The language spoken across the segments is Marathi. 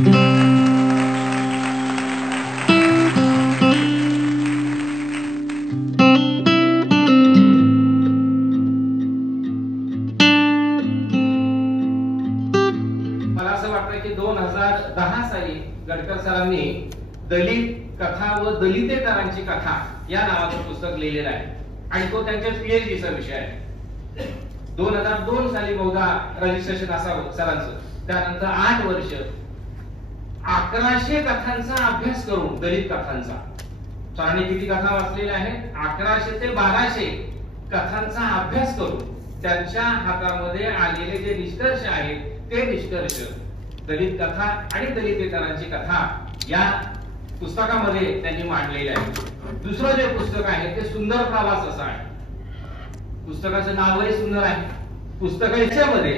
मला असं वाटतं की 2010 साली गडकर सरांनी दलित कथा व दलितेतरांची कथा या नावाचं पुस्तक लिहिलेलं आहे आणि तो त्यांच्या पीएचडीचा विषय आहे. 2002 साली बहुधा रजिस्ट्रेशन असावं सरांचं. त्यानंतर 8 वर्ष 1100 कथांचा अभ्यास करून दलित कथांचा सरांनी किती कथा वाचलेल्या आहेत? 1100 ते 1200 कथांचा अभ्यास करून त्यांच्या हातामध्ये आलेले जे निष्कर्ष आहेत ते निष्कर्ष दलित कथा आणि दलितेतरांची कथा या पुस्तकामध्ये त्यांनी मांडलेले आहे. दुसरं जे पुस्तक आहे ते सुंदर प्रवास असं आहे. पुस्तकाचं नावही सुंदर आहे. पुस्तकाच्यामध्ये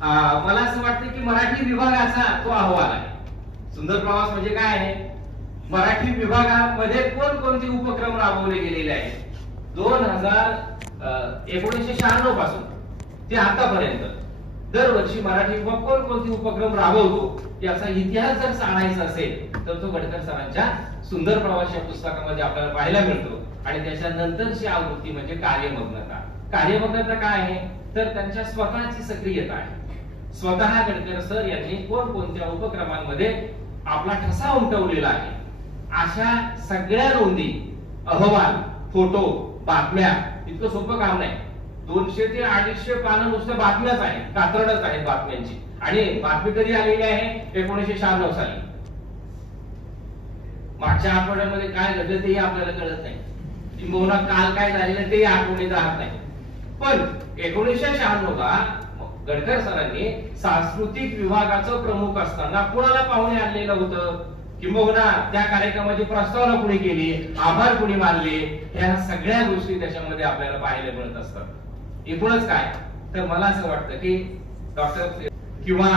मला असं वाटतं की मराठी विभागाचा तो अहवाल आहे. सुंदर प्रवास म्हणजे काय आहे? मराठी विभागामध्ये कोणकोणते उपक्रम राबवले गेलेले आहेत 1996 पासून ते आतापर्यंत दरवर्षी मराठी विभाग कोणकोणते उपक्रम राबवतो याचा इतिहास जर सांगायचा असेल तर तो गडकर सरांच्या सुंदर प्रवास या पुस्तकामध्ये आपल्याला पाहायला मिळतो. आणि त्याच्यानंतरची आवृत्ती म्हणजे कार्यमग्नता. कार्यमग्नता काय आहे तर त्यांच्या स्वतःची सक्रियता आहे. स्वतः गडकर सर यांनी कोणकोणत्या उपक्रमांमध्ये आपला ठसा उमटवलेला आहे अशा सगळ्या नोंदी, अहवाल, फोटो, बातम्या. इतकं सोपं काम नाही. 200 ते 250 पानं नुसतं बातम्याच आहेत, कातरडच आहेत बातम्यांची. आणि बातमी कधी आलेली आहे? 1996 साली. मागच्या आठवड्यामध्ये काय घडलं तेही आपल्याला कळत नाही. किंबहुना काल काय झालेलं तेही आठवणीत राहत नाही. पण 1996 ला गडकर सरांनी सांस्कृतिक विभागाचं प्रमुख असताना कुणाला पाहुणे आणलेलं होतं, किंबहुना त्या कार्यक्रमाची प्रस्तावना कुणी केली, आभार कुणी मानले, ह्या सगळ्या गोष्टी त्याच्यामध्ये आपल्याला पाहायला मिळत असतात. एकूणच काय तर मला असं वाटतं की डॉक्टर किंवा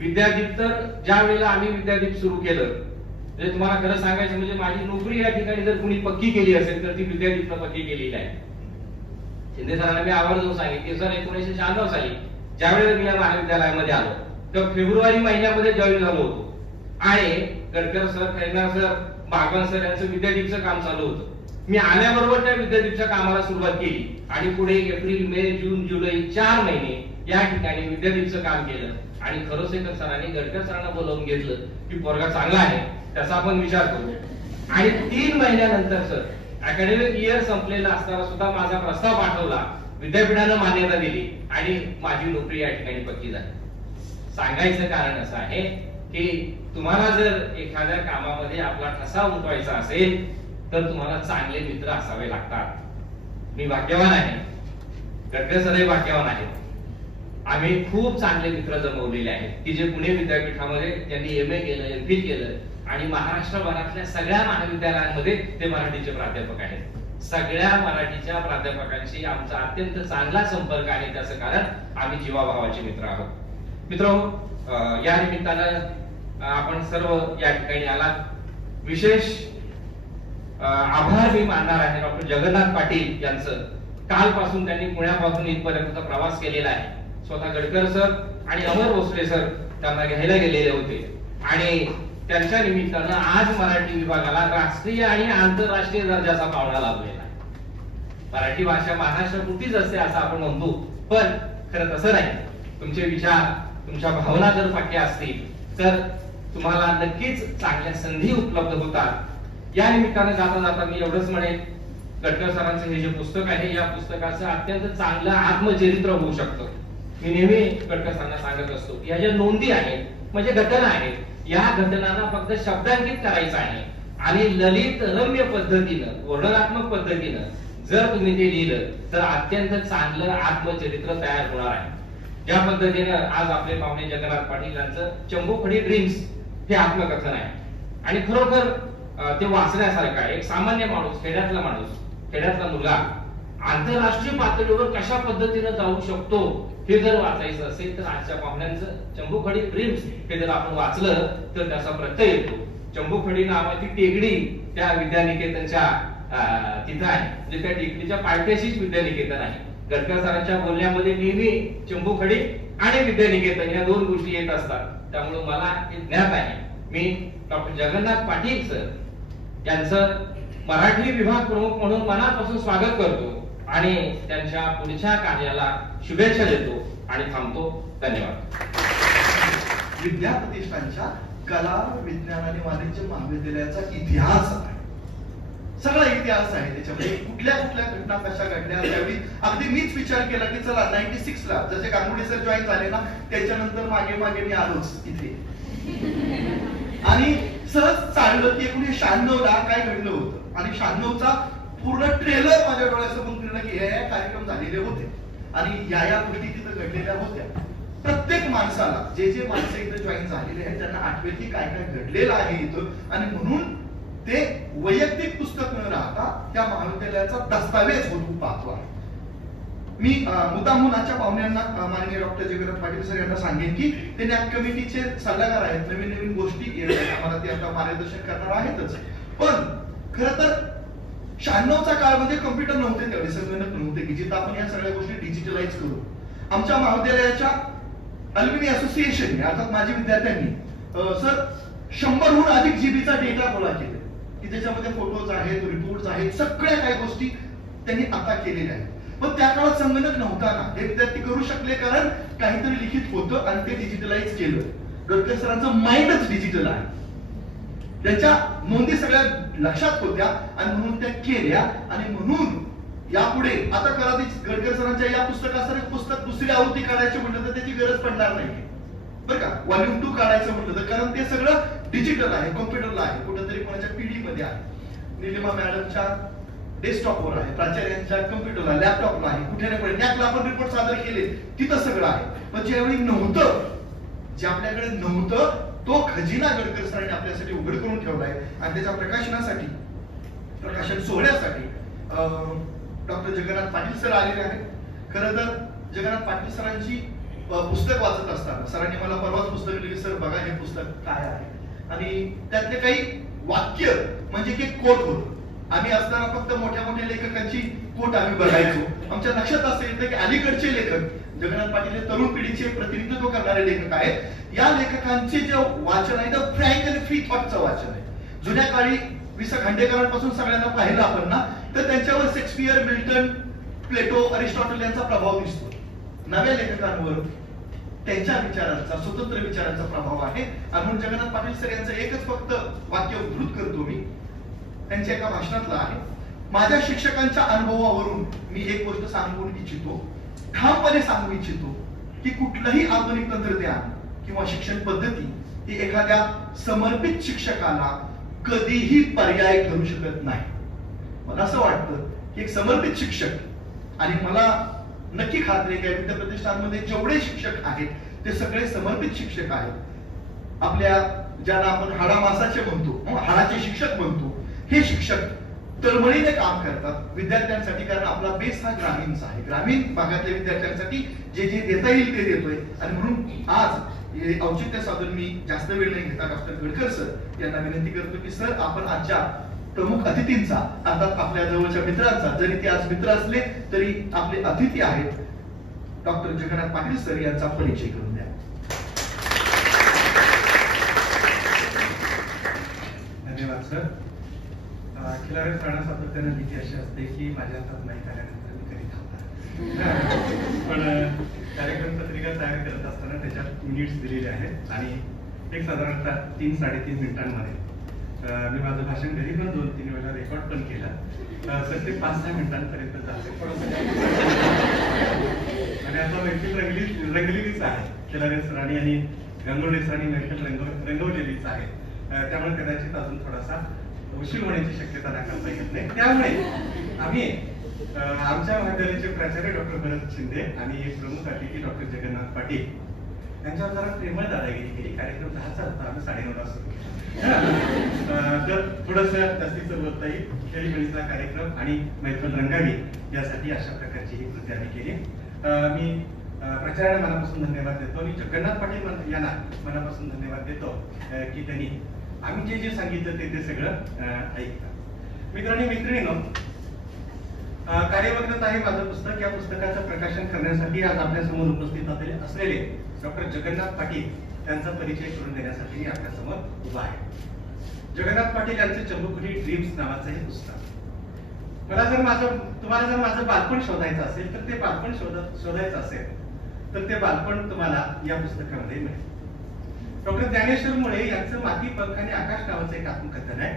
विद्यादीप तर ज्या वेळेला आम्ही विद्यादीप सुरू केलं म्हणजे तुम्हाला खरं सांगायचं म्हणजे माझी नोकरी या ठिकाणी जर कुणी पक्की केली असेल तर ती विद्यादीपनं पक्की केलेली आहे. शिंदे सरांना मी आवर्जून सांगितले सर 1996 साली ज्या वेळेला मी या महाविद्यालयामध्ये आलो तर फेब्रुवारी महिन्यामध्ये जॉईन झालो होतो आणि Gadkar sir, Khairnar sir, Bagwan sir यांचं विद्यादीपचं काम चालू होतं. मी आल्याबरोबर त्या विद्यादीपच्या कामाला सुरुवात केली आणि पुढे एप्रिल, मे, जून, जुलै 4 महिने या ठिकाणी विद्यादीपचं काम केलं. आणि खरोसेकर सरांनी गडकर सरांना बोलावून घेतलं की पोरगा चांगला आहे त्याचा आपण विचार करू. आणि 3 महिन्यानंतर सर अकॅडमिक इयर संपलेला असताना सुद्धा माझा प्रस्ताव पाठवला, विद्यापीठानं मान्यता दिली आणि माझी नोकरी या ठिकाणी पक्की झाली. सांगायचं कारण असं आहे की तुम्हाला जर एखाद्या कामामध्ये आपला ठसा उमटवायचा असेल तर तुम्हाला चांगले मित्र असावे लागतात. मी भाग्यवान आहे, गडकर सरही भाग्यवान आहेत. आम्ही खूप चांगले मित्र जमवलेले आहेत की जे पुणे विद्यापीठामध्ये त्यांनी एमए केलं, एमफिल केलं आणि महाराष्ट्रभरातल्या सगळ्या महाविद्यालयांमध्ये ते मराठीचे प्राध्यापक आहेत. सगळ्या मराठीच्या प्राध्यापकांशी आमचा अत्यंत चांगला संपर्क आहे. त्याचं कारण आम्ही जीवाभावाचे मित्र आहोत. मित्रांनो, या निमित्तानं आपण सर्व या ठिकाणी आलात. विशेष आभार मी मानणार आहे डॉक्टर जगन्नाथ पाटील यांचं. कालपासून त्यांनी पुण्यापासून इथपर्यंतचा प्रवास केलेला आहे. स्वतः गडकर सर आणि अमर भोसले सर त्यांना घ्यायला गेलेले होते आणि त्यांच्या निमित्तानं आज मराठी विभागाला राष्ट्रीय आणि आंतरराष्ट्रीय दर्जाचा पावडा लाभलेला आहे. मराठी भाषा महाराष्ट्रापुरतीच असते असं आपण म्हणतो, पण खरं तसं नाही. तुमचे विचार, तुमच्या भावना जर पक्क्या असतील तर तुम्हाला नक्कीच चांगल्या संधी उपलब्ध होतात. या निमित्तानं जाता जाता मी एवढंच म्हणेन, गडकर सरांचं हे जे पुस्तक आहे या पुस्तकाचं अत्यंत चांगलं आत्मचरित्र होऊ शकतं. मी नेहमी गडकर सरांना सांगत असतो या ज्या नोंदी आहेत म्हणजे घटना आहेत, या घटनांना फक्त शब्दांकित करायचं आहे आणि ललित रम्य पद्धतीनं, वर्णनात्मक पद्धतीनं जर तुम्ही ते लिहिलं तर अत्यंत चांगलं आत्मचरित्र तयार होणार आहे. ज्या पद्धतीनं आज आपले पाहुणे जगन्नाथ पाटील यांचं चंबूखडी ड्रीम्स हे आत्मकथन आहे आणि खरोखर ते वाचण्यासारखं आहे. एक सामान्य माणूस, खेड्यातला माणूस, खेड्यातला मुलगा आंतरराष्ट्रीय पातळीवर कशा पद्धतीने जाऊ शकतो हे जर वाचायचं असेल तर आजच्या पाहुण्यांचं चंबूखडी ड्रीम्स हे जर आपण वाचलं तर त्याचा प्रत्यय येतो. चंबूखडी नावाची टेकडी त्या विद्यानिकेतनच्या तिथं आहे, म्हणजे त्या टेकडीच्या पायथ्याशीच विद्यानिकेतन आहे. गडकर सरांच्या बोलण्यामध्ये नेहमी चंबूखडी आणि विद्यानिकेतन या दोन गोष्टी येत असतात. त्यामुळे मला हे ज्ञात आहे. मी डॉक्टर जगन्नाथ पाटील सर यांचं मराठी विभाग प्रमुख म्हणून मनापासून स्वागत करतो आणि त्यांच्या पुढच्या कार्याला शुभेच्छा देतो आणि थांबतो. धन्यवाद. विद्या प्रतिष्ठानच्या कला विज्ञान आणि वाणिज्य महाविद्यालयाचा इतिहास आहे, सगळा इतिहास आहे. त्याच्यामध्ये कुठल्या कुठल्या घटना कशा घडल्या त्यावेळी अगदी मीच विचार केला की चला 96 ला जसे गांगुडे सर जॉईन झाले ना त्याच्यानंतर मागे मागे मी आलोच इथे आणि सहज चाललं की 1996 ला काय घडलं होतं आणि 96 चा पूर्ण ट्रेलर माझ्या डोळ्यासमोर फिरलं की हे कार्यक्रम झालेले होते आणि या गोष्टी तिथं घडलेल्या होत्या. प्रत्येक माणसाला जे माणसं इथं जॉईन झालेले आहेत त्यांना आठवेल की काय काय घडलेलं आहे इथं आणि म्हणून ते वैयक्तिक पुस्तक न राहता त्या महाविद्यालयाचा दस्तावेज होतो पाहतो आहे. मी मुद्दामहून आजच्या पाहुण्यांना माननीय डॉक्टर जगन्नाथ पाटील सर यांना सांगेन की ते नॅक कमिटीचे सल्लागार आहेत. नवीन नवीन गोष्टी येत आहेत, आम्हाला ते आता मार्गदर्शन करणार आहेतच. पण खरं तर 96 चा काळ म्हणजे कम्प्युटर नव्हते, त्यावेळी संगणक नव्हते की जिथं आपण या सगळ्या गोष्टी डिजिटलाइज करू. आमच्या महाविद्यालयाच्या अल्युमिनी असोसिएशन अर्थात माझी विद्यार्थ्यांनी सर 100हून अधिक जीबीचा डेटा गोळा केला की त्याच्यामध्ये फोटोज आहेत, रिपोर्ट्स आहेत, सगळ्या काही गोष्टी त्यांनी आता केलेल्या आहेत. पण त्या काळात संगणक नव्हता ना, हे विद्यार्थी करू शकले कारण काहीतरी लिखित होतं आणि ते डिजिटलाइज केलं. गडकरी सरांचं माइंडच डिजिटल आहे, त्यांच्या नोंदी सगळ्या लक्षात होत्या आणि म्हणून त्या केल्या आणि म्हणून यापुढे आता कदाचित गडकरी सरांच्या या पुस्तकासारखं पुस्तक दुसरी आवृत्ती काढायची म्हटलं तर त्याची गरज पडणार नाही बरं का. व्हॉल्यूम 2 काढायचं म्हटलं तर कारण ते सगळं डिजिटल आहे, कॉम्प्युटरला आहे, कुठेतरी कोणाच्या पीडी मध्ये आहे, निलिमा मॅडमच्या डेस्कटॉपवर आहे, प्राचार्यांच्या कम्प्युटरला लॅपटॉपला आहे, कुठे ना कुठे नॅकला आपण रिपोर्ट सादर केले तिथं सगळं आहे. पण ज्यावेळी नव्हतं, जे आपल्याकडे नव्हतं तो खजिना गडकरी सरांनी आपल्यासाठी उघड करून ठेवलाय आणि त्याच्या प्रकाशनासाठी प्रकाशन सोहळ्यासाठी डॉक्टर जगन्नाथ पाटील सर आलेले आहेत. खरं तर जगन्नाथ पाटील सरांची पुस्तक वाचत असताना सरांनी मला परवाच पुस्तक लिहिले, सर बघा हे पुस्तक काय आहे आणि त्यातले काही वाक्य म्हणजे की कोट होत. आम्ही असताना फक्त मोठ्या मोठ्या लेखकांची कोट आम्ही बघायचो. आमच्या लक्षात असं येतं की अलीकडचे लेखक जगन्नाथ पाटील हे तरुण पिढीचे प्रतिनिधित्व करणारे लेखक आहेत. या लेखकांचे जे वाचन आहे ते फ्रँक आणि फ्री थॉटचं वाचन आहे. जुन्या काळी वि.स. खांडेकरांपासून सगळ्यांना पाहिलं आपण ना तर त्यांच्यावर शेक्सपियर, मिल्टन, प्लेटो, अरिस्टॉटल यांचा प्रभाव दिसतो. नव्या लेखकांवर त्यांच्या विचारांचा, स्वतंत्र विचारांचा प्रभाव आहे आणि म्हणून जगन्नाथ पाटील सर यांचं एकच फक्त वाक्य उद्धृत करतो मी, त्यांच्या एका भाषणातलं आहे. माझ्या शिक्षकांच्या अनुभवावरून मी एक गोष्ट सांगू इच्छितो, ठामपणे सांगू इच्छितो की कुठलंही आधुनिक तंत्रज्ञान किंवा शिक्षण पद्धती ही एखाद्या समर्पित शिक्षकाला कधीही पर्याय ठरू शकत नाही. मला असं वाटतं की एक समर्पित शिक्षक, आणि मला नक्की खात्री आहे की विद्या प्रतिष्ठानमध्ये जेवढे शिक्षक आहेत ते सगळे समर्पित शिक्षक आहेत. आपल्या ज्याला आपण हाडामासाचे म्हणतो, हाडाचे शिक्षक म्हणतो, हे शिक्षक तळमळीने काम करतात विद्यार्थ्यांसाठी, कारण आपला बेस हा ग्रामीणचा आहे. ग्रामीण भागातल्या विद्यार्थ्यांसाठी जे जे देता येईल ते देतोय आणि म्हणून आज औचित्य साधून मी जास्त वेळ नाही घेता डॉक्टर गडकर सर यांना विनंती करतो की सर आपण आजच्या प्रमुख अतिथींचा अर्थात आपल्या जवळच्या मित्रांचा, जरी ते आज मित्र असले तरी आपले अतिथी आहेत, डॉक्टर जगन्नाथ पाटील सर यांचा परिचय करून द्या. धन्यवाद सर. खिलारे सरांना सातत्याने भीती अशी असते की माझ्या हातात नाही आल्यानंतर मी कधी थांबणार, पण कार्यक्रम पत्रिका तयार करत असताना त्याच्यात मिनिट्स दिलेले आहेत आणि एक साधारणतः 3-3.5 मिनिटांमध्ये मी माझं भाषण घरी पण 2-3 वेळा रेकॉर्ड पण केला. तर ते 5-6 मिनिटांपर्यंत झाले आणि आता मैफिल रंगलेलीच आहे. खिलारे सरांनी आणि गंगोडे सरांनी मैफिल रंगवलेलीच आहे. त्यामुळे कदाचित अजून थोडासा उशीर होण्याची शक्यता दाखवता येत नाही. त्यामुळे आम्ही आमच्या महाविद्यालयाचे प्राचार्य डॉक्टर भरत शिंदे आणि प्रमुख अतिथी डॉक्टर जगन्नाथ पाटील यांच्यावर जरा प्रेमळ दादागिरी केली. कार्यक्रम 10चा होता, आम्ही 9:30 सुरू तर थोडस जास्तीचं बोलता येईल. खेळीमेळीचा कार्यक्रम आणि मैफल रंगावी यासाठी अशा प्रकारची ही कृती आम्ही केली. मी प्राचार्यांना मनापासून धन्यवाद देतो आणि जगन्नाथ पाटील यांना मनापासून धन्यवाद देतो की त्यांनी आम्ही जे जे सांगितलं ते सगळं ऐकतात. मित्रांनी मैत्रिणींनो, कार्यवग्नता हे माझं पुस्तक. या पुस्तकाचं प्रकाशन करण्यासाठी आज आपल्यासमोर उपस्थित असलेले डॉक्टर जगन्नाथ पाटील यांचा परिचय करून देण्यासाठी मी आपल्यासमोर उभा आहे. जगन्नाथ पाटील यांचे चंबुकुटी ड्रीम्स नावाचं हे पुस्तक. तुम्हाला जर माझं बालपण शोधायचं असेल तर ते बालपण शोधायचं असेल तर ते बालपण तुम्हाला या पुस्तकामध्ये मिळेल. डॉक्टर ज्ञानेश्वर मुळे यांचं माती पंख आणि आकाश नावाचं एक आत्मकथन आहे.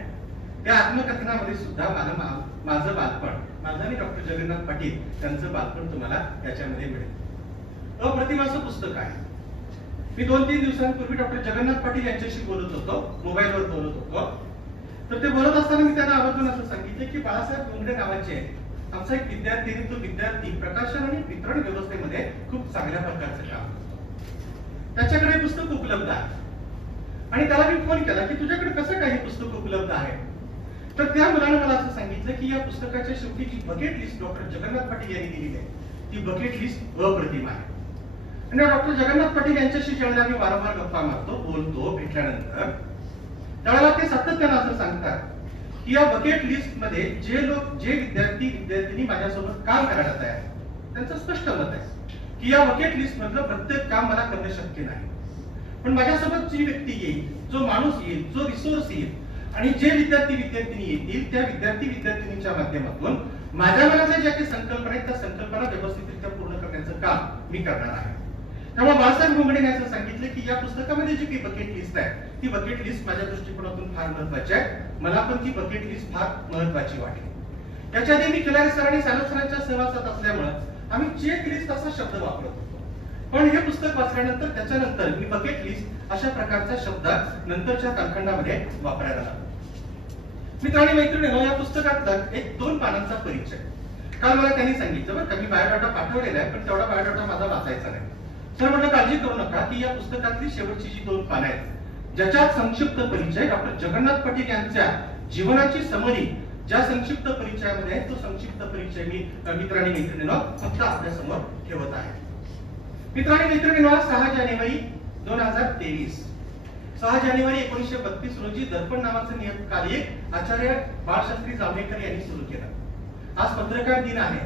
त्या आत्मकथनामध्ये सुद्धा माझं बालपण, माझं आणि डॉक्टर जगन्नाथ पाटील यांचं बालपण तुम्हाला याच्यामध्ये मिळेल. अप्रतिम असं पुस्तक आहे. मी 2-3 दिवसांपूर्वी डॉक्टर जगन्नाथ पाटील यांच्याशी बोलत होतो, मोबाईलवर बोलत होतो. तर ते बोलत असताना मी त्यांना आवर्जून असं सांगितलं की बाळासाहेब घोंगडे नावाचे आमचा एक विद्यार्थी, तो विद्यार्थी प्रकाशन आणि वितरण व्यवस्थेमध्ये खूप चांगल्या प्रकारचं काम करतो. त्याच्याकडे पुस्तक उपलब्ध आहे आणि त्याला मी फोन केला की तुझ्याकडे कसं काही पुस्तक उपलब्ध आहे. तर त्या मुलाने मला असं सांगितलं की या पुस्तकाच्या शेवटी जी bucket list doctor Jagannath Patil यांनी दिलेली आहे ती बकेट लिस्ट अप्रतिम आहे. आणि डॉक्टर जगन्नाथ पाटील यांच्याशी ज्यावेळेला मी वारंवार गप्पा मारतो, बोलतो, भेटल्यानंतर त्यावेळेला ते सातत्यानं असं सांगतात की या बकेट लिस्ट मध्ये जे विद्यार्थी विद्यार्थिनी माझ्यासोबत काम करायला तयार आहेत, त्यांचं स्पष्ट मत आहे की या बकेट लिस्ट मधलं प्रत्येक काम मला करणं शक्य नाही, पण माझ्यासोबत जी व्यक्ती येईल, जो माणूस येईल, जो रिसोर्स येईल आणि जे विद्यार्थी विद्यार्थिनी येतील त्या विद्यार्थी विद्यार्थिनीच्या माध्यमातून माझ्या मनातल्या ज्या काही संकल्पना आहेत त्या संकल्पना व्यवस्थितरित्या पूर्ण करण्याचं काम मी करणार आहे. त्यामुळे बाळासाहेब घोंगडे यांनी सांगितलं की या पुस्तकामध्ये जी काही बकेट लिस्ट आहे ती बकेट लिस्ट माझ्या दृष्टिकोनातून फार महत्वाची आहे. मला पण ती बकेट लिस्ट फार महत्वाची वाटली. त्याच्या आधी मी खिलारे सर आणि सानप सरांच्या सहवासात असल्यामुळे आम्ही चेक लिस्ट असा शब्द वापरत होतो, पण हे पुस्तक वाचल्यानंतर त्याच्यानंतर मी बकेट लिस्ट अशा प्रकारचा शब्द नंतरच्या कालखंडामध्ये वापरायला लागलो. मित्रांनी मैत्रिणींनो, या पुस्तकातला एक 2 पानांचा परिचय. काल मला त्यांनी सांगितलं बरं का, मी बायोडाटा पाठवलेला आहे पण तेवढा बायोडाटा माझा वाचायचा नाही. सर म्हटलं काळजी करू नका की या पुस्तकातली शेवटची जी 2 पानं आहेत ज्याच्यात संक्षिप्त परिचय डॉक्टर जगन्नाथ पाटील यांच्या जीवनाची समरी ज्या संक्षिप्त परिचयामध्ये आहे तो संक्षिप्त परिचय मी मित्रांनी मैत्रिणींनो फक्त आपल्या समोर ठेवत आहे. मित्रांनी मैत्रिणींनो, 6 जानेवारी 2023 6 जानेवारी 1932 रोजी दर्पण नावाचं नियतकालिक आचार्य बाळशास्त्री जांभेकर यांनी सुरू केलं. आज पत्रकार दिन आहे.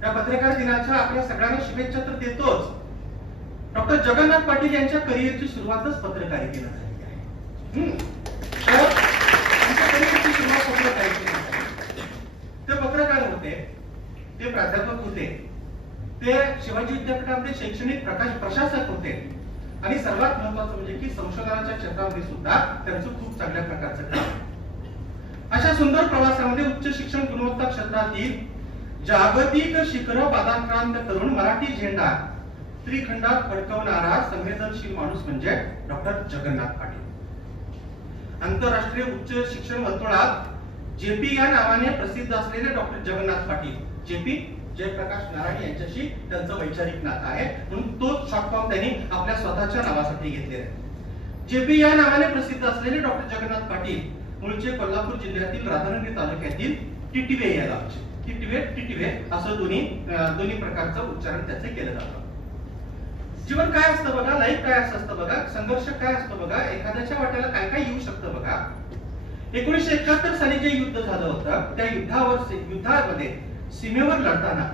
त्या पत्रकार दिनाच्या आपल्या सगळ्यांना शुभेच्छा तर देतोच. डॉक्टर जगन्नाथ पाटील यांच्या करिअरची सुरुवातच पत्रकारितेने झाली आहे. ते पत्रकार होते, ते प्राध्यापक होते, ते शिवाजी विद्यापीठामध्ये शैक्षणिक प्रशासक होते आणि सर्वात महत्वाचं म्हणजे की संशोधनाच्या क्षेत्रामध्ये सुद्धा त्यांचं खूप चांगल्या प्रकारचं काम. अशा सुंदर प्रवासामध्ये उच्च शिक्षण गुणवत्ता क्षेत्रातील जागतिक शिखर पादाक्रांत करून मराठी झेंडा त्रिखंडात फडकवणारा संवेदनशील माणूस म्हणजे डॉक्टर जगन्नाथ पाटील. आंतरराष्ट्रीय उच्च शिक्षण वर्तुळात जेपी या नावाने प्रसिद्ध असलेले डॉक्टर जगन्नाथ पाटील, जेपी जयप्रकाश नारायण यांच्याशी त्यांचं वैचारिक नातं आहे म्हणून तो शॉर्ट फॉर्म त्यांनी आपल्या स्वतःच्या नावासाठी घेतलेला आहे. जेपी या नावाने प्रसिद्ध असलेले डॉक्टर जगन्नाथ पाटील मूळचे कोल्हापूर जिल्ह्यातील राधानगरी तालुक्यातील टिटवे या गावचे. टिटवे असं दोन्ही प्रकारचं उच्चारण त्याचे केलं जातं. जीवन काय असतं बघा, लाईफ काय असतं बघा, संघर्ष काय असतो बघा, एखाद्याच्या वाट्याला काय काय येऊ शकतं बघा. 1971 साली जे युद्ध झालं होतं त्या युद्धामध्ये सीमेवर लढताना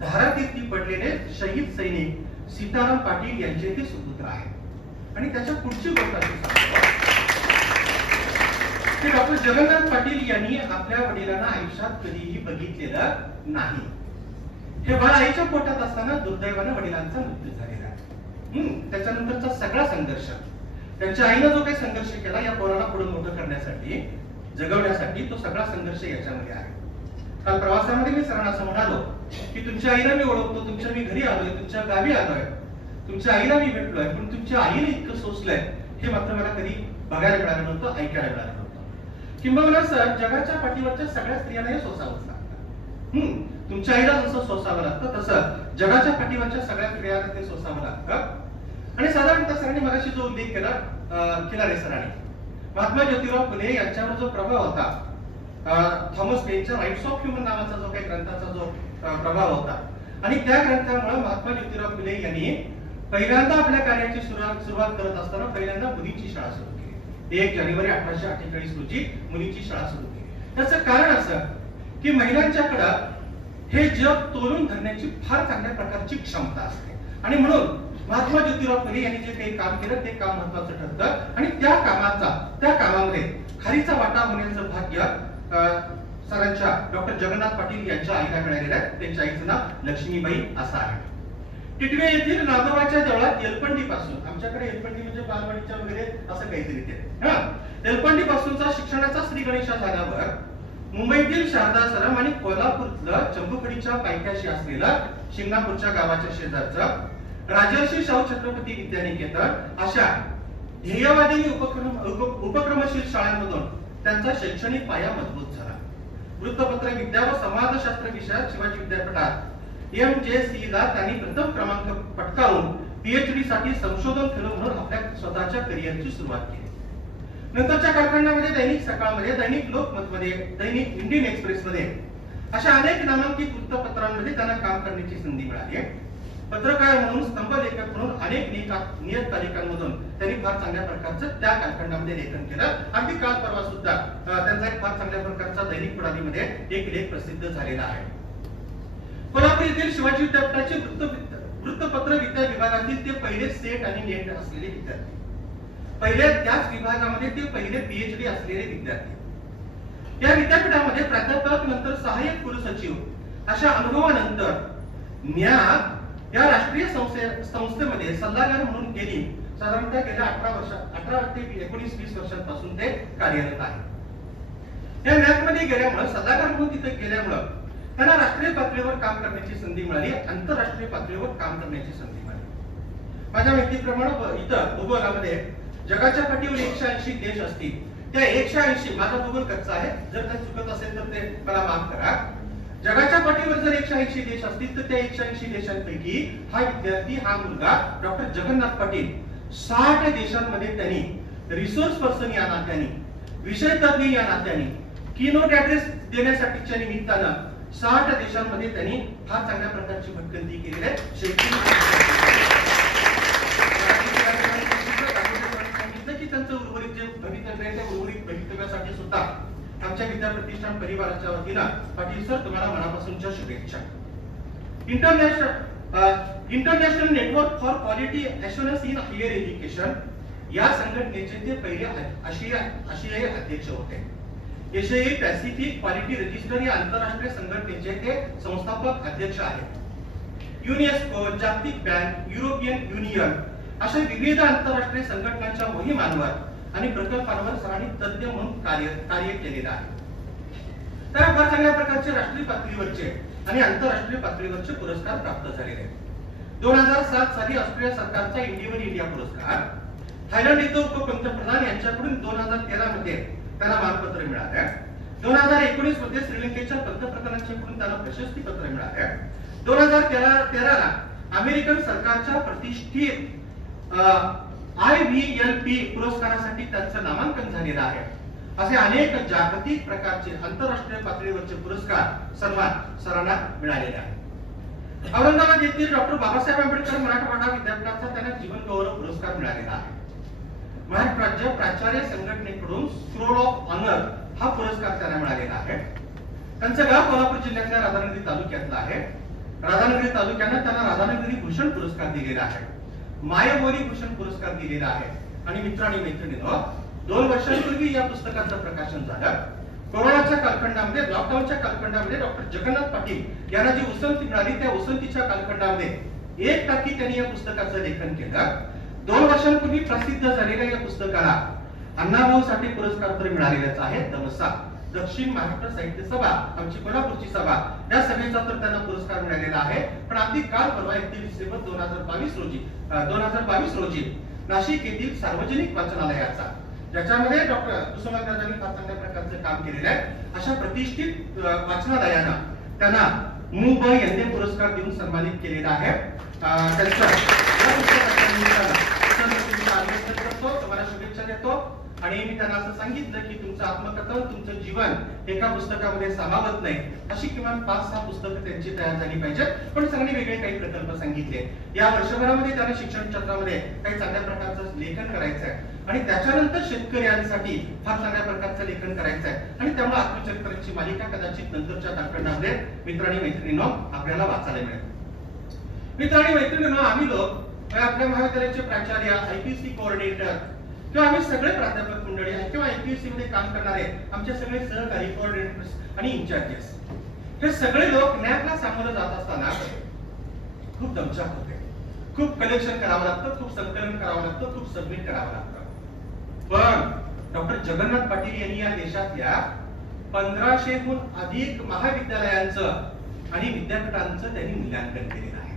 धारातीर्थी पडलेले शहीद सैनिक सीताराम पाटील यांचे ते सुपुत्र आहेत. आणि त्याच्या पुढची गोष्ट अशी सांगतो की डॉक्टर जगन्नाथ पाटील यांनी आपल्या वडिलांना आयुष्यात कधीही बघितलेलं नाही. हे बाळ आईच्या पोटात असताना दुर्दैवाने वडिलांचा मृत्यू झालेला आहे. त्याच्यानंतरचा सगळा संघर्ष, त्यांच्या आईने जो काही संघर्ष केला या पोराला पुढे मोठं करण्यासाठी, जगवण्यासाठी, तो सगळा संघर्ष याच्यामध्ये आहे. काल प्रवासामध्ये मी सरांना असं म्हणालो की तुमच्या आईला मी ओळखतो, तुमच्या मी घरी आलोय, तुमच्या गावी आलोय, तुमच्या आईला मी भेटलोय, पण तुमच्या आईने इतकं सोसलंय हे मात्र मला कधी बघायला मिळालं नव्हतं, ऐकायला मिळालं नव्हतं. किंबहुना सर, जगाच्या पाठीवरच्या सगळ्या स्त्रियांना हे सोसावंच लागतं. तुमच्या आईला जसं सोसावं लागतं तसं जगाच्या पाठीवरच्या सगळ्या स्त्रियांना ते सोसावं लागतं. आणि साधारणतः सरांनी मगाशी जो उल्लेख केला खिलारे सरांनी, महात्मा ज्योतिराव फुले यांच्यावर जो प्रभाव होता, थॉमस पेनच्या राईट्स ऑफ ह्युमन नावाचा जो काही ग्रंथाचा जो प्रभाव होता आणि त्या ग्रंथामुळे महात्मा ज्योतिराव फुले यांनी पहिल्यांदा आपल्या कार्याची सुरुवात करत असताना पहिल्यांदा मुलींची शाळा सुरू केली. 1 जानेवारी 1848 रोजी मुलींची शाळा सुरू केली. त्याचं कारण असं की महिलांच्याकडे हे जग तोलून धरण्याची फार चांगल्या प्रकारची क्षमता असते. आणि म्हणून महात्मा ज्योतिराव फुले यांनी जे काही काम केलं ते काम महत्वाचं ठरतं. आणि त्या कामामध्ये खारीचा वाटा होण्याचं भाग्य सरांच्या डॉक्टर जगन्नाथ पाटील यांच्या आईला मिळालेलं आहे. त्यांच्या आईचं नाव लक्ष्मीबाई असं आहे. टिटवे येथील नागोबाच्या देवळात एलपंडी पासून, आमच्याकडे एलपंडी म्हणजे बालवाडीच्या वगैरे असं काहीतरी ते एलपंडी पासूनचा शिक्षणाचा श्री गणेशा झाल्यावर मुंबईतील शारदाश्रम आणि कोल्हापूरचं चंबुकडीच्या पायथ्याशी असलेलं शिंगणापूरच्या गावाच्या शेजारचं राजर्षी शाहू छत्रपती विद्यानिकेतन अशा ध्येयवादी उपक्रमशील शाळांमधून त्यांचा शैक्षणिक पाया मजबूत झाला. वृत्तपत्र विद्या व समाजशास्त्र विषयात शिवाजी विद्यापीठात MJC ला त्यांनी प्रथम क्रमांक पटकावून PhD साठी संशोधन फेलो म्हणून आपल्या स्वतःच्या करिअरची सुरुवात केली. नंतरच्या कालखंडामध्ये दैनिक सकाळमध्ये, दैनिक लोकमतमध्ये, दैनिक इंडियन एक्सप्रेसमध्ये अशा अनेक नामांकित वृत्तपत्रांमध्ये त्यांना काम करण्याची संधी मिळाली. पत्रकार म्हणून, स्तंभलेखक म्हणून अनेक नियतकालिकांमधून त्यांनी फार चांगल्या प्रकारचं त्या कालखंडामध्ये लेखन केलं. अगदी काल परवा सुद्धा त्यांचा एक फार चांगल्या प्रकारचा दैनिक पुढारीमध्ये एक लेख प्रसिद्ध झालेला आहे. कोल्हापूर येथील शिवाजी विद्यापीठाचे वृत्तपत्र विद्या विभागातील ते पहिले सेट आणि नेट असलेले विद्यार्थी, पहिले त्याच विभागामध्ये ते पहिले PhD असलेले विद्यार्थी. या विद्यापीठामध्ये प्राध्यापक, नंतर सहाय्यक कुलसचिव अशा अनुभवानंतर न्या या राष्ट्रीय संस्थेमध्ये सल्लागार म्हणून गेली साधारणतः गेल्या 18 ते 19-20 वर्षांपासून ते कार्यरत आहे. या नॅकमध्ये गेल्यामुळे, सल्लागार म्हणून तिथे गेल्यामुळे त्यांना राष्ट्रीय पातळीवर काम करण्याची संधी मिळाली, आंतरराष्ट्रीय पातळीवर काम करण्याची संधी मिळाली. माझ्या माहितीप्रमाणे इथं भूगोलामध्ये जगाच्या पाठीवर 180 देश असतील. त्या 180, माझा भूगोल कच्चा आहे, जर काही चुकत असेल तर ते मला माफ करा. जगाच्या पाठीवर जर 180 देश असतील तर त्या 180 देशांपैकी हा विद्यार्थी, हा मुलगा डॉक्टर जगन्नाथ पाटील 60 देशांमध्ये त्यांनी रिसोर्स पर्सन या नात्याने, विषय तज्ञ या नात्याने, कीनोट ऍड्रेस देण्यासाठीच्या निमित्तानं 60 देशांमध्ये त्यांनी फार चांगल्या प्रकारची भटकंती केलेली आहे. सांगितलं की त्यांचं उर्वरित जे भवितव्य आहे त्या उर्वरित भवितव्यासाठी सुद्धा आमच्या विद्या प्रतिष्ठान परिवाराच्या वतीनं पाटील सर तुम्हाला मनापासूनच्या शुभेच्छा. International network for quality assurance in higher education या संघटनेचे ते पहिले आशियाई अध्यक्ष होते. एशियाई पॅसिफिक क्वालिटी रजिस्टर या आंतरराष्ट्रीय संघटनेचे ते संस्थापक अध्यक्ष आहेत. युनेस्को, जागतिक बँक, युरोपियन युनियन अशा विविध आंतरराष्ट्रीय संघटनांच्या मोहिमांवर आणि प्रकल्पांवर सरांनी तज्ञ म्हणून कार्य केलेलं आहे. तर फार चांगल्या प्रकारचे राष्ट्रीय पातळीवरचे आणि आंतरराष्ट्रीय पातळीवरचे पुरस्कार प्राप्त झालेले आहेत. 2007 साली ऑस्ट्रेलिया सरकारचा इंडिव्हिज्युअल इंडिया पुरस्कार, थायलंड येथे उपपंतप्रधान यांच्याकडून 2013 मध्ये त्यांना मानपत्र मिळाले. 2019 मध्ये श्रीलंकेच्या पंतप्रधानांच्याकडून त्यांना प्रशस्ती पत्र मिळाले. 2013 ला अमेरिकन सरकारच्या प्रतिष्ठित IVLP पुरस्कारासाठी त्यांचं नामांकन झालेलं आहे. असे अनेक जागतिक प्रकारचे आंतरराष्ट्रीय पातळीवरचे पुरस्कार सन्मान सरांना मिळालेले आहेत. औरंगाबाद येथील डॉक्टर बाबासाहेब आंबेडकर मराठवाडा विद्यापीठाचा त्यांना जीवन गौरव पुरस्कार मिळालेला आहे. महाराष्ट्र राज्य प्राचार्य संघटनेकडून स्क्रोल ऑफ ऑनर हा पुरस्कार त्यांना मिळालेला आहे. त्यांचं गाव कोल्हापूर जिल्ह्यातल्या राधानगरी तालुक्यातलं आहे. राधानगरी तालुक्यानं त्यांना राधानगरी भूषण पुरस्कार दिलेला आहे, मायबोली भूषण पुरस्कार दिलेला आहे. आणि मित्रांनी मैत्रिणींनो, 2 वर्षांपूर्वी या पुस्तकाचं प्रकाशन झालं. कोरोनाच्या कालखंडामध्ये, लॉकडाऊनच्या कालखंडामध्ये डॉक्टर जगन्नाथ पाटील यांना जी उसंती मिळाली, त्या उसंतीच्या कालखंडामध्ये 1 टाकी त्यांनी या पुस्तकाचं लेखन केलं. 2 वर्षांपूर्वी प्रसिद्ध झालेल्या या पुस्तकाला अण्णाभाऊ साठे पुरस्कार तर मिळालेलाच आहे. दमसा दक्षिण महाराष्ट्र साहित्य सभा, आमची कोल्हापूरची सभा, या सभेचा तर त्यांना पुरस्कार मिळालेला आहे. पण अगदी काल परवा 31 डिसेंबर 2022 रोजी नाशिक येथील सार्वजनिक वाचनालयाचा, ज्याच्यामध्ये डॉक्टर कुसुमाग्रजांनी फार चांगल्या प्रकारचं काम केलेलं आहे, अशा प्रतिष्ठित वाचनालयानं त्यांना मु.ब. यंदे पुरस्कार देऊन सन्मानित केलेला आहे. त्यांचा तुम्हाला शुभेच्छा देतो. आणि मी त्यांना असं सांगितलं की तुमचं आत्मकथन, तुमचं जीवन एका पुस्तकामध्ये सामावत नाही, अशी किमान 5-6 पुस्तकं त्यांची तयार झाली पाहिजेत. पण सरांनी वेगळे काही प्रकल्प सांगितले. या वर्षभरामध्ये त्यांना शिक्षण क्षेत्रामध्ये काही चांगल्या प्रकारचं लेखन करायचं आहे आणि त्याच्यानंतर शेतकऱ्यांसाठी फार चांगल्या प्रकारचं लेखन करायचं आहे आणि त्यामुळे आत्मचरित्रांची मालिका कदाचित नंतरच्या दाखवण्यामध्ये मित्रांनी मैत्रिणींनो आपल्याला वाचायला मिळेल. मित्रांनी मैत्रिणींनो, आम्ही लोक आपल्या महाविद्यालयाचे प्राचार्य, आयपीसी कोऑर्डिनेटर किंवा आम्ही सगळे प्राध्यापक मंडळी किंवा आयपीएससी मध्ये काम करणारे आमचे सगळे सहकारी, कोऑर्डिनेटर्स आणि इंचार्जेस, हे सगळे लोक नॅकला सामोरं जात असताना खूप दमछाक होते. खूप कलेक्शन करावं लागतं, खूप संकलन करावं लागतं, खूप सबमिट करावं लागतं. पण डॉक्टर जगन्नाथ पाटील यांनी या देशातल्या 1500हून अधिक महाविद्यालयांचं आणि विद्यापीठांचं त्यांनी मूल्यांकन केलेलं आहे.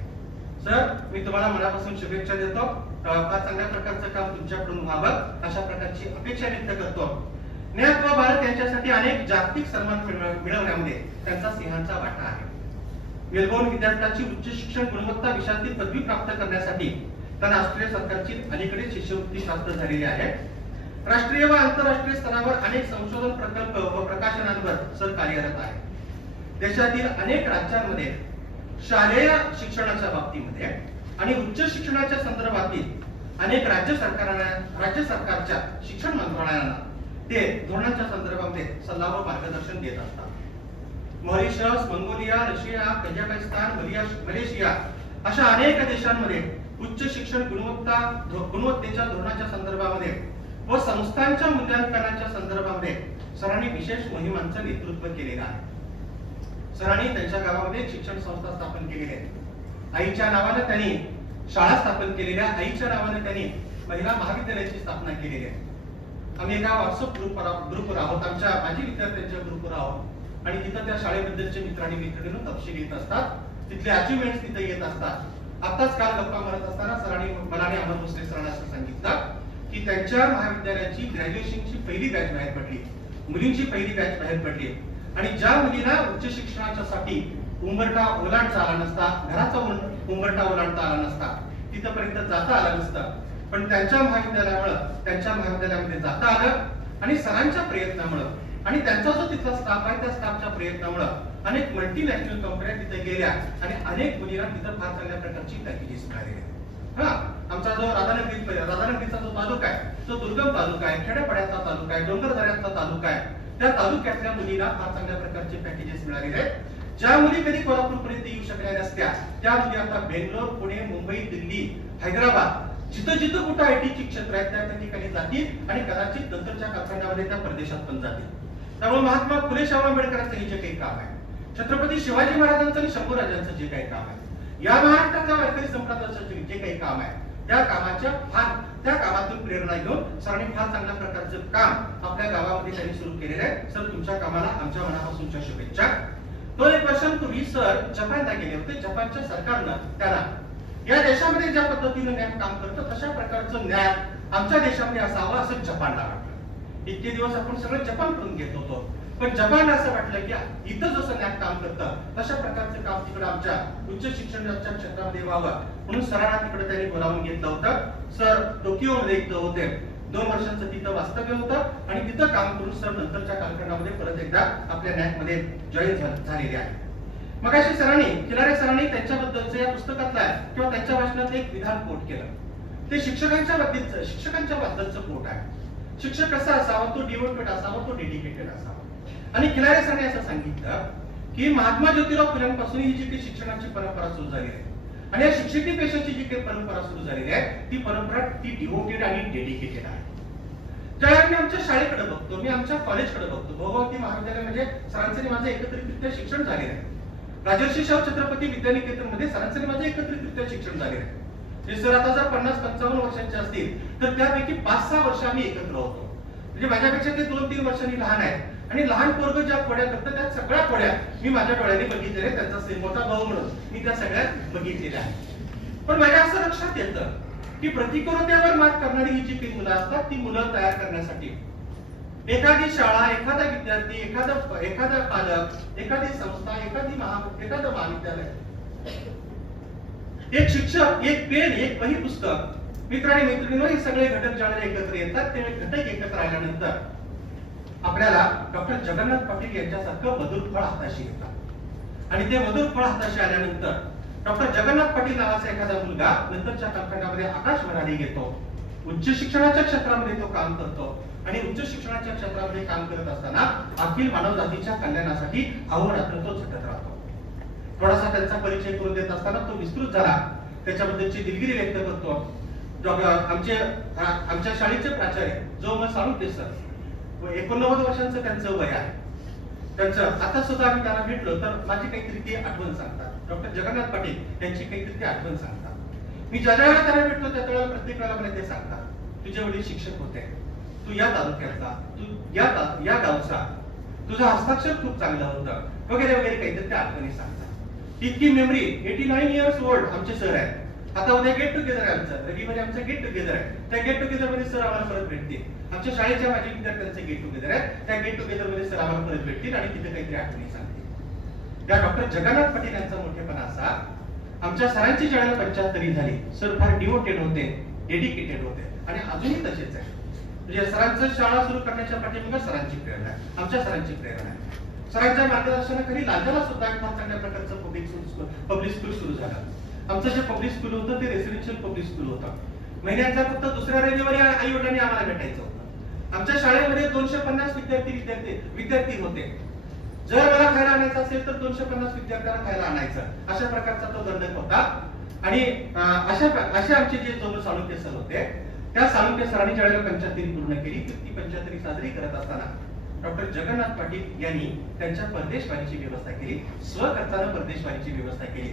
सर, मी तुम्हाला मनापासून शुभेच्छा देतो. फार चांगल्या प्रकारचं काम तुमच्याकडून व्हावं अशा प्रकारची अपेक्षा व्यक्त करतो. नॅक व भारत यांच्यासाठी अनेक जागतिक सन्मान मिळवण्यामध्ये त्यांचा सिंहाचा वाटा आहे. मेलबोर्न विद्यापीठाची उच्च शिक्षण गुणवत्ता विषयातील पदवी प्राप्त करण्यासाठी त्यांना ऑस्ट्रेलिया सरकारची अलीकडे शिष्यवृत्ती प्राप्त झालेली आहे. राष्ट्रीय व आंतरराष्ट्रीय स्तरावर अनेक संशोधन प्रकल्प व प्रकाशनांवर सर कार्यरत आहे. देशातील अनेक राज्यांमध्ये शालेय शिक्षणाच्या बाबतीमध्ये आणि उच्च शिक्षणाच्या संदर्भातील अनेक राज्य सरकारच्या शिक्षण मंत्रालयांना ते धोरणांच्या संदर्भामध्ये सल्ला व मार्गदर्शन देत असतात. Mauritius, Mongolia, Russia, Kazakhstan, Malaysia अशा अनेक देशांमध्ये उच्च शिक्षण गुणवत्तेच्या धोरणाच्या संदर्भामध्ये व संस्थांच्या मूल्यांकनाच्या संदर्भामध्ये सरांनी विशेष मोहिमांचं नेतृत्व केलेलं आहे. सरांनी त्यांच्या गावामध्ये शिक्षण संस्था स्थापन केलेल्या आहेत. आईच्या नावाने त्यांनी शाळा स्थापन केलेल्या, आईच्या नावाने त्यांनी महिला महाविद्यालयाची स्थापना केलेली आहे. आम्ही एका व्हॉट्सअप ग्रुपवर आहोत, आमच्या माजी विद्यार्थ्यांच्या ग्रुपवर आहोत आणि तिथं त्या शाळेबद्दलचे मित्रांनी मैत्रिणींना तपशील येत असतात, तिथले अचिव्हमेंट्स तिथे येत असतात. आताच काल गप्पा मारत असताना सरांनी मला आणि अमर भोसले सरांना असं सांगितलं की त्यांच्या महाविद्यालयाची ग्रॅज्युएशनची पहिली बॅच बाहेर पडली, मुलींची पहिली बॅच बाहेर पडली आणि ज्या मुलींना उच्च शिक्षणासाठी उंबरठा ओलांडता आला नसता, घराचा उंबरठा ओलांडता आला नसता, तिथपर्यंत जाता आला नसतं, पण त्यांच्या महाविद्यालयामध्ये जाता आलं आणि सरांच्या प्रयत्नामुळे आणि त्यांचा जो तिथला स्टाफ आहे त्या स्टाफच्या प्रयत्नामुळे अनेक मल्टीनॅशनल कंपन्या तिथे गेल्या आणि अनेक मुलींना तिथं फार चांगल्या प्रकारची पॅकेजेस मिळाली. आमचा जो राधानगरीचा जो तालुका आहे तो दुर्गम तालुका आहे, खेड्यापाड्याचा तालुका आहे, डोंगरदऱ्याचा तालुका आहे. त्या तालुक्यातल्या मुलींना फार चांगल्या प्रकारचे पॅकेजेस मिळालेले आहेत. ज्या मुली कधी कोल्हापूरपर्यंत येऊ शकल्या नसत्या त्या मुली आता बेंगलोर, पुणे, मुंबई, दिल्ली, हैदराबाद जिथं जिथं कुठं आयटीची क्षेत्र आहेत त्या ठिकाणी जातील आणि कदाचित नंतरच्या कालखंडामध्ये त्या परदेशात पण जातील. त्यामुळे महात्मा फुले शाहू आंबेडकरांचं हे जे काही काम आहे, छत्रपती शिवाजी महाराजांचं आणि शंभूराजांचं जे काही काम आहे, या महाराष्ट्रातल्या वारकरी संप्रदायाचं जे काही काम आहे त्या कामातून प्रेरणा घेऊन सरांनी फार चांगल्या प्रकारचं काम आपल्या गावामध्ये त्यांनी सुरू केलेलं आहे. सर, तुमच्या कामाला आमच्या मनापासूनच्या शुभेच्छा. 2-1 वर्षांपूर्वी सर जपानला गेले होते. जपानच्या सरकारनं त्यांना या देशामध्ये ज्या पद्धतीने न्याय काम करतं तशा प्रकारचं न्याय आमच्या देशामध्ये असावं असं जपानला वाटलं. इतके दिवस आपण सगळं जपानकडून घेत होतो, पण जपानला असं वाटलं की इथं जसं न्याय काम करतं तशा प्रकारचं काम तिकडे आमच्या उच्च शिक्षणाच्या क्षेत्रामध्ये व्हावं म्हणून सरांना तिकडे त्यांनी बोलावून घेतलं होतं. सर टोकियोमध्ये एकदा होते, 2 वर्षांचं तिथं वास्तव्य होतं आणि तिथं काम करून सर नंतरच्या कालखंडामध्ये परत एकदा आपल्या नॅकमध्ये जॉईन झालेले आहे. मग अशी खिलारे सरांनी त्यांच्याबद्दलचं या पुस्तकातला किंवा त्यांच्या भाषणात एक विधान कोट केलं. ते शिक्षकांच्या बद्दलचं कोट आहे. शिक्षक कसा असावा, तो डिवोटेड असावा, तो डेडिकेटेड असावा. आणि खिलारे सरांनी असं सांगितलं की महात्मा ज्योतिराव फुल्यांपासून ही जी काही शिक्षणाची परंपरा सुरू झाली आहे आणि या शिक्षकी पेशाची जी काही परंपरा सुरू झालेली आहे ती परंपरा ती डिवोटेड आणि डेडिकेटेड आहे. ज्यावेळी मी आमच्या शाळेकडे बघतो, मी आमच्या कॉलेजकडे बघतो, भोगावती महाविद्यालय म्हणजे सरांचं माझं एकत्रितरित्या शिक्षण झालेलं आहे. राजर्षी शाहू छत्रपती विद्यानिकेतन मध्ये सरांचं माझं एकत्रितरित्या शिक्षण झालेलं आहे. सर आता जर 50-55 वर्षांचे असतील तर त्यापैकी 5-6 वर्ष आम्ही एकत्र होतो. म्हणजे माझ्यापेक्षा ते 2-3 वर्षांनी लहान आहेत आणि लहान पोरग ज्या खोड्या करतात त्या सगळ्या खोड्या मी माझ्या डोळ्यांनी बघितलेल्या, त्यांचा मोठा भाऊ म्हणून मी त्या सगळ्या बघितलेल्या आहेत. पण माझ्या असं लक्षात येतं की प्रतिकूलतेवर मात करणारी ही जी काही मुलं असतात ती मुलं तयार करण्यासाठी एखादी शाळा, एखादा विद्यार्थी, एखादा पालक, एखादी संस्था, एखादं महाविद्यालय, एक शिक्षक, एक पेन, एक वही पुस्तक मित्र आणि मैत्रिणींनो, हे सगळे घटक ज्यावेळेला एकत्र येतात ते घटक एकत्र आल्यानंतर आपल्याला डॉक्टर जगन्नाथ पाटील यांच्यासारखं मधुर फळ हाताशी येतात. आणि ते मधुर फळ हाताशी आल्यानंतर डॉक्टर जगन्नाथ पाटील नावाचा एखादा मुलगा नंतरच्या कालखंडामध्ये आकाश भरारी घेतो, उच्च शिक्षणाच्या क्षेत्रामध्ये तो काम करतो आणि उच्च शिक्षणाच्या क्षेत्रामध्ये काम करत असताना अखिल मानव जातीच्या कल्याणासाठी अहोरात्र तो झटत राहतो. थोडासा त्यांचा परिचय करून देत असताना तो विस्तृत झाला, त्याच्याबद्दलची दिलगिरी व्यक्त करतो. आमच्या शाळेचे प्राचार्य जो साळुंखे सर, 89 वर्षांचं त्यांचं वय आहे. त्यांचं आता सुद्धा आम्ही त्यांना भेटलो तर माझी काहीतरी ती आठवण सांगतात. डॉक्टर जगन्नाथ पाटील यांची काहीतरी ती आठवण सांगतात. मी ज्या वेळेला त्यांना भेटतो त्या वेळेला प्रत्येक वेळेला मला ते सांगतात, तुझे वडील शिक्षक होते, तू या तालुक्याचा, तू या गावचा, तुझं हस्ताक्षर खूप चांगलं होतं, वगैरे वगैरे काहीतरी त्या आठवणी सांगतात. इतकी मेमरी. 89 इयर्स ओल्ड आमचे सर आहेत. आता उद्या गेट टुगेदर आहे आमचं, रविवारी आमचं गेट टुगेदर आहे. त्या गेट टुगेदर मध्ये सर आम्हाला परत भेटतील. आमच्या शाळेच्या माजी विद्यार्थ्यांचं गेट टुगेदर आहे, त्या गेट टुगेदर मध्ये सर आम्हाला परत भेटतील आणि तिथे काहीतरी आठवणी सांगतील. या डॉक्टर जगन्नाथ पाटील यांचा मोठेपणा असा, आमच्या सरांची ज्यावेळेला 75 झाली, सर फार डिवोटेड होते, डेडिकेटेड होते आणि अजूनही तसेच आहे. म्हणजे सरांचं शाळा सुरू करण्याच्या पाठीमागे सरांची प्रेरणा आहे, आमच्या सरांची प्रेरणा आहे. सरांच्या मार्गदर्शनाखाली लांजाला सुद्धा एक फार चांगल्या प्रकारचं पब्लिक स्कूल सुरू झालं. आमचं जे पब्लिक स्कूल होतं ते रेसिडेन्शियल पब्लिक स्कूल होतं. महिन्याचा फक्त दुसऱ्या रविवारी आई वडिलांनी आम्हाला भेटायचं होतं. आमच्या शाळेमध्ये 250 विद्यार्थी होते. जर मला खायला आणायचं असेल तर 250 विद्यार्थ्यांना खायला आणायचं, अशा प्रकारचा तो दंडक होता. आणि अशा आमचे जे दोन साळुंखे सर होते, त्या साळुंखे सरांनी ज्यावेळेला 75 पूर्ण केली, ती 75 साजरी करत असताना डॉक्टर जगन्नाथ पाटील यांनी त्यांच्या परदेशवारीची व्यवस्था केली, स्वखर्चानं परदेशवारीची व्यवस्था केली.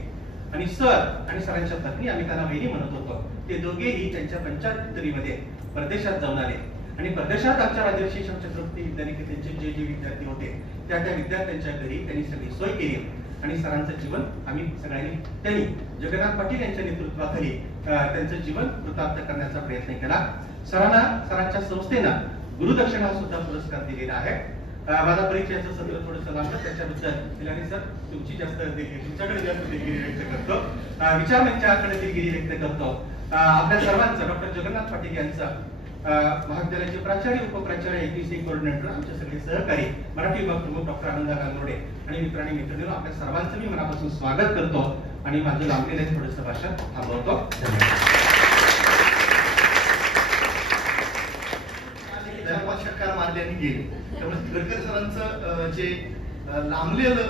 आणि सर आणि सरांच्या पत्नी, आम्ही त्यांना वहिनी म्हणत होतो, ते दोघेही त्यांच्या 75 मध्ये परदेशात जाऊन आले. आणि परदेशात आमच्या राजर्षी शाहू छत्रपती विद्यानिकेतनचे जे विद्यार्थी होते त्या विद्यार्थ्यांच्या घरी त्यांनी सगळी सोय केली. आणि सरांचं जीवन आम्ही सगळ्यांनी, त्यांनी जगन्नाथ पाटील यांच्या नेतृत्वाखाली त्यांचं जीवन कृतार्थ करण्याचा प्रयत्न केला. सरांना, सरांच्या संस्थेनं गुरुदक्षिणा सुद्धा पुरस्कार दिलेला आहे. माझा परिचयाचं सत्र थोडंसं लांबलं, त्याच्याबद्दल सर तुमची जास्त तुमच्याकडे जास्त दिलगिरी व्यक्त करतो, विचारमंचाकडे दिलगिरी व्यक्त करतो. आपल्या सर्वांचं, डॉक्टर जगन्नाथ पाटील यांचं, महाविद्यालयाचे प्राचार्य, उपप्राचार्य, APC कोऑर्डिनेटर, आमचे सगळे सहकारी, मराठी विभाग प्रमुख डॉक्टर आनंदा गांगुर्डे आणि मित्रांनी मैत्रिणींनो, आपल्या सर्वांचं मी मनापासून स्वागत करतो आणि माझं लांबलेलं थोडंसं भाषण थांबवतो. धन्यवाद. षटकार मारले आणि गेले. त्यामुळे तिरकर सरांचं जे लांबलेलं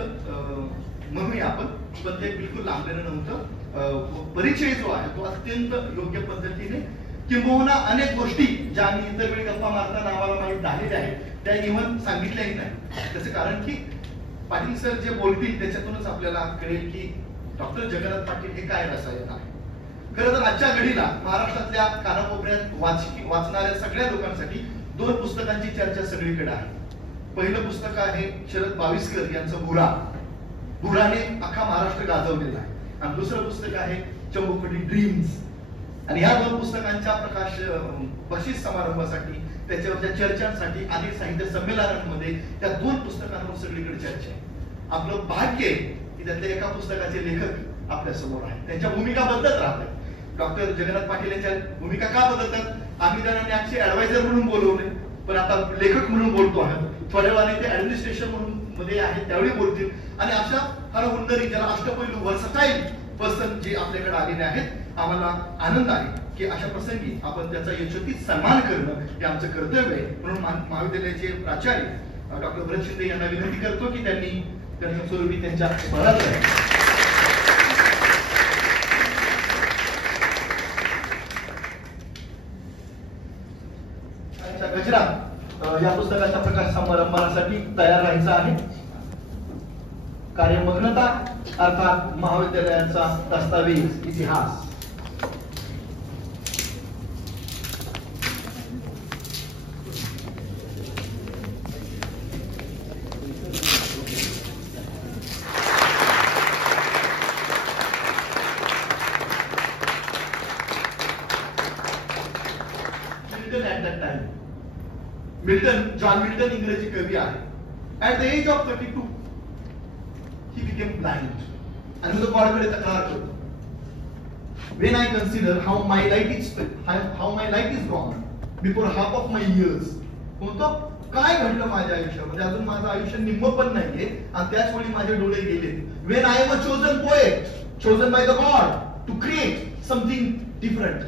म्हणूया आपण, पण ते बिलकुल लांबलेलं नव्हतं. परिचय जो आहे तो अत्यंत योग्य पद्धतीने, किंबहुना अनेक गोष्टी ज्या आम्ही इतर वेळी गप्पा मारताना आम्हाला माहीत झालेल्या आहेत त्या इव्हन सांगितल्याही नाही. त्याचं कारण की पाटील सर जे बोलतील त्याच्यातूनच आपल्याला कळेल की डॉक्टर जगन्नाथ पाटील हे काय रसायन आहे. खरं तर आजच्या घडीला महाराष्ट्रातल्या कानाकोपऱ्यात वाचणाऱ्या सगळ्या लोकांसाठी 2 पुस्तकांची चर्चा सगळीकडे आहे. पहिलं पुस्तक आहे शरद बाविस्कर यांचं भुरा. भुराने अख्खा महाराष्ट्र गाजवलेला आहे. आणि दुसरं पुस्तक आहे चौकडी ड्रीम्स. आणि या 2 पुस्तकांच्या बक्षीस समारंभासाठी, त्याच्यावरच्या चर्चांसाठी अनेक साहित्य संमेलनांमध्ये त्या 2 पुस्तकांवर सगळीकडे चर्चा आहे. आपलं भाग्य की त्यातल्या एका पुस्तकाचे लेखक आपल्या समोर आहेत. त्यांच्या भूमिका बदलत राहतात. डॉक्टर जगन्नाथ पाटील यांच्या भूमिका का बदलतात? आम्ही त्यांना ऍक्च्युअली ऍडवायझर म्हणून बोलवले, पण आता लेखक म्हणून बोलतो आहोत. थोड्या वेळाने ते ऍडमिनिस्ट्रेशन म्हणून मध्ये आहेत त्यावेळी बोलतील. आणि अशा फार हुंदरी, ज्याला अष्टपैलू, वर्सटाईल पर्सन जे आपल्याकडे आलेले आहेत, आम्हाला आनंद आहे की अशा प्रसंगी आपण त्याचा यशस्वीत सन्मान करणं हे आमचं कर्तव्य आहे. म्हणून महाविद्यालयाचे प्राचार्य डॉक्टर भरत शिंदे यांना विनंती करतो की त्यांनी त्यांच्या स्वरूपी त्यांच्या बळात गजरा या पुस्तकाच्या प्रकाश समारंभासाठी तयार राहायचं आहे. कार्यमग्नता अर्थात महाविद्यालयाचा दस्तावेज इतिहास. मिल्टन, जॉन मिल्टन इंग्रजी कवी आहे. At the age of 32 he became blind आणि तो गॉडकडे तक्रार करतो. when I consider how my life is gone before half of my years. म्हणतो काय घडलं माझ्या आयुष्यामध्ये, अजून माझं आयुष्य निम्म पण नाहीये आणि त्याच वेळी माझे डोळे गेले. When I am a chosen poet, chosen by the God to create something different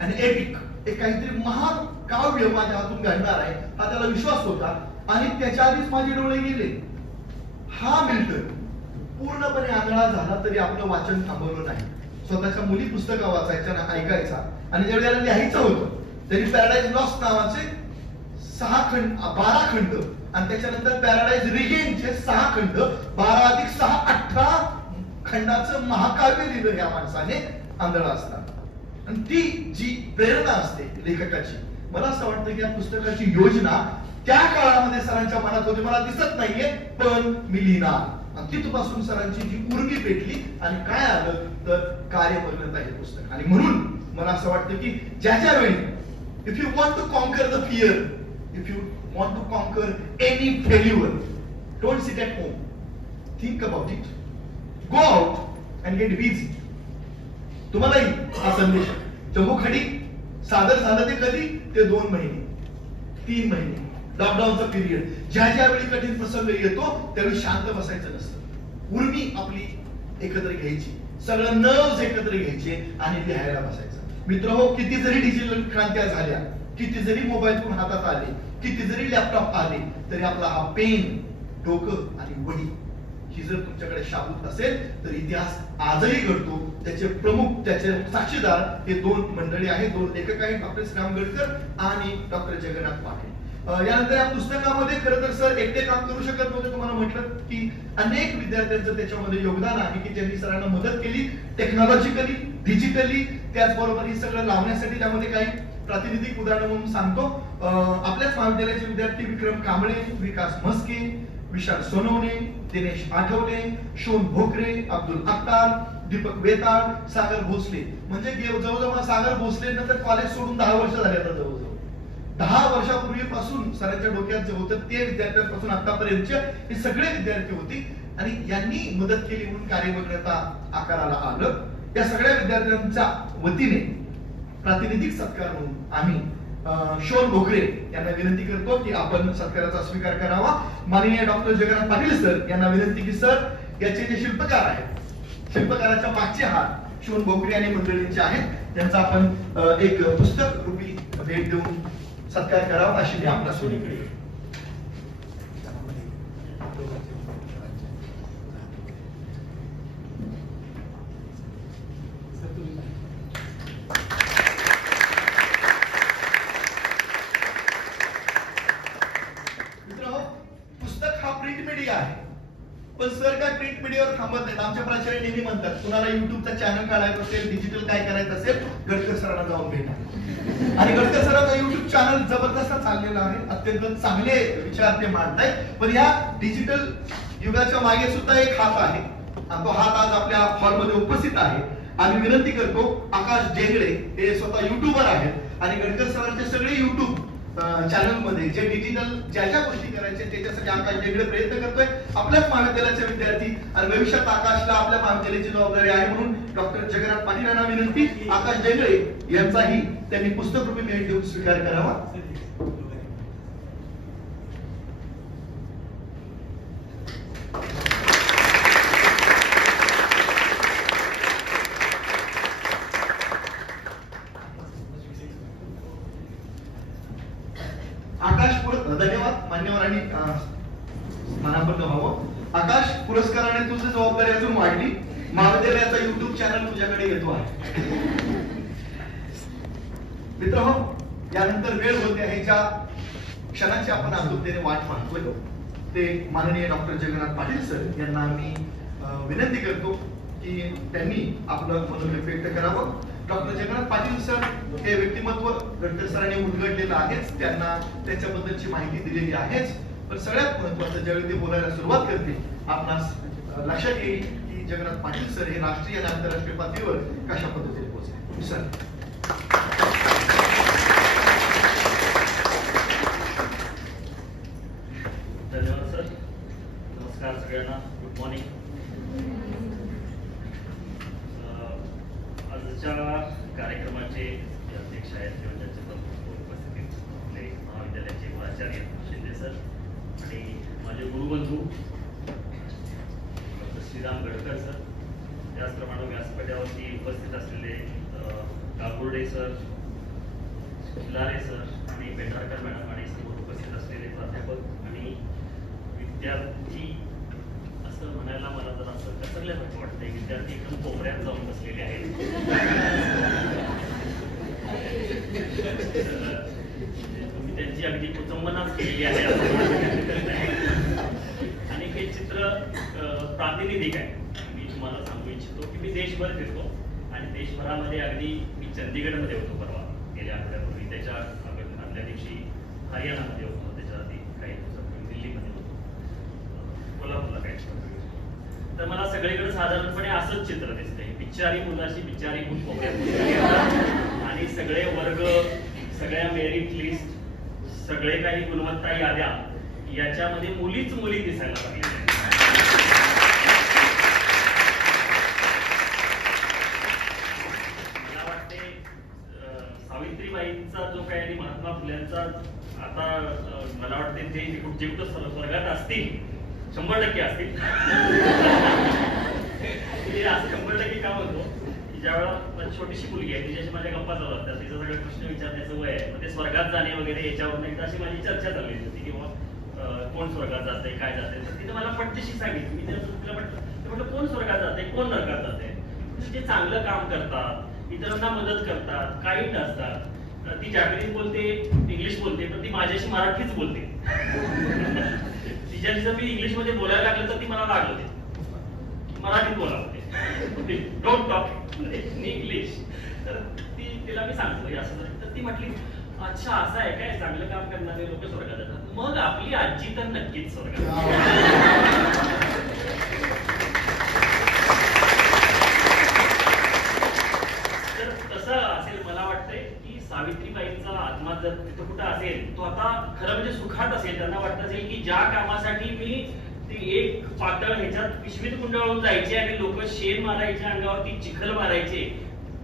and epic, एक काहीतरी महान काव्य माझ्या हातून घडणार आहे हा त्याला विश्वास होता आणि त्याच्या आधीच माझे डोळे गेले. हा मिल्टन पूर्णपणे आंधळा झाला तरी आपलं वाचन थांबवलं नाही. स्वतःच्या मुली पुस्तकं वाचायच्या ना ऐकायचा आणि ज्यावेळी त्याला लिहायचं होतं तरी पॅराडाइज लॉस्ट नावाचे 12 खंड आणि त्याच्यानंतर पॅराडाइज रिगेनचे 6 खंड 12 अधिक 6 18 खंडाचं महाकाव्य लिहिलं या माणसाने आंधळा असताना. आणि ती जी प्रेरणा असते लेखकाची, मला असं वाटतं की या पुस्तकाची योजना त्या काळामध्ये सरांच्या मनात होती, मला दिसत नाहीये पण मी लिहिणार. आणि तिथपासून सरांची जी उर्मी पेटली आणि काय आलं तर कार्य बनत आहे पुस्तक. आणि म्हणून मला असं वाटतं की ज्याच्या वेळी if you want to conquer the fear, if you want to conquer any failure, don't sit at home, think about it, go out and get busy. तुम्हालाही हा संदेश जम्मूखडी सादर झालं ते कधी, ते 2 महिने 3 महिने लॉकडाऊनचा पिरियड, ज्या वेळी कठीण प्रसंग येतो त्यावेळी शांत बसायचं नसतं. उर्मी आपली एकत्र घ्यायची, सगळं नर्व्स एकत्र घ्यायचे आणि लिहायला बसायचं. मित्रहो, किती जरी डिजिटल क्रांत्या झाल्या, किती जरी मोबाईल फोन हातात आले, किती जरी लॅपटॉप आले, तरी आपला हा पेन, डोकं आणि वही ही जर तुमच्याकडे शाबूत असेल तर इतिहास आजही घडतो. त्याचे प्रमुख, त्याचे साक्षीदार हे 2 मंडळी आहेत, 2 लेखक आहेत, डॉक्टर श्रीराम गडकर आणि डॉक्टर जगन्नाथ पाटील. यानंतर या पुस्तकामध्ये खरं तर सर एकटे काम करू शकत नव्हते. तुम्हाला म्हटलं की अनेक विद्यार्थ्यांचं त्याच्यामध्ये योगदान आहे की ज्यांनी सरांना मदत केली टेक्नॉलॉजिकली, डिजिटली. त्याचबरोबर हे सगळं लावण्यासाठी त्यामध्ये काही प्रातिनिधिक उदाहरण म्हणून सांगतो. आपल्याच महाविद्यालयाचे विद्यार्थी विक्रम कांबळे, विकास म्हस्के, विशाल सोनवणे, दिनेश आठवले, शोन भोकरे, अब्दुल अख्तार, दीपक वेताळ, सागर भोसले. म्हणजे जवळजवळ सागर भोसले नंतर कॉलेज सोडून 10 वर्ष झाले. आता जवळजवळ 10 वर्षापूर्वीपासून सरांच्या डोक्यात जे होतं ते विद्यार्थ्यांपासून आतापर्यंतचे हे सगळे विद्यार्थी होते आणि यांनी मदत केली म्हणून कार्यबद्धता आकाराला आलं. या सगळ्या विद्यार्थ्यांच्या वतीने प्रातिनिधिक सत्कार म्हणून आम्ही शोन भोकरे यांना विनंती करतो की आपण सत्काराचा स्वीकार करावा. माननीय डॉक्टर जगन्नाथ पाटील सर यांना विनंती की सर याचे जे शिल्पकार आहेत, शिल्पकाराच्या मागचे हात शोन भोकरे आणि मंडळींचे आहेत, त्यांचा आपण एक पुस्तक रूपी भेट देऊन सत्कार करावा अशी मी आपला सोयी. पण सर काय प्रिंट मीडियावर थांबत नाहीत. आमच्या प्राचार्य नेहमी म्हणतात कुणाला युट्यूबचा चॅनल काढायचं असेल, डिजिटल काय करायचं असेल, गडकर सरांना जाऊन भेटा. आणि गडकर सरांचा युट्यूब चॅनल जबरदस्त चाललेला आहे, अत्यंत चांगले विचार ते मांडतायत. पण या डिजिटल युगाच्या मागे सुद्धा एक हात आहे आणि तो हात आज आपल्या हॉलमध्ये उपस्थित आहे. आम्ही विनंती करतो, आकाश डेंगळे हे स्वतः युट्यूबर आहेत आणि गडकर सरांचे सगळे युट्यूब चॅनल मध्ये जे डिजिटल ज्या ज्या गोष्टी करायच्या त्याच्यासाठी आकाश डेंगळे प्रयत्न करतोय. आपल्याच महाविद्यालयाचे विद्यार्थी आणि भविष्यात आकाशला आपल्या महाविद्यालयाची जबाबदारी आहे म्हणून डॉक्टर जगन्नाथ पाटील यांना विनंती, आकाश डेंगळे यांचाही त्यांनी पुस्तक रूपी भेट देऊन स्वीकार करावा. धन्यवाद मान्यवरांनी मनापासून व्हावं. आकाश, पुरस्काराने तुझी जबाबदारी अजून वाढली. महाविद्यालयाचा युट्यूब चॅनल तुझ्याकडे येतो आहे. मित्रहो, यानंतर वेळ होते आहे ज्या क्षणाची आपण आतुरतेने वाट पाहतोय ते माननीय डॉक्टर जगन्नाथ पाटील सर यांना मी विनंती करतो की त्यांनी आपलं मनोगत व्यक्त करावं. डॉक्टर जगन्नाथ पाटील सर हे व्यक्तिमत्व गडकर सरांनी उलगडलेलं आहेच, त्यांना त्याच्याबद्दलची माहिती दिलेली आहेच. पण सगळ्यात महत्वाचं ज्यावेळी ते बोलायला सुरुवात करते आपणास लक्षात येईल की जगन्नाथ पाटील सर हे राष्ट्रीय आणि आंतरराष्ट्रीय पातळीवर कशा पद्धतीने पोहोचले. सर धन्यवाद सर. नमस्कार सगळ्यांना, गुड मॉर्निंग. आजच्या अध्यक्ष आहेत किंवा ज्यांच्या उपस्थितीत आपले महाविद्यालयाचे प्राचार्य शिंदे सर आणि माझे गुरुबंधू डॉक्टर श्रीराम गडकर सर, त्याचप्रमाणे व्यासपीठावरती उपस्थित असलेले गांगुर्डे सर, खिलारे सर आणि पेंढारकर मॅडम आणि समोर उपस्थित असलेले प्राध्यापक आणि विद्यार्थी, असं म्हणायला मला जर असं कसल्यासारखं वाटतंय, विद्यार्थी एकदम कोपऱ्यात जाऊन बसलेले आहेत. तुम्ही त्यांची अगदी कुचंबनाच केलेली आहे आणि हे चित्र प्रातिनिधिक आहे. मी तुम्हाला सांगू इच्छितो की मी देशभर फिरतो आणि देशभरामध्ये अगदी मी चंदीगडमध्ये होतो परवा गेल्या आठवड्यापूर्वी, त्याच्या आदल्या दिवशी हरियाणामध्ये होतो, त्याच्या आधी काही दिवसापूर्वी दिल्लीमध्ये होतो, कोल्हापूरला काही दिवसापूर्वी. तर मला सगळीकडे साधारणपणे असंच चित्र दिसतंय, बिचारी मुलाशी बिचारी मुल कोपऱ्यात आणि सगळे वर्ग, सगळ्या मेरिट लिस्ट, सगळे काही गुणवत्ता याद्या, याच्यामध्ये मुलीच मुली दिसायला लागलेल्या आहेत. मला वाटते सावित्रीबाईंचा जो काही आणि महात्मा फुल्यांचा आता मला वाटते ते जे कुठं स्वर्गात असतील 100% असतील. असं 100% का म्हणतो की ज्यावेळेला छोटीशी मुलगी आहे तिच्याशी माझ्या गप्पा चालू असतात, तिचं सगळे प्रश्न विचारण्याचं वय आहे, मग ते स्वर्गात जाणे वगैरे याच्यावर एकदा अशी माझी चर्चा चालली होती किंवा कोण स्वर्गात जाते काय जाते, तर तिने मला पटदिशी सांगितलं. मी तिला म्हटलं कोण स्वर्गात जाते कोण नरकात जाते, जे चांगलं काम करतात, इतरांना मदत करतात, काइंड असतात. ती जॅपनीज बोलते, इंग्लिश बोलते, पण ती माझ्याशी मराठीच बोलते. तिच्या जर मी इंग्लिश मध्ये बोलायला लागलं तर ती मला लागते मराठीत बोलावते, डोंट टॉक इन इंग्लिश. तर तिला मी सांगतो असं, तर ती म्हटली अच्छा असं आहे काय, चांगलं काम करणारे लोक स्वर्गात जातात, मग आपली आजी तर नक्कीच स्वर्गात. तर तसं असेल, मला वाटतंय की सावित्रीबाईंचा आत्मा जर तिथं कुठं असेल तो आता खरं म्हणजे सुखात असेल. त्यांना वाटत असेल की ज्या कामासाठी मी ती एक पातळ ह्याच्यात पिशवीत गुंडाळून जायचे आणि लोक शेण मारायचे, अंगावरती चिखल मारायचे,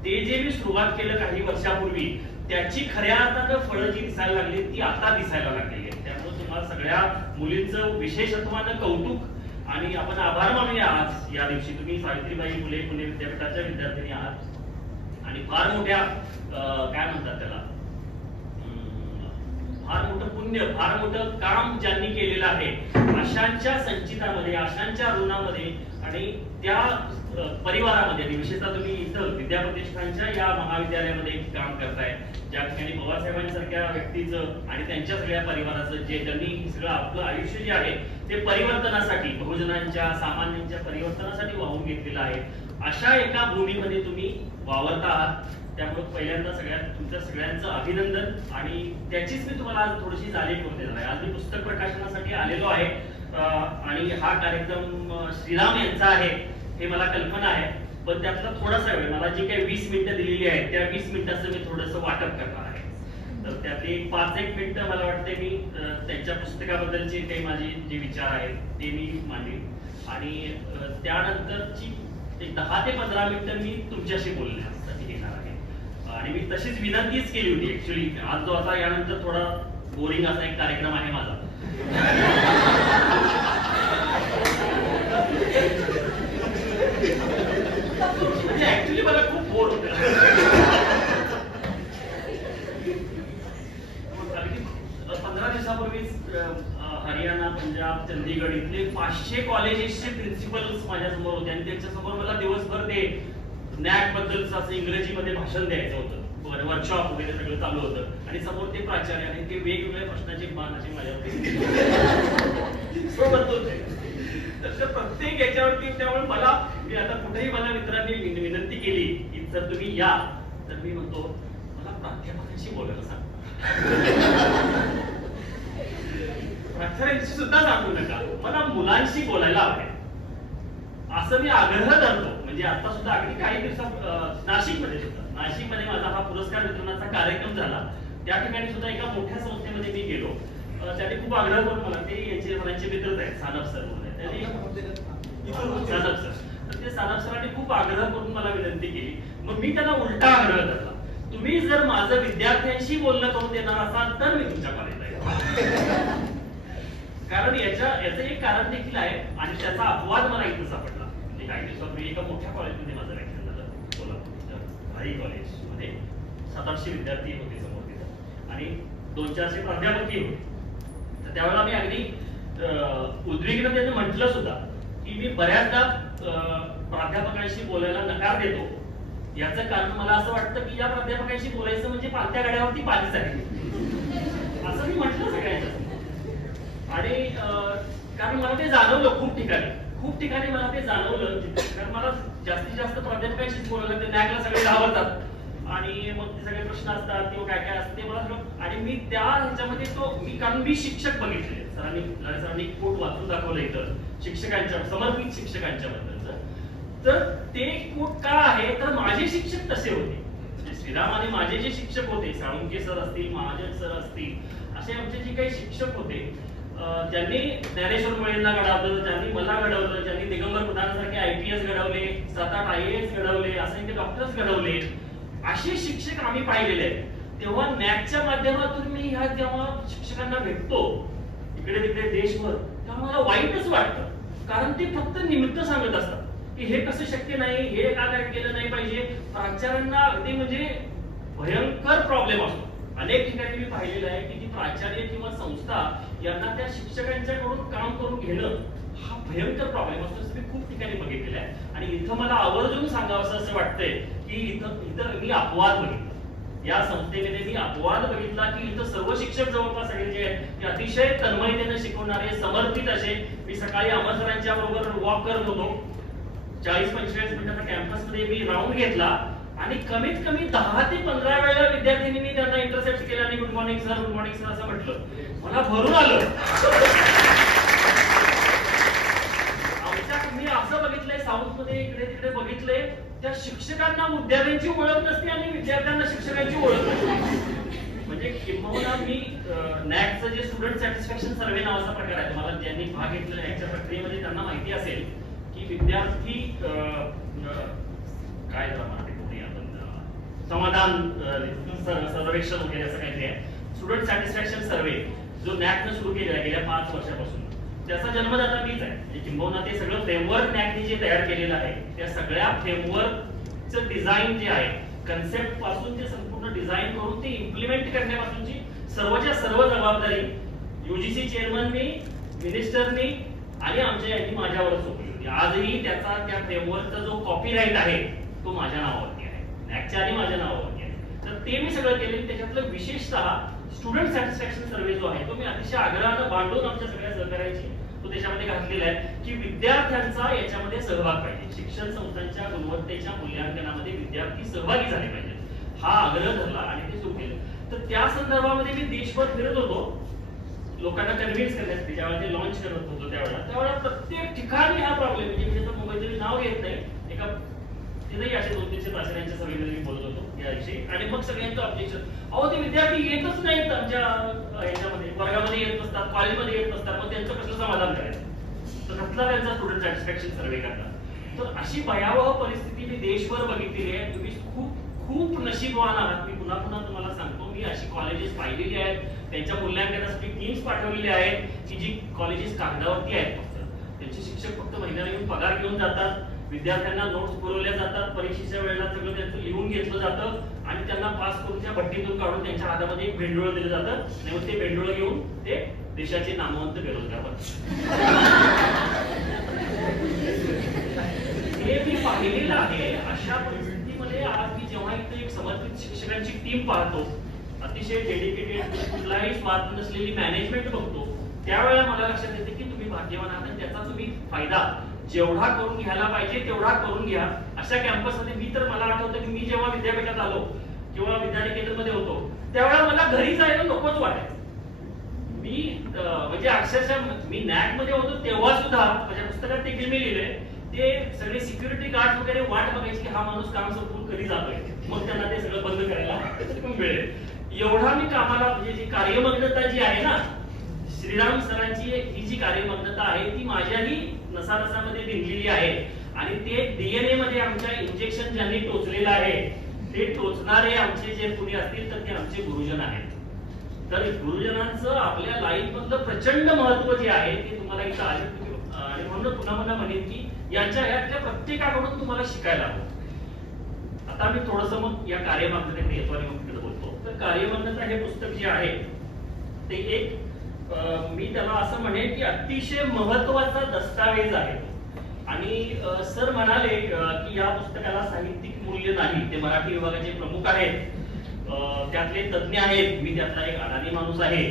ते जे मी सुरुवात केलं काही वर्षापूर्वी, त्याची खऱ्या अर्थानं फळं जी दिसायला लागली ती आता दिसायला लागलेली आहेत. त्यामुळे तुम्हाला सगळ्या मुलींचं विशेषत्वानं कौतुक आणि आपण आभार मानूया. आज या दिवशी तुम्ही सावित्रीबाई फुले पुणे विद्यापीठाच्या विद्यार्थिनी आहात आणि फार मोठ्या काय म्हणतात त्याला, फार मोठं पुण्य, फार मोठं काम ज्यांनी केलेलं आहे, अशांच्या संचितामध्ये, अशांच्या ऋणामध्ये आणि त्या परिवारामध्ये, आणि विशेषतः तुम्ही इथं विद्याप्रतिष्ठानच्या या महाविद्यालयामध्ये काम करताय, ज्या ठिकाणी पवारसाहेबांसारख्या व्यक्तीचं आणि त्यांच्या सगळ्या परिवाराचं जे त्यांनी सगळं आपलं आयुष्य जे आहे ते परिवर्तनासाठी, बहुजनांच्या सामान्यांच्या परिवर्तनासाठी वाहून घेतलेलं आहे, अशा एका भूमीमध्ये तुम्ही वावरता आहात. त्यामुळे पहिल्यांदा तुमच्या सगळ्यांचं अभिनंदन आणि त्याचीच मी तुम्हाला आज थोडीशी जाणीव करून देणार आहे. आज मी पुस्तक प्रकाशनासाठी आलेलो आहे आणि हा कार्यक्रम श्रीराम यांचा आहे हे मला कल्पना आहे, पण त्यातला थोडासा वेळ, मला जी काही 20 मिनिटं दिलेली आहेत त्या 20 मिनिटाचं मी थोडंसं वाटप करणार आहे. तर त्यातली 5-1 मिनिटं मला वाटते मी त्यांच्या पुस्तकाबद्दलचे काही माझे जे विचार आहेत ते मी मांडेन आणि त्यानंतरची एक 10 ते 15 मिनिटं मी तुमच्याशी बोलण्यासाठी घेणार आहे. आणि मी तशीच विनंतीच केली होती ऍक्च्युली, आज जो आता यानंतर थोडा बोरिंग असा एक कार्यक्रम आहे माझा. म्हणजे ऍक्च्युली मला खूप बोर होत. अगदी 15 दिवसापूर्वीच हरियाणा, पंजाब, चंदीगड इथले 500 कॉलेजेसचे प्रिन्सिपल्स माझ्या समोर होते आणि त्यांच्या समोर मला दिवसभर ते नॅक बद्दलच असं इंग्रजीमध्ये भाषण द्यायचं होतं, वर्कशॉप वगैरे सगळं चालू होतं आणि समोर ते प्राचार्य आणि ते वेगवेगळ्या प्रश्नाचे मान असे माझ्यावरती सोबत होते. तर प्रत्येक याच्यावरती, त्यामुळे मला मी आता कुठेही मला मित्रांनी विनंती केली की जर तुम्ही या, तर मी म्हणतो मला प्राध्यापकांशी बोलायला सांग, प्राचार्यांशी सुद्धा सांगू नका, मला मुलांशी बोलायला आवडेल असं मी आग्रह धरतो. म्हणजे आता सुद्धा अगदी काही दिवसात नाशिकमध्ये माझा हा पुरस्कार वितरणाचा कार्यक्रम झाला, त्या ठिकाणी सुद्धा एका मोठ्या संस्थेमध्ये मी गेलो. त्यांनी खूप आग्रह करून मला, ते यांचे मित्रच आहेत सानप सर म्हणून, त्यांनी सानप सर, तर ते सानप सरांनी खूप आग्रह करून मला विनंती केली. मग मी त्यांना उलटा आग्रह धरला तुम्ही जर माझं विद्यार्थ्यांशी बोलणं करून देणार असाल तर मी तुमच्या कॉलेजला येतो. कारण याचं एक कारण देखील आहे आणि त्याचा अपवाद मला इथं सापडला. म्हणजे काही दिवसापूर्वी एका मोठ्या कॉलेजमध्ये माझं व्याख्यान झालं कोल्हापूरच्या भाई कॉलेजमध्ये. 700-800 विद्यार्थी होते समोर तिथं आणि 200-400 प्राध्यापकही होते. तर त्यावेळेला मी अगदी उद्विग्नतेने म्हटलं सुद्धा की मी बऱ्याचदा प्राध्यापकांशी बोलायला नकार देतो. याचं कारण मला असं वाटतं की या प्राध्यापकांशी बोलायचं म्हणजे पालत्या गाड्यावरती पालीच आहे असं मी म्हटलं सगळ्यांच्या. आणि कारण मला ते जाणवलं खूप ठिकाणी मला ते जाणवलं. कारण मला जास्तीत जास्त प्राध्यापकांशीच बोलायला ते नॅकला सगळे घाबरतात आणि मग ते सगळे प्रश्न असतात किंवा काय असतं ते मला सगळं. आणि मी त्या ह्याच्यामध्ये कारण मी शिक्षक बघितले. सरांनी कोट वाचून दाखवलं इथं शिक्षकांच्या समर्पित शिक्षकांच्या बद्दलचं. तर ते कोट का आहे तर माझे शिक्षक तसे होते. म्हणजे श्रीराम आणि माझे जे शिक्षक होते साळुंके सर असतील महाजन सर असतील असे आमचे जे काही शिक्षक होते ज्यांनी ज्ञानेश्वर मुळेंना घडवलं, ज्यांनी मला घडवलं, ज्यांनी दिगंबर प्रधानसारखे IPS घडवले, 7-8 IAS घडवले, असंख्य डॉक्टर्स घडवले, असे शिक्षक आम्ही पाहिलेले आहेत. तेव्हा नॅकच्या माध्यमातून मी ह्या जेव्हा शिक्षकांना भेटतो इकडे तिकडे देशभर तेव्हा मला वाईटच वाटतं. कारण ते फक्त निमित्त सांगत असतात की हे कसं शक्य नाही, हे का काय केलं नाही पाहिजे. प्राचार्यांना अगदी म्हणजे भयंकर प्रॉब्लेम असतो. अनेक ठिकाणी मी पाहिलेलं आहे की ती प्राचार्य किंवा संस्था यांना त्या शिक्षकांच्याकडून काम करून घेणं हा भयंकर प्रॉब्लेम असतो. असं मी खूप ठिकाणी बघितलेलं आहे. आणि इथं मला आवर्जून सांगावं असं वाटतंय की इथं मी अपवाद बघितला. या संस्थेमध्ये मी अपवाद बघितला की इथं सर्व शिक्षक जवळपास सगळे जे आहेत ते अतिशय तन्मयतेने शिकवणारे समर्पित असे. मी सकाळी अमर सरांच्या बरोबर वॉक करत होतो. 40-45 मिनिटाचा कॅम्पस मध्ये मी राऊंड घेतला आणि कमीत कमी 10 ते 15 वेळा विद्यार्थ्यांनी त्यांना इंटरसेप्ट केला आणि गुड मॉर्निंग सर असं म्हटलं. मला भरून आलं. मी असं बघितलंय साऊथ मध्ये इकडे तिकडे बघितलंय त्या शिक्षकांना विद्यार्थ्यांची ओळख नसते आणि विद्यार्थ्यांना शिक्षकांची ओळख नसते. म्हणजे किंबहुना मी नॅकचं जे स्टुडंट सॅटिस्फॅक्शन सर्व्हे नावाचा प्रकार आहे तुम्हाला ज्यांनी भाग घेतलेला नॅकच्या प्रक्रियेमध्ये त्यांना माहिती असेल की विद्यार्थी काय समाधान सर्वेक्षण वगैरे असं काहीतरी आहे. स्टुडंट सॅटिस्फॅक्शन सर्व्हे जो नॅकनं सुरू केलेला आहे गेल्या 5 वर्षापासून त्याचा जन्मदाता मीच आहे. म्हणजे किंबहुना ते सगळं फ्रेमवर्क नॅकने जे तयार केलेलं आहे त्या सगळ्या फ्रेमवर्कचं डिझाईन जे आहे कन्सेप्ट पासून ते संपूर्ण डिझाईन करून ते इम्प्लिमेंट करण्यापासूनची सर्वच्या सर्व जबाबदारी UGC चेअरमननी, मिनिस्टरनी आणि आमच्या यांनी माझ्यावरच सोपवली होती. आजही त्याचा त्या फ्रेमवर्कचा जो कॉपीराईट आहे तो माझ्या नावावरती आहे, नॅकच्या आणि माझ्या नावावरती आहे. तर ते मी सगळं केलं. त्याच्यातलं विशेषतः स्टुडंट सॅटिस्फॅक्शन सर्व्हे जो आहे तो मी अतिशय आग्रहानं भांडून आमच्या सगळ्या सहकार्याची तो त्याच्यामध्ये घातलेला आहे की विद्यार्थ्यांचा याच्यामध्ये सहभाग पाहिजे. शिक्षण संस्थांच्या गुणवत्तेच्या मूल्यांकनामध्ये विद्यार्थी सहभागी झाले पाहिजेत हा आग्रह धरला आणि ते सुरू केलं. तर त्या संदर्भामध्ये मी देशभर फिरत होतो लोकांना कन्व्हिन्स करण्यासाठी. ज्यावेळेला ते लॉन्च करत होतो त्यावेळेला प्रत्येक ठिकाणी हा प्रॉब्लेम म्हणजे मी मुंबईचं नाव घेत नाही एका तिथेही असे 200-300 प्राचार्यांच्या सभेमध्ये मी बोलत होतो याविषयी. आणि मग सगळ्यांचं ऑब्जेक्शन अहो ते विद्यार्थी येतच नाहीत आमच्या ह्याच्यामध्ये वर्गामध्ये येत नसतात कॉलेजमध्ये येत नसतात मग त्यांचं कसं समाधान करायचं. तर कसला त्यांचा स्टुडंट सॅटिस्फॅक्शन सर्व्हे करतात. तर अशी भयावह परिस्थिती मी देशभर बघितलेली आहे. तुम्ही खूप नशीबवान आहात. मी पुन्हा तुम्हाला सांगतो मी अशी कॉलेजेस पाहिलेली आहेत त्यांच्या मूल्यांकनासाठी टीम्स पाठवलेले आहेत की जी कॉलेजेस कागदावरती आहेत फक्त त्यांचे शिक्षक फक्त महिन्याला येऊन पगार घेऊन जातात. विद्यार्थ्यांना नोट्स पुरवल्या जातात. परीक्षेच्या वेळेला सगळं त्यांचं लिहून घेतलं जातं आणि त्यांना पास करून त्या भट्टीतून काढून त्यांच्या हातामध्ये एक भेंडोळ दिलं जातं आणि मग ते भेंडोळ घेऊन ते देशाचे नामवंत बेरोजगार बनतात. हे मी पाहिलेलं आहे. अशा परिस्थितीमध्ये आज मी जेव्हा इथे एक समर्पित शिक्षकांची टीम पाहतो अतिशय डेडिकेटेड कुठलाही स्वार्थ नसलेली मॅनेजमेंट बघतो त्यावेळेला मला लक्षात येते की तुम्ही भाग्यवान आहात आणि त्याचा तुम्ही फायदा जेवढा करून घ्यायला पाहिजे तेवढा करून घ्या. अशा कॅम्पसमध्ये मी तर मला आठवतं की मी जेव्हा विद्यापीठात आलो किंवा विद्यानिकेतनमध्ये होतो त्यावेळेला मला घरी जायला नकोच वाटायचं. मी म्हणजे अक्षरशः मी नॅक मध्ये होतो तेव्हा सुद्धा माझ्या पुस्तकात देखील मी लिहिलंय ते सगळे सिक्युरिटी गार्ड वगैरे वाट बघायचे की हा माणूस काम संपवून कधी जातोय मग त्यांना ते सगळं बंद करायला मिळेल. एवढा मी कामाला म्हणजे जी कार्यमग्नता जी आहे ना श्रीराम सरांची ही जी कार्यमग्नता आहे ती माझ्याही नसानसामध्ये भिनलेली आहे. आणि ते DNA मध्ये आमच्या इंजेक्शन ज्यांनी टोचलेलं आहे ते टोचणारे आमचे जे कुणी असतील तर ते आमचे गुरुजन आहेत. तर गुरुजनांचं आपल्या लाईफ मधलं प्रचंड महत्व जे आहे ते तुम्हाला इथं आले. आणि म्हणून पुन्हा म्हणेन की यांच्या ह्यातल्या प्रत्येकाकडून तुम्हाला शिकायला हवं. आता मी थोडस मग या कार्यमान्यतेकडे येतो आणि मग तिकडे बोलतो. तर कार्यमान्यता हे पुस्तक जे आहे ते एक मी त्याला असं म्हणेन की अतिशय महत्वाचा दस्तावेज आहे. आणि सर म्हणाले की या पुस्तकाला साहित्यिक मूल्य नाही. ते मराठी विभागाचे प्रमुख आहेत, त्यातले तज्ञ आहेत, मी त्यातला एक अडाणी माणूस आहे.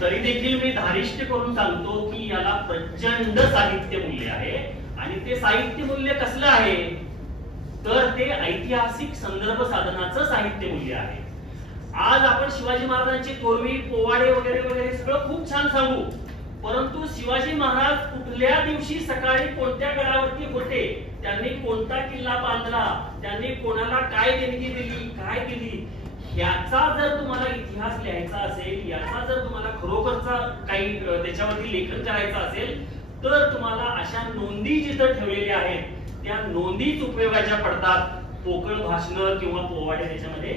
तरी देखील मी धारिष्ट करून सांगतो की याला प्रचंड साहित्य मूल्य आहे. आणि ते साहित्य मूल्य कसलं आहे तर ते ऐतिहासिक संदर्भ साधनाचं साहित्य मूल्य आहे. आज आपण शिवाजी महाराजांचे कोरवी, पोवाडे वगैरे वगैरे सगळं खूप छान सांगू, परंतु शिवाजी महाराज कुठल्या दिवशी सकाळी कोणत्या गडावरती होते, त्यांनी कोणता किल्ला बांधला, त्यांनी कोणाला काय देणगी दिली, काय दिली, याचा जर तुम्हाला इतिहास लिहायचा असेल, याचा जर तुम्हाला खरोखरचा काही त्याच्यावरती लेखन करायचं असेल, तर तुम्हाला अशा नोंदी जिथं ठेवलेल्या आहेत त्या नोंदीच उपयोगाच्या पडतात. पोकळ भाषण किंवा पोवाडे त्याच्यामध्ये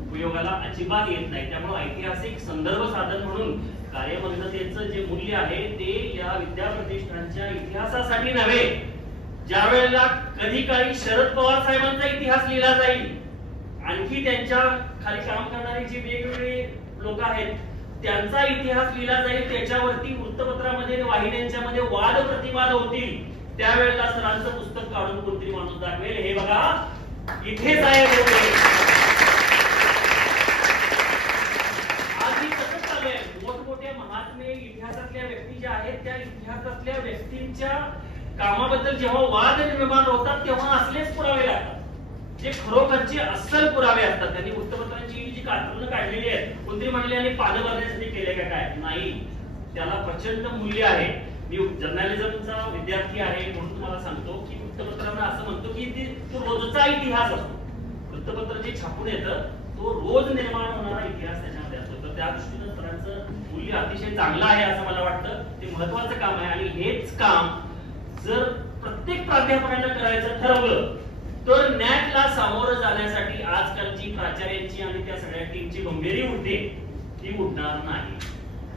उपयोगाला अजिबात येत नाही. त्यामुळे ऐतिहासिक संदर्भ साधन म्हणून कार्यमग्नतेचं जे मूल्य आहे ते या विद्याप्रतिष्ठानच्या इतिहासासाठी नव्हे, ज्या वेळेला कधी काळी शरद पवार साहेबांचा इतिहास लिहिला जाईल, आणखी त्यांच्या खाली काम करणारी जी वेगवेगळी लोक आहेत त्यांचा इतिहास लिहिला जाईल, त्याच्यावरती वृत्तपत्रामध्ये वाहिन्यांच्या मध्ये वाद प्रतिवाद होतील, त्यावेळेला सरांचं पुस्तक काढून कोणतरी माणूस दाखवेल, हे बघा इथेच आहे. मोठमोठ्या महात्मे इतिहासातल्या व्यक्ती ज्या आहेत त्या इतिहासातल्या व्यक्तींच्या कामाबद्दल जेव्हा वाद निर्माण होतात तेव्हा असलेच पुरावे लागतात, जे खरोखरचे अस्सल पुरावे असतात. त्यांनी वृत्तपत्रांची जी कात्रणं काढलेली आहेत, कोणतरी म्हणले आणि पानं भरण्यासाठी केले का काय, नाही, त्याला प्रचंड मूल्य आहे. मी जर्नलिझमचा विद्यार्थी आहे म्हणून तुम्हाला सांगतो की वृत्तपत्रांना असं म्हणतो की तो रोजचा इतिहास असतो. वृत्तपत्र जे छापून येतं तो रोज निर्माण होणारा इतिहास त्याच्यामध्ये असतो. तर त्या दृष्टीनं सरांचं मूल्य अतिशय चांगलं आहे असं मला वाटतं. ते महत्वाचं काम आहे. आणि हेच काम जर प्रत्येक प्राध्यापकांना करायचं ठरवलं तर नॅटला सामोरं जाण्यासाठी आजकालची प्राचार्यांची आणि त्या सगळ्या टीमची गंभीरी उडते, ती उडणार नाही.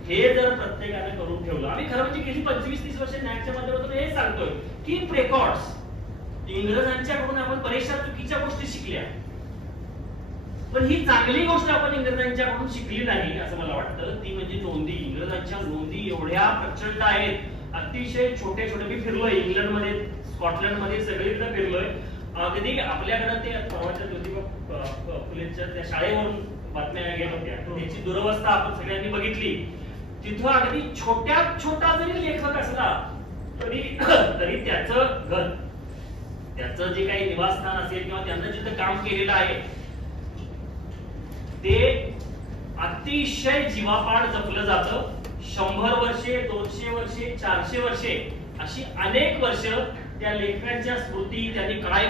हे जर प्रत्येकाने करून ठेवलं. आम्ही खरं म्हणजे गेली 25-30 वर्ष नॅटच्या माध्यमातून हे सांगतोय कीप रेकॉर्ड्स. इंग्रजांच्याकडून आपण बऱ्याचशा चुकीच्या गोष्टी शिकल्या, पण ही चांगली गोष्ट आपण इंग्रजांच्याकडून शिकली नाही असं मला वाटतं. ती म्हणजे नोंदी. इंग्रजांच्या नोंदी एवढ्या प्रचंड आहेत, अतिशय छोटे छोटे. मी फिरलोय इंग्लंडमध्ये, स्कॉटलंडमध्ये, सगळीकडे फिरलोय. अगदी आपल्याकडे ते परवाच्या ज्योतिबा फुलेंच्या त्या शाळेवरून बातम्या येत होत्या, त्याची दुरवस्था आपण सगळ्यांनी बघितली. तिथं अगदी छोट्यात छोटा जरी लेखक असला तरी त्याचं घर, त्याचं जे काही निवासस्थान असेल किंवा त्यांना जिथं काम केलेलं आहे ते अतिशय जीवापाड जपलं जातं. 100 वर्षे, 200 वर्षे, 400 वर्षे अशी अनेक वर्ष त्या लेखकांच्या स्मृती, त्यांनी काय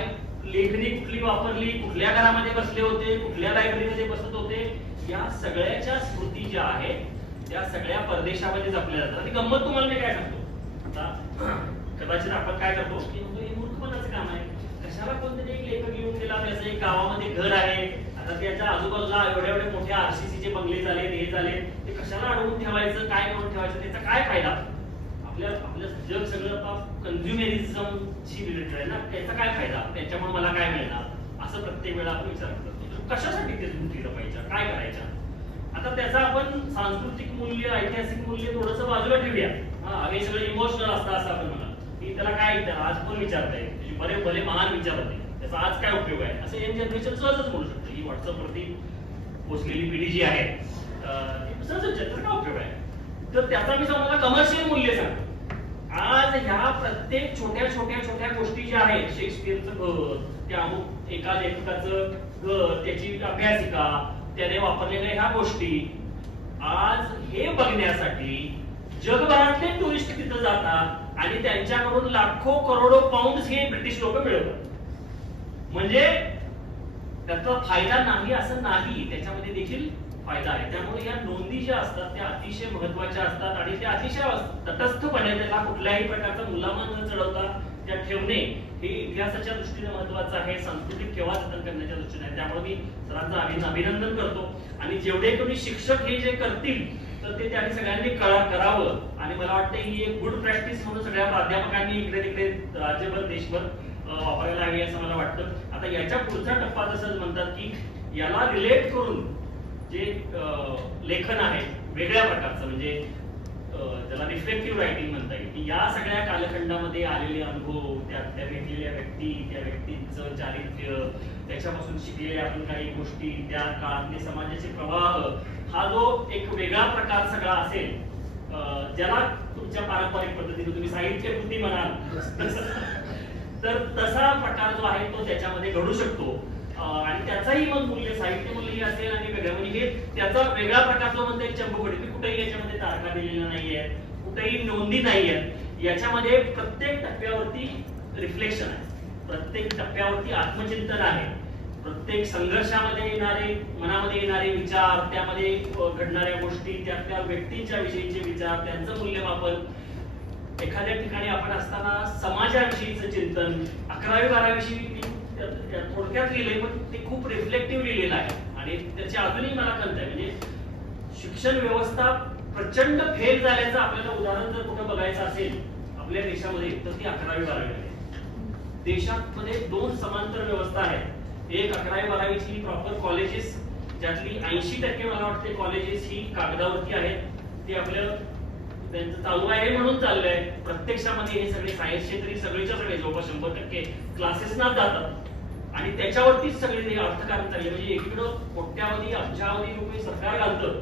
लेखणी कुठली वापरली, कुठल्या घरामध्ये बसले होते, कुठल्या लायब्ररीमध्ये बसत होते, या सगळ्याच्या स्मृती ज्या आहेत त्या सगळ्या परदेशामध्ये जपल्या जातात. आणि गंमत तुम्हाला मी काय सांगतो, आता कदाचित आपण काय करतो की हे मूर्खपणाचं काम आहे. कशाला कोणतरी एक लेखक येऊन गेला, त्याचं एक गावामध्ये घर आहे, आता त्याच्या आजूबाजूला एवढे एवढे मोठे आरसीसीचे बंगले झाले, हे झाले, ते कशाला अडवून ठेवायचं, काय करून ठेवायचं, त्याचा काय फायदा. आपलं जग सगळं कन्झ्युमेरिझमशी रिलेटेड आहे ना, त्याचा काय फायदा, त्याच्यामुळे मला काय मिळणार, असं प्रत्येक वेळा आपण विचार करतो. कशासाठी ते लुटी जपायच्या, काय करायच्या. आता त्याचा आपण सांस्कृतिक मूल्य, ऐतिहासिक मूल्य थोडस बाजूला ठेवूया. हे सगळं इमोशनल असतं असं आपण म्हणा की त्याला काय आज पण विचारताय, बरे भले महान विचार होते, त्याचा आज काय उपयोग आहे असं यंग जनरेशन सहजच बोलू शकतं. ही व्हॉट्सअप वरती पोचलेली पिढी जी आहे सहजच, त्याचा काय उपयोग आहे. तर त्याचा मी तुम्हाला कमर्शियल मूल्य सांगतो. आज ह्या प्रत्येक छोट्या छोट्या छोट्या गोष्टी ज्या आहेत, शेक्सपियरचं घर, त्या अमुक एका लेखकाचं घर, त्याची अभ्यासिका, त्याने वापरलेल्या ह्या गोष्टी, आज हे बघण्यासाठी जगभरातले टुरिस्ट तिथं जातात आणि त्यांच्याकडून लाखो करोडो पाऊंड्स हे ब्रिटिश लोक मिळवतात. म्हणजे त्याचा फायदा नाही असं नाही, त्याच्यामध्ये देखील फायदा आहे. त्यामुळे या नोंदी ज्या असतात त्या अतिशय महत्वाच्या असतात आणि त्या अतिशय तटस्थपणे त्याला कुठल्याही प्रकारचा मुलामा न चढवता त्या ठेवणे हे इतिहासाच्या दृष्टीने महत्वाचं आहे, सांस्कृतिक ठेवा जतन करण्याच्या दृष्टीने आहे. त्यामुळे मी सरांचं अभिनंदन करतो. आणि जेवढे कोणी शिक्षक हे जे करतील तर ते त्यांनी सगळ्यांनी करावं. आणि मला वाटतं ही एक गुड प्रॅक्टिस म्हणून सगळ्या प्राध्यापकांनी इकडे तिकडे राज्यभर देशभर वापरायला हवी असं मला वाटतं. आता याच्या पुढचा टप्पा जसं म्हणतात की याला रिलेट करून जे लेखन आहे वेगळ्या प्रकारचं, म्हणजे त्याला रिफ्लेक्टिव्ह रायटिंग म्हणता येईल, की या सगळ्या कालखंडामध्ये आलेले अनुभव, त्या भेटलेल्या व्यक्ती, त्या व्यक्तींचं चारित्र्य, त्याच्यापासून शिकलेल्या आपण काही गोष्टी, त्या काळातले समाजाचे प्रवाह, हा जो एक वेगळा प्रकार सगळा असेल, ज्याला तुमच्या पारंपरिक पद्धतीने तुम्ही साहित्य कृती म्हणाल तर तसा प्रकार जो आहे तो त्याच्यामध्ये घडू शकतो. आणि त्याचाही मग मूल्य, साहित्य मूल्य असेल आणि वेगळं, म्हणजे हे त्याचा वेगळा प्रकार जो म्हणतो एक चंबुकडी, की कुठेही याच्यामध्ये तारखा दिलेल्या नाहीये, कुठेही नोंदी नाहीये, याच्यामध्ये प्रत्येक टप्प्यावरती रिफ्लेक्शन आहे, प्रत्येक टप्प्यावरती आत्मचिंतन आहे, प्रत्येक संघर्षामध्ये येणारे, मनामध्ये येणारे विचार, त्यामध्ये घडणाऱ्या गोष्टी, त्या व्यक्तींच्या विषयीचे विचार, त्यांचं मूल्यमापन. एखाद्या ठिकाणी आपण असताना समाजाविषयीचं चिंतन, 11वी-12वी थोडक्यात लिहिलंय, पण ते खूप रिफ्लेक्टिव्ह लिहिलेलं आहे. आणि त्याची अजूनही मला कळत आहे, म्हणजे शिक्षण व्यवस्था प्रचंड फेल झाल्याचं आपल्याला उदाहरण जर कुठं बघायचं असेल आपल्या देशामध्ये तर ती 11वी-12वी आहे. देशात मध्ये 2 समांतर व्यवस्था आहेत. एक 11वी-12वीची प्रॉपर कॉलेजेस, ज्यातली 80% मला वाटते कॉलेजेस ही कागदावरती आहेत, ते आपलं त्यांचं चालू आहे म्हणून चाललंय. प्रत्यक्षामध्ये हे सगळे सायन्स क्षेत्री सगळेच्या सगळे जवळपास 100% क्लासेसना जातात आणि त्याच्यावरतीच सगळे अर्थकारण चालले. म्हणजे एकीकडं कोट्यावधी अब्जावधी रुपये सरकार घालतं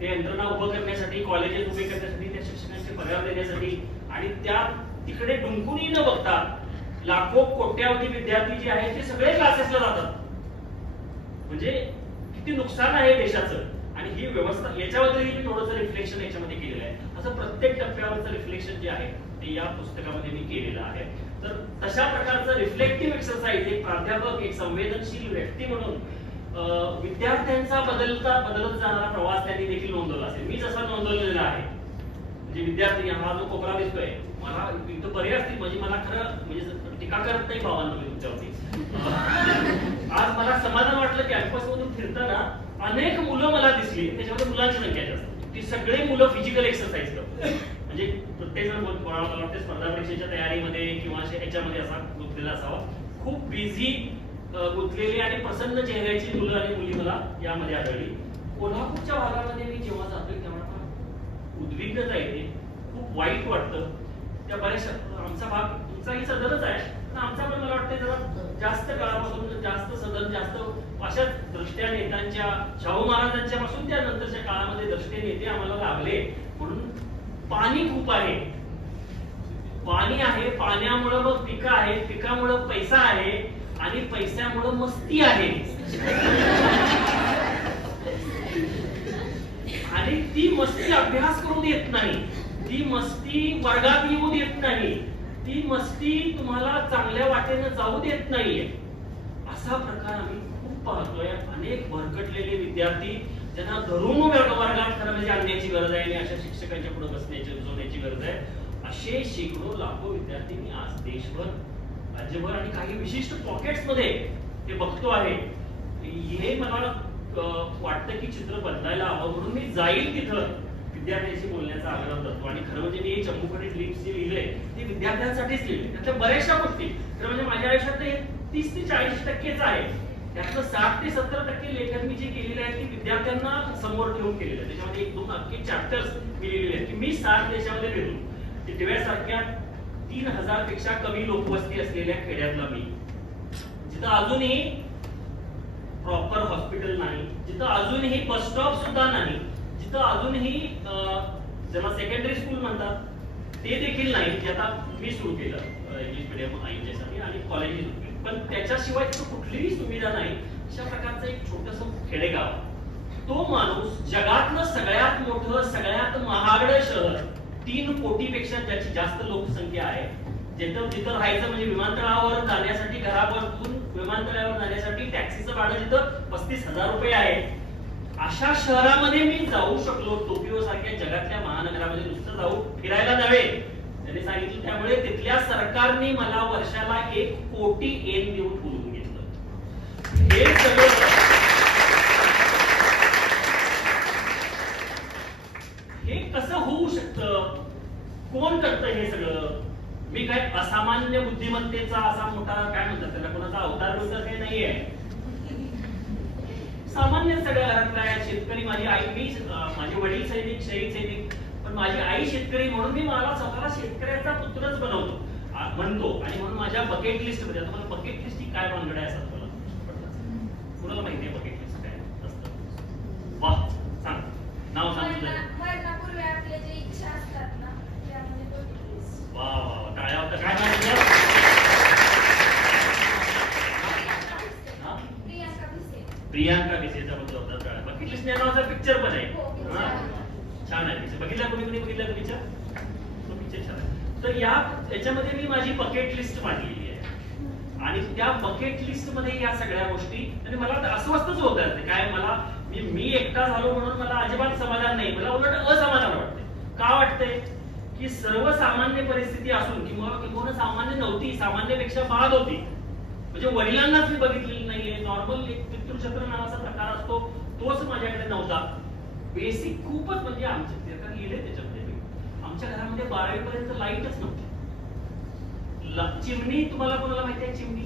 ते यंत्रणा उभं करण्यासाठी, कॉलेजेस उभे करण्यासाठी, त्या शिक्षकांचे पगार देण्यासाठी, आणि त्या तिकडे डुंकूनही न बघता लाखो कोट्यावधी विद्यार्थी जे आहेत ते सगळे क्लासेसला जातात. म्हणजे किती नुकसान आहे देशाचं. आणि ही व्यवस्था, याच्याबद्दलही मी थोडंसं रिफ्लेक्शन याच्यामध्ये केलेलं आहे. असं प्रत्येक टप्प्यावरचं रिफ्लेक्शन जे आहे ते या पुस्तकामध्ये मी केलेलं आहे. तर तशा प्रकारचं रिफ्लेक्टिव्ह एक्सरसाइज एक प्राध्यापक, एक संवेदनशील व्यक्ती म्हणून विद्यार्थ्यांचा बदलत जाणारा प्रवास त्यांनी देखील नोंदवला असेल. मी जसा नोंदवलेला आहे, म्हणजे विद्यार्थी हा जो कोपरा दिसतोय, मला इथं बरे असतील, म्हणजे मला खरं म्हणजे टीका करत नाही भावांनो मी तुमच्यावरती. आज मला समाधान वाटलं की कॅम्पस मधून फिरताना अनेक मुलं मला दिसली, त्याच्यामध्ये मुलांची संख्या जास्त, ती सगळी मुलं फिजिकल एक्सरसाइज करतात. म्हणजे प्रत्येक जण मला वाटते स्पर्धा परीक्षेच्या तयारीमध्ये किंवा याच्यामध्ये असा गुंतलेला असावा. खूप बिझी, गुंतलेली आणि प्रसन्न चेहऱ्याची मुलं आणि मुली मला यामध्ये आढळली. कोल्हापूरच्या भागामध्ये मी जेव्हा जातोय तेव्हा उद्विग्नता येते, खूप वाईट वाटतं. त्या बऱ्याचशा, आमचा भाग तुमचाही सदनच आहे, पण आमचा पण मला वाटतं जरा जास्त काळापासून जास्त सदन, जास्त अशा दृष्ट्या नेत्यांच्या, शाहू महाराजांच्या पासून त्या नंतरच्या काळामध्ये दृष्ट्या नेते आम्हाला लाभले. म्हणून पाणी खूप आहे, पाणी आहे, पाण्यामुळं मग पिकं आहे, पिकामुळं पैसा आहे, आणि पैशामुळं मस्ती आहे. आणि ती मस्ती अभ्यास करून येत नाही, ती मस्ती वर्गात येऊ देत नाही, ती मस्ती तुम्हाला चांगल्या वाटेनं जाऊ देत नाहीये. असा प्रकार आम्ही खूप पाहतोय. अनेक भरकटलेले विद्यार्थी ज्यांना धरून वर्गात खरं म्हणजे आणण्याची गरज आहे आणि अशा शिक्षकांच्या पुढे बसण्याची गरज आहे. असे शेकडो लाखो विद्यार्थी मी आज देशभर, राज्यभर आणि काही विशिष्ट पॉकेट्स मध्ये ते बघतो आहे. हे मला वाटतं की चित्र बदलायला हवं, म्हणून मी जाईल तिथं विद्यार्थ्यांशी बोलण्याचा आग्रह करतो. आणि खरं म्हणजे मी चंबुकडी ड्रीम्स जे लिहिलंय ते विद्यार्थ्यांसाठीच लिहिले. त्यातल्या बऱ्याचशा गोष्टी खरं म्हणजे माझ्या आयुष्यात 30 ते 40% आहे. त्यातलं 60 ते 70% लेखन मी जे केलेलं आहे ते विद्यार्थ्यांना समोर ठेवून केलेलं आहे. त्याच्यामध्ये 1-2 अख्खे चॅप्टर्स मी लिहिलेले आहेत की मी 60 देशामध्ये फिरून, टिटव्यासारख्या 3000 पेक्षा कमी लोकवस्ती असलेल्या खेड्यातला मी, जिथं अजूनही प्रॉपर हॉस्पिटल नाही, जिथं अजूनही बस स्टॉप सुद्धा नाही, जिथं अजूनही ज्याला सेकंडरी स्कूल म्हणतात ते देखील नाही, जे आता मी सुरू केलं इंग्लिश मीडियम आईच्यासाठी आणि कॉलेज, पण त्याच्याशिवाय तिथं कुठलीही सुविधा नाही. अशा प्रकारचं एक छोटंसं खेडेगाव, तो माणूस जगातलं सगळ्यात मोठं, सगळ्यात महागडं शहर, 3 कोटीपेक्षा ज्याची जास्त लोकसंख्या आहे, जिथं राहायचं म्हणजे विमानतळावर जाण्यासाठी, घरापासून विमानतळावर जाण्यासाठी टॅक्सीचं भाडं जिथं 35,000 रुपये आहे, अशा शहरामध्ये मी जाऊ शकलो. टोकियो सारख्या जगातल्या महानगरामध्ये नुसतं जाऊ फिरायला नव्हे, त्यांनी सांगितलं. त्यामुळे तिथल्या सरकारने मला वर्षाला 1 कोटी येन देऊन बोलवून घेतलं. हे सगळं हे कसं होऊ शकतं? कोण करतं हे सगळं? मी काय असामान्य बुद्धिमत्तेचा असा मोठा काय म्हणतात त्याला, कोणाचा अवतार वगैरे काही नाहीये. सामान्य सगळ्या घरातला शेतकरी. माझी आई, माझे वडील सैनिक, शहीद सैनिक, पण माझी आई शेतकरी म्हणून मी मला स्वतःला शेतकऱ्याचा पुत्रच बनवतो म्हणतो. आणि म्हणून माझ्या बकेट लिस्ट मध्ये, आता मला बकेट लिस्ट ही काय भानगड आहे असं कुणाला माहिती आहे बकेट लिस्ट काय असतं? वाह, सांग नाव सांग तुझं. मरणापूर्वी आपल्या जे इच्छा असतात ना त्यामध्ये bucket list. वाह वाह, टाळ्या होत्या. काय माहिती? प्रियांका भिसे. प्रियांका भिसेचा मुद्दा होता. टाळ्या. बकेट लिस्ट नावाचा पिक्चर पण आहे. हो, picture हा. आहे. छान आहे पिक्चर. बघितला कोणी कोणी बघितला तो पिक्चर? तो पिक्चर छान आहे. तर याच्यामध्ये मी माझी बकेट लिस्ट मांडलेली आहे आणि त्या बकेट लिस्ट मध्ये या सगळ्या गोष्टी. आणि मला अस्वस्थच होत आहे काय, मला मी एकटा झालो म्हणून मला अजिबात समाधान नाही, मला उलट असमाधान वाटते. का वाटतंय की सर्वसामान्य परिस्थिती असून किंवा सामान्य नव्हती, सामान्यपेक्षा बाद होती. म्हणजे वडिलांनाच मी बघितलेली नाहीये. नॉर्मल एक पितृछत्र नावाचा प्रकार असतो तोच माझ्याकडे नव्हता. बेसिक खूपच म्हणजे आमच्या लिहिले त्याच्यामध्ये आमच्या घरामध्ये 12वी पर्यंत लाईटच नव्हती. चिमणी, तुम्हाला कोणाला माहिती आहे चिमणी?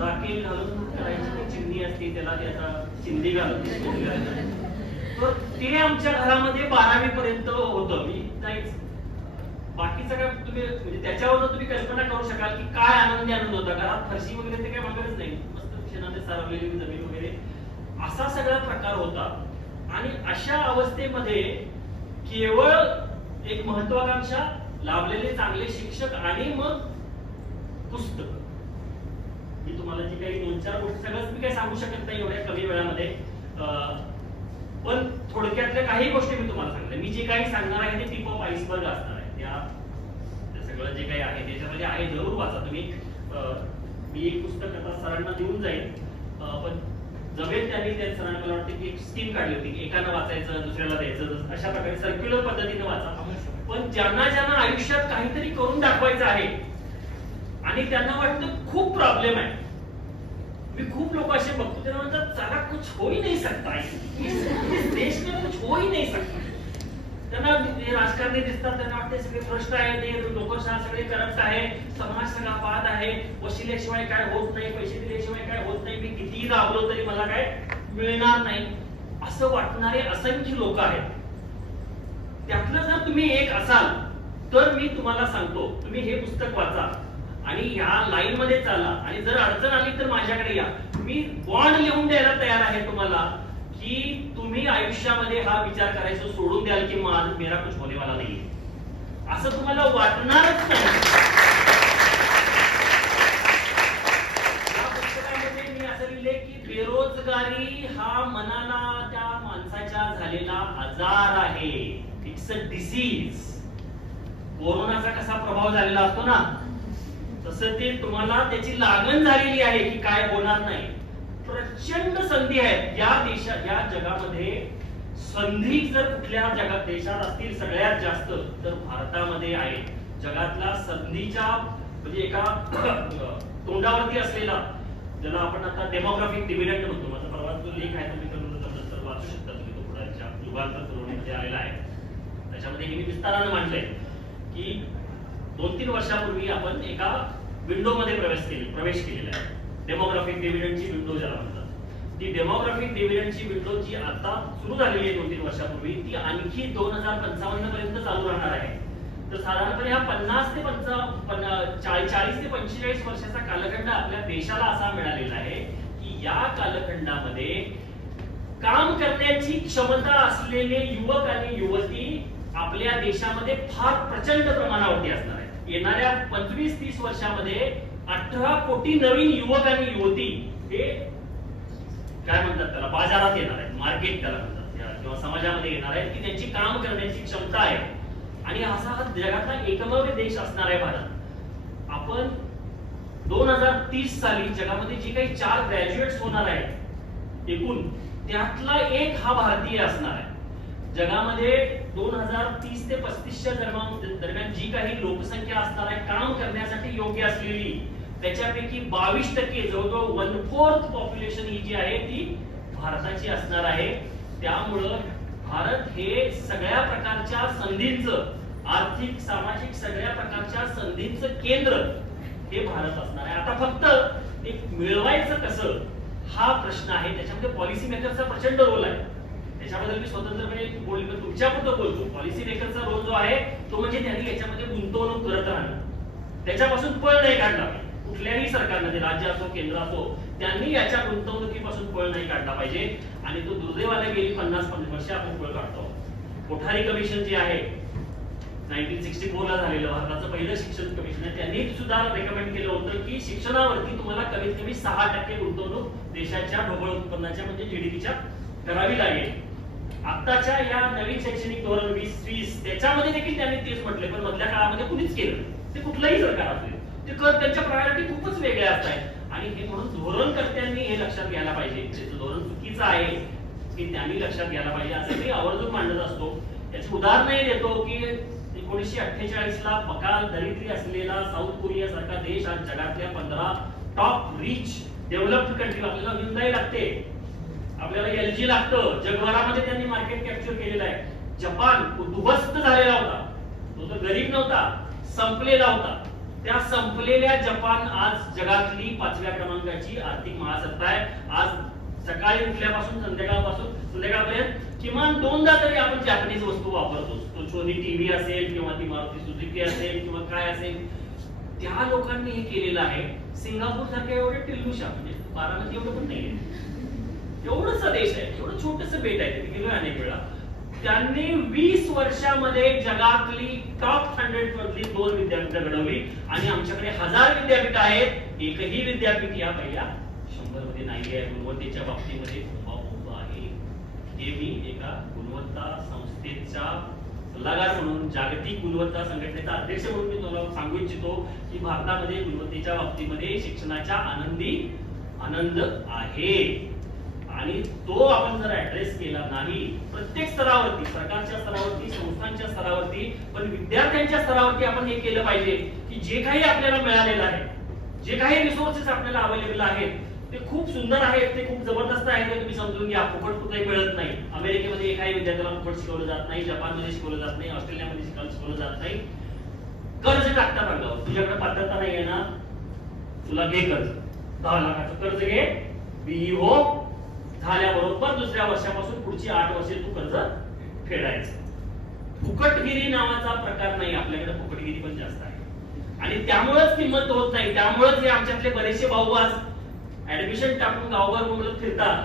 राखेल घालून करायची चिमणी असते, त्याला त्याचा चिंदी घालून तर ते आमच्या घरामध्ये 12वी पर्यंत होतं. मी नाहीच. बाकीचं काय तुम्ही म्हणजे त्याच्यावर तुम्ही कल्पना करू शकाल की काय आनंद होता. घरात फरशी वगैरे ते काय मागतच नाही, मस्त शेणाने सारवलेली जमीन वगैरे असा सगळा प्रकार होता. आणि अशा अवस्थेमध्ये केवळ एक महत्वाकांक्षा, लाभलेले चांगले शिक्षक आणि मग पुस्तक. मी तुम्हाला जी काही 2-4 गोष्टी सगळंच मी काही सांगू शकत नाही एवढ्या कमी वेळामध्ये, पण थोडक्यातल्या काही गोष्टी मी तुम्हाला सांगते. मी जे काही सांगणार आहे ते टिप ऑफ आईसबर्ग असणार आहे. त्या सगळं जे काही आहे त्याच्यामध्ये आहे, जरूर वाचा तुम्ही. मी एक पुस्तक आता सरांना देऊन जाईल, पण जमेल त्यांनी त्या सरांना मला वाटतं की एक स्कीम काढली होती की एकानं वाचायचं दुसऱ्याला द्यायचं, अशा प्रकारे सर्क्युलर पद्धतीने वाचा. पण ज्यांना आयुष्यात काहीतरी करून दाखवायचं आहे आणि त्यांना वाटतं खूप प्रॉब्लेम आहे. मी खूप लोक असे बघतो त्यांना म्हणतात सारा कुछ हो ही नहीं सकता, इस देश में कुछ हो ही नहीं सकता. त्यांना राजकारणी दिसतात, त्यांना वाटते सगळे भ्रष्ट आहे, लोकशाही सगळे करप्ट आहे, समाज सगळा बाद आहे, वशिल्याशिवाय काय होत नाही, पैसे दिल्याशिवाय काय होत नाही, मी कितीही राबलो तरी मला काय मिळणार नाही, असं वाटणारे असंख्य लोक आहेत. त्यातलं जर तुम्ही एक असाल तर मी तुम्हाला सांगतो तुम्ही हे पुस्तक वाचा आणि या लाईन मध्ये चाला. आणि जर अडचण आली तर माझ्याकडे या, मी बॉन्ड लिहून द्यायला तयार आहे तुम्हाला की तुम्ही आयुष्यामध्ये हा विचार करायचं सोडून द्याल की मेरा कुछ होने वाला नाही, असं तुम्हाला वाटणारच नाही. या पुस्तकामध्ये मी असं लिहिले की बेरोजगारी हा मनाला त्या माणसाच्या झालेला आजार आहे. It's a disease. कोरोनाचा कसा प्रभाव झालेला असतो ना, तसं ते तुम्हाला त्याची लागण झालेली आहे की काय होणार नाही. प्रचंड संधी आहेत या जगामध्ये. संधी जर कुठल्या जगात देशात असतील सगळ्यात जास्त तर भारतामध्ये आहे. जगातला संधीच्या म्हणजे एका तोंडावरती असलेला, ज्याला आपण आता डेमोग्राफिक डिव्हिडंड म्हणतो. माझा परवा जो लेख आहे तुम्ही तर वाचू शकता तुम्ही, तो पुढच्या युगांतर पुरवण्यामध्ये आलेला आहे. त्याच्यामध्ये मी विस्ताराने मांडलंय की 2-3 वर्षापूर्वी आपण एका विंडो मध्ये प्रवेश केलेला आहे. डेमोग्राफिक डिव्हिडंडची विंडो ज्याला म्हणतात. ती डेमोग्राफिक डिव्हिडंडची विंडो जी आता सुरू झालेली आहे 2-3 वर्षापूर्वी, ती आणखी 2055 पर्यंत चालू राहणार आहे. तर साधारणपणे हा 40 ते 45 वर्षाचा कालखंड आपल्या देशाला असा मिळालेला आहे की या कालखंडामध्ये काम करण्याची क्षमता असलेले युवक आणि युवती आपल्या देशामध्ये फार प्रचंड प्रमाणावरती असणार आहे. येणाऱ्या 25-30 वर्षामध्ये 18 कोटी नवीन युवक आणि युवती हे काय म्हणतात त्याला बाजारात येणार आहेत, मार्केट त्याला म्हणतात, किंवा समाजामध्ये येणार आहेत की त्यांची काम करण्याची क्षमता आहे. आणि असा हा जगातला एकमेव देश असणार आहे भारत. आपण 2030 साली जगामध्ये जी काही 4 ग्रॅज्युएट्स होणार आहेत एकूण, त्यातला एक हा भारतीय असणार आहे. जगामध्ये 2030 ते 35च्या दरम्यान जी काही लोकसंख्या असणार आहे काम करण्यासाठी योग्य असलेली, त्याच्यापैकी 22%, जवळजवळ 1/4 पॉप्युलेशन ही जी आहे ती भारताची असणार आहे. त्यामुळं भारत हे सगळ्या प्रकारच्या संधींचं, आर्थिक सामाजिक सगळ्या प्रकारच्या संधींचं केंद्र हे भारत असणार आहे. आता फक्त एक मिळवायचं कसं हा प्रश्न आहे. त्याच्यामध्ये पॉलिसी मेकरचा प्रचंड रोल आहे. त्याच्याबद्दल मी स्वतंत्रपणे बोलतो, तुमच्याबद्दल बोलतो. पॉलिसी मेकरचा रोल जो आहे तो म्हणजे त्यांनी याच्यामध्ये गुंतवणूक करत राहणं, त्याच्यापासून पळ नाही काढला. कुठल्याही सरकारने, राज्य असो केंद्र असो, त्यांनी याच्या गुंतवणुकीपासून पळ नाही काढला पाहिजे. आणि तो दुर्दैवाने गेली 50 वर्ष आपण पळ काढतो. कोठारी कमिशन जे आहे 1964 ला झालेलं भारताचं पहिलं शिक्षण कमिशन आहे, त्यांनी सुद्धा रेकमेंड केलं होतं की शिक्षणावरती तुम्हाला कमीत कमी 6% गुंतवणूक देशाच्या ढोबळ उत्पन्नाच्या म्हणजे जीडीपीच्या करावी लागेल. आताच्या या नवीन शैक्षणिक धोरण 2020 त्याच्यामध्ये देखील त्यांनी तेच म्हटले, पण मधल्या काळामध्ये कुणीच केलं. ते कुठलंही सरकार असेल ते कर त्यांच्या प्रायोरिटी खूपच वेगळ्या असतात. आणि हे म्हणून धोरणकर्त्यांनी हे लक्षात घ्यायला पाहिजे. त्याचं धोरण चुकीचं आहे की त्यांनी लक्षात घ्यायला पाहिजे असं मी आवर्जून मांडत असतो. याची उदाहरणही देतो की 1948 ला बकाल दरिद्री असलेला साऊथ कोरिया सारखा देश आज जगातल्या 15 टॉप रिच डेव्हलप्ड कंट्री, आपल्याला हिंदाई लागते, आपल्याला LG लागतं, जगभरामध्ये त्यांनी मार्केट कॅप्चर केलेलं आहे. जपान उद्ध्वस्त झालेला होता, तो तर गरीब नव्हता, संपलेला होता. त्या संपलेल्या जपान आज जगातली 5व्या क्रमांकाची आर्थिक महासत्ता आहे. आज सकाळी उठल्यापासून संध्याकाळपर्यंत किमान 2दा तरी आपण जॅपनीज वस्तू वापरतो. तो सोनी टीव्ही असेल किंवा ती मारुती सुझुकी असेल किंवा काय असेल, त्या लोकांनी हे केलेलं आहे. सिंगापूर सारख्या एवढे टिल्लूशा म्हणजे बारामती एवढं पण नाहीये, एवढंच देश आहे, एवढं छोटंसं बेट आहे, तिथे गेलोय अनेक वेळा. त्यांनी 20 वर्षामध्ये जगातली टॉप 100 मधली 2 विद्यापीठं घडवली. आणि आमच्याकडे 1000 विद्यापीठ आहेत, एकही विद्यापीठ या पहिल्या 100 मध्ये नाही आहे. गुणवत्तेच्या बाबतीमध्ये आहे. हे मी एका गुणवत्ता संस्थेचा सल्लागार म्हणून, जागतिक गुणवत्ता संघटनेचा अध्यक्ष म्हणून मी तुम्हाला सांगू इच्छितो की भारतामध्ये गुणवत्तेच्या बाबतीमध्ये शिक्षणाचा आनंद आहे. आणि तो आपण जर ऍड्रेस केला नाही प्रत्येक स्तरावरती, सरकारच्या स्तरावरती, संस्थांच्या स्तरावरती, पण विद्यार्थ्यांच्या स्तरावरती आपण हे केलं पाहिजे की जे काही आपल्याला मिळालेलं आहे, जे काही रिसोर्सेस आपल्याला अवेलेबल आहेत ते खूप सुंदर आहेत, ते खूप जबरदस्त आहेत, ते तुम्ही समजून घ्या. फुकट कुठेही मिळत नाही. अमेरिकेमध्ये एकाही विद्यार्थ्याला फुकट शिकवलं जात नाही, जपानमध्ये शिकवलं जात नाही, ऑस्ट्रेलियामध्ये शिकवलं जात नाही. कर्ज टाकतात अंगावर, तुझ्याकडे पात्रता नाही आहे ना, तुला घे कर्ज, 10 लाखाचं कर्ज घे, बीई हो, झाल्याबरोबर दुसऱ्या वर्षापासून पुढची 8 वर्षे तू कर्ज फेडायचं. फुकटगिरी नावाचा प्रकार नाही आपल्याकडे, फुकटगिरी पण जास्त आहे. आणि त्यामुळेच किंमत होत नाही. त्यामुळेच हे आमच्यातले बरेचसे भाऊ आज ऍडमिशन टाकून गावभर बोलत फिरतात.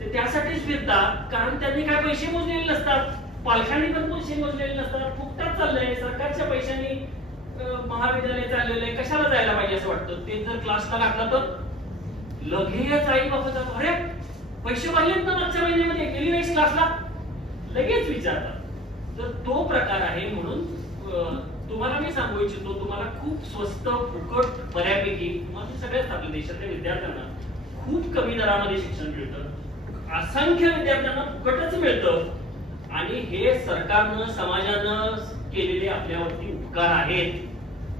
ते त्यासाठीच फिरतात कारण त्यांनी काय पैसे मोजलेले नसतात, पालकांनी पण पैसे मोजलेले नसतात. फुकटात चाललंय, सरकारच्या पैशांनी महाविद्यालय चाललेलं आहे, कशाला जायला पाहिजे असं वाटतं. ते जर क्लासला घातला तर लगेच आई बाबा जातो, अरे पैसे भरलेत ना मागच्या महिन्यामध्ये, गेली नाहीस क्लासला, लगेच विचारतात. तर तो प्रकार आहे. म्हणून तुम्हाला मी सांगू इच्छितो, तुम्हाला खूप स्वस्त फुकट बऱ्यापैकी तुम्हाला सगळ्याच आपल्या देशातल्या विद्यार्थ्यांना खूप कमी दरामध्ये शिक्षण मिळतं, असंख्य विद्यार्थ्यांना फुकटच मिळतं. आणि हे सरकारनं समाजानं केलेले आपल्यावरती उपकार आहेत.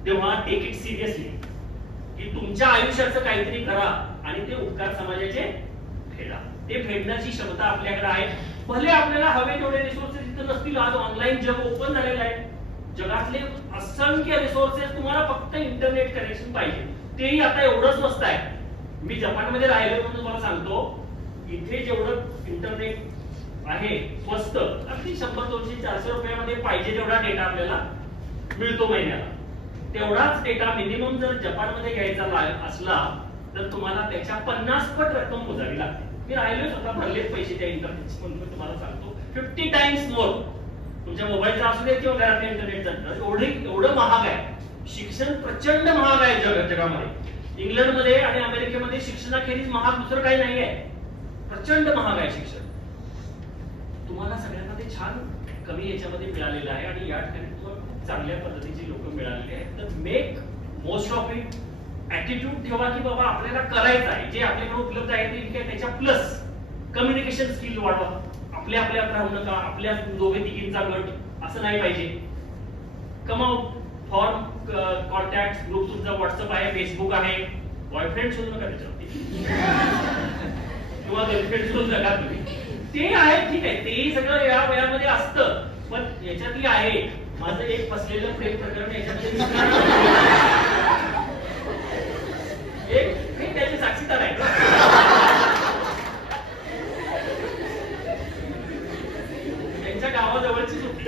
तेव्हा टेक इट सिरियसली की तुमच्या आयुष्याचं काहीतरी करा आणि ते उपकार समाजाचे फेडा. ते फेडण्याची क्षमता आपल्याकडे आहे. भले आपल्याला हवे तेवढे रिसोर्सेस इथं नसतील. आज ऑनलाईन जग ओपन झालेलं आहे, जगातले असंख्य रिसोर्सेस, तुम्हाला फक्त इंटरनेट कनेक्शन पाहिजे. तेही आता एवढं स्वस्त आहे. मी जपानमध्ये राहिलो म्हणून तुम्हाला सांगतो, इथे जेवढं इंटरनेट आहे स्वस्त, अगदी 100, 200, 400 रुपयामध्ये पाहिजे तेवढा डेटा आपल्याला मिळतो महिन्याला. तेवढाच डेटा मिनिमम जर जपानमध्ये घ्यायचा असला तर तुम्हाला त्याच्या 50 पट रक्कम मोजावी लागते. मी राहिलोय स्वतः, भरलेच पैसे त्या इंटरनेटचे म्हणून तुम्हाला सांगतो, 50 टाइम्स मोर. तुमच्या मोबाईलचा असू दे किंवा घरातल्या इंटरनेटचा, एवढं महाग आहे. शिक्षण प्रचंड महाग आहे जगामध्ये. इंग्लंडमध्ये आणि अमेरिकेमध्ये शिक्षणाखेरीज महाग दुसरं काही नाही आहे. प्रचंड महाग आहे शिक्षण. तुम्हाला सगळ्यांना ते छान कमी याच्यामध्ये मिळालेलं आहे आणि या ठिकाणी तुम्हाला खूप चांगल्या पद्धतीची लोक मिळालेली आहेत. तर make most of it. Attitude ठेवा की बाबा आपल्याला करायचं आहे, जे आपल्याकडे उपलब्ध आहे ते ठीक आहे, त्याच्या प्लस कम्युनिकेशन स्किल वाढवा. आपल्या आपल्यात राहू नका, आपल्या दोघे तिघींचा गट असं नाही पाहिजे. Come out, form contact group, तुमचा व्हॉट्सअप आहे, फेसबुक आहे, बॉयफ्रेंड शोधू नका त्याच्यावरती किंवा गर्लफ्रेंड शोधू नका तुम्ही. ते आहे ठीक आहे, तेही सगळं या वयामध्ये असतं, पण याच्यातही आहे माझं एक फसलेलं प्रेम प्रकरण याच्यामध्ये एक त्याची साक्षीदार आहे. त्यांच्या गावाजवळचीच होती.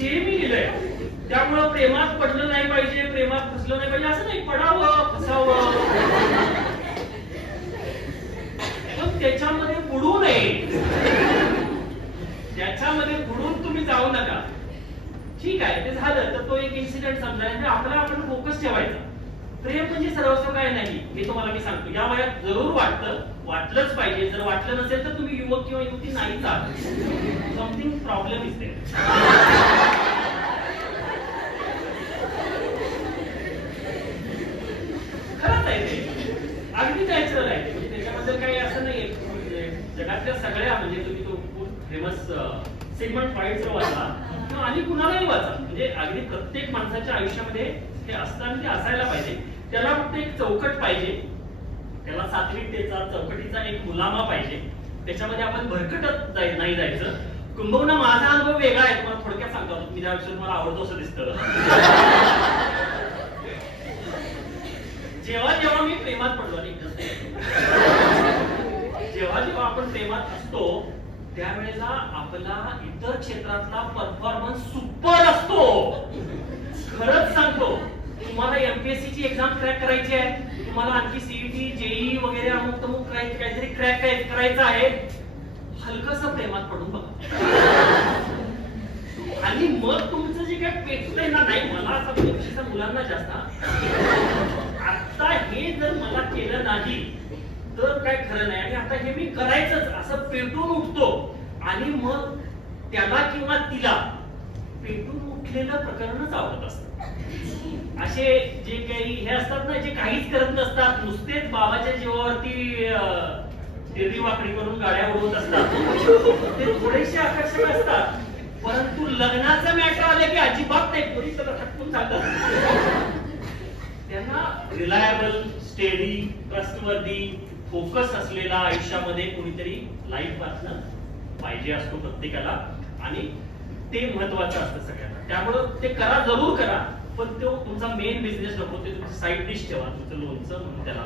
ते मी लिहिलंय. त्यामुळं प्रेमात पडलं नाही पाहिजे, प्रेमात फसलं नाही पाहिजे असं नाही, पडावं फसावं पण त्याच्यामध्ये बुडू नये. त्याच्यामध्ये बुडून तुम्ही जाऊ नका. ठीक आहे ते झालं तर तो एक इन्सिडेंट समजायचा, आपला आपण फोकस ठेवायचा. प्रेम म्हणजे सर्वस्व काय नाही हे तुम्हाला मी सांगतो. या वयात जरूर वाटलंच पाहिजे. जर वाटलं नसेल तर तुम्ही युवक किंवा युवती नाहीच आहात. Something problem is there. खरंच आहे ते, अगदी नॅचरल आहे ते. म्हणजे त्याच्याबद्दल काही असं नाहीये. जगातल्या सगळ्या म्हणजे तुम्ही तो खूप फेमस सिगमंड फ्रॉइडचा वाचला किंवा आणि कुणालाही वाचा, म्हणजे अगदी प्रत्येक माणसाच्या आयुष्यामध्ये हे असतं आणि ते असायला पाहिजे. त्याला फक्त एक चौकट पाहिजे, त्याला सात्विकतेचा चौकटीचा एक मुलामा पाहिजे. त्याच्यामध्ये आपण भरकटत नाही जायचं. किंबहुना माझा अनुभव वेगळा आहे, तुम्हाला थोडक्यात सांगतो. मी त्या विषयात मला आवडतो असं दिसतं. जेव्हा जेव्हा मी प्रेमात पडलो आणि जेव्हा जेव्हा आपण प्रेमात असतो त्यावेळेला आपला इतर क्षेत्रातला परफॉर्मन्स सुपर असतो. खरंच सांगतो, तुम्हाला एमपीएससी ची एक्झाम क्रॅक करायची आहे, तुम्हाला आणखी सीईटी जेईई वगैरे अमुक तमुक काहीतरी क्रॅक करायचं आहे, हलकसं प्रेमात पडून बघा आणि मग तुमचं जे काय पेटतंय ना, नाही मला असं विशेषतः मुलांना जास्त आता हे जर मला केलं नाही तर काय खरं नाही आणि आता हे मी करायचंच असं पेटून उठतो. आणि मग त्याला किंवा तिला पेटून उठलेलं प्रकरणच आवडत असतं. असे जे काही हे असतात ना, जे काहीच करत नसतात, नुसतेच बाबाच्या जीवावरती तिरडी वाकडी करून गाड्या उडवत असतात, ते थोडेसे आकर्षक असतात. परंतु लग्नाचं मॅटर आलं की अजिबात नाही, पोलीस हटकून सांगतात. त्यांना रिलायबल, स्टेडी, ट्रस्टवर्दी, फोकस असलेला आयुष्यामध्ये कोणीतरी लाईफ पार्टनर पाहिजे असतो प्रत्येकाला आणि ते महत्वाचं असतं सगळ्यांना. त्यामुळं ते करा, जरूर करा, पण तो तुमचा मेन बिझनेस नको. ते तुमचं साईड डिश ठेवा, तुमचं लोणचं म्हणून त्याला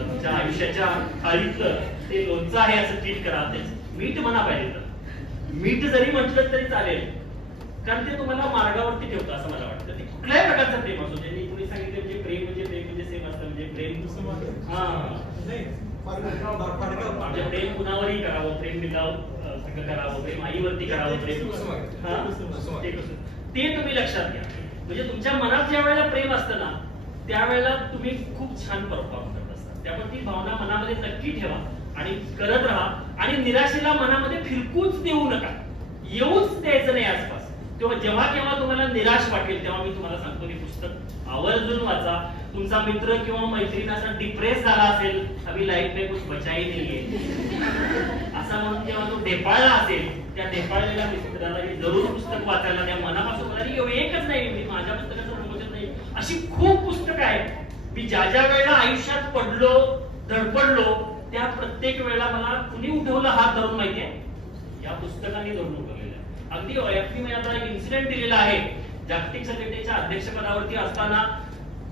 तुमच्या आयुष्याच्या थाळीतलं ते लोणचं आहे असं ट्रीट करा. मीठ म्हणा पाहिजे तर मीठ जरी म्हटलं तरी चालेल, कारण ते तुम्हाला मार्गावरती ठेवतं असं मला वाटतं. ते कुठल्याही प्रकारचं प्रेम असो, त्यांनी तुम्ही सांगितलं म्हणजे प्रेम म्हणजे सेम असतं. म्हणजे प्रेम म्हणजे प्रेम कुणावरही करावं, प्रेम पितावर करावं, प्रेम आईवरती करावं, प्रेम ते तुम्ही लक्षात घ्या. म्हणजे तुमच्या मनात ज्या वेळेला प्रेम असतं ना त्यावेळेला तुम्ही खूप छान परफॉर्म करत असता. त्यामुळे ती भावना मनामध्ये नक्की ठेवा आणि करत राहा. आणि निराशेला मनामध्ये फिरकूच देऊ नका, येऊच द्यायचं नाही आसपास. तेव्हा जेव्हा केव्हा तुम्हाला निराश वाटेल तेव्हा मी तुम्हाला सांगतो हे पुस्तक आवर्जून वाचा. तुमचा मित्र किंवा मैत्रीण असा डिप्रेस झाला असेल, अभी लाईफ में कुछ बचा ही नाहीये असा म्हणून जेव्हा तो ढेपाळला असेल, त्या ढेपाळलेल्या मित्राला जरूर पुस्तक वाचायला द्या मनापासून. एकच नाही, मी माझ्या पुस्तकाचं प्रमोशन नाही, अशी खूप पुस्तकं आहेत. मी ज्या ज्या वेळेला आयुष्यात पडलो, धडपडलो, त्या प्रत्येक वेळेला मला कुणी उठवलं हात धरून माहितीये, या पुस्तकाने धरून उठवलेलं आहे. अगदी वैयक्तिक मी आता एक इन्सिडेंट दिलेला आहे. जागतिक संघटनेच्या अध्यक्षपदावरती असताना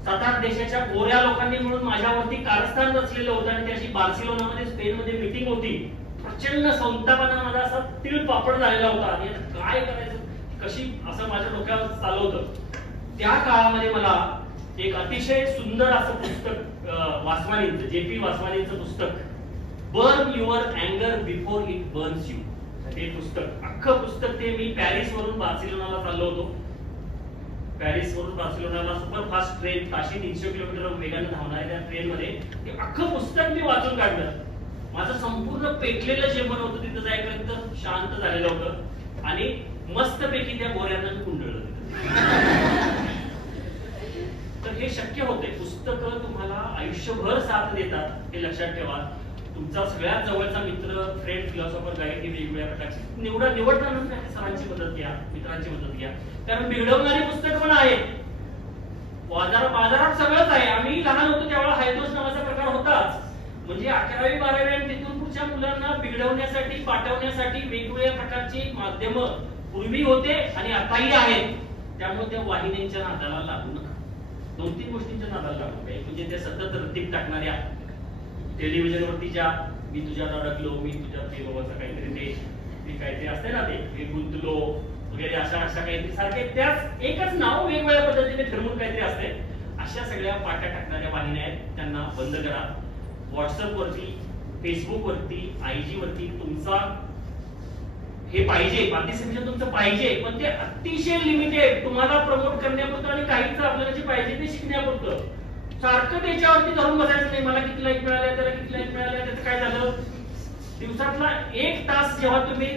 7-8 देशाच्या गोऱ्या लोकांनी मिळून माझ्यावरती कारस्थान रचलेलं होतं आणि त्याची बार्सिलोनामध्ये स्पेनमध्ये मीटिंग होती. प्रचंड संतापानं माझा असा तिळ पापड झालेला होता आणि काय करायचं कशी असं माझ्या डोक्यावर चालू होतं. त्या काळामध्ये मला एक अतिशय सुंदर असं पुस्तक वासवानींचं, जेपी वासवानींचं पुस्तक, बर्न युअर अँगर बिफोर इट बर्न्स यू, ते पुस्तक, अख्खं पुस्तक ते मी पॅरिस वरून बार्सिलोनाला चाललो होतो. पॅरिस वरून बार्सिलोनाला सुपरफास्ट ट्रेन, ताशी 300 किलोमीटर वेगाने धावणाऱ्या त्या ट्रेन मध्ये ते अख्खं पुस्तक मी वाचून काढलं. माझं संपूर्ण पेटलेलं जे मन होतं तिथं जाईपर्यंत शांत झालेलं होतं आणि मस्तपैकी त्या गोऱ्यांना मी कुंडळलं. तर हे शक्य होते. पुस्तकं तुम्हाला आयुष्यभर साथ देतात हे लक्षात ठेवा. तुमचा सगळ्यात जवळचा मित्र, फ्रेंड, फिलॉसॉफर, गाईड ही वेगवेगळ्या प्रकारची निवडताना सरांची मदत घ्या, मित्रांची मदत घ्या. कारण बिघडवणारी पुस्तकं पण आहेत. बाजारात सगळंच आहे. आम्ही लहान होतो त्यावेळेला हायदोस नावाचा प्रकार होताच. म्हणजे 11वी 12वी आणि तिथून पुढच्या मुलांना बिघडवण्यासाठी, पाठवण्यासाठी वेगवेगळ्या प्रकारची माध्यमं पूर्वी होते आणि आताही आहेत. त्यामुळे त्या वाहिन्यांच्या नादाला लागू नका. 2-3 गोष्टींच्या नादाला लागू नका. म्हणजे त्या सतत रतीब टाकणाऱ्या टेलिव्हिजनवरती ज्या मी तुझ्यात अडकलो, मी तुझ्या प्रेमाचं काहीतरी ते काहीतरी असते ना, ते गुंतलो वगैरे अशा काहीतरी सारखे त्याच एकच नाव वेगवेगळ्या पद्धतीने फिरवून काहीतरी असते. अशा सगळ्या पाट्या टाकणाऱ्या वाहिन्या आहेत, त्यांना बंद करा. व्हॉट्सअप वरती, फेसबुक वरती, IG वरती तुमचा हे पाहिजे, पार्टिसिपेशन तुमचं पाहिजे, पण ते अतिशय लिमिटेड, तुम्हाला प्रमोट करण्यापुरतं आणि काहीच आपल्याला जे पाहिजे ते शिकण्यापुरतं. सारखं त्याच्यावरती धरून बसायचं नाही. मला किती लाईक मिळाल्या, त्याला किती लाईक मिळाल्या, त्याचं काय झालं. दिवसातला 1 तास जेव्हा तुम्ही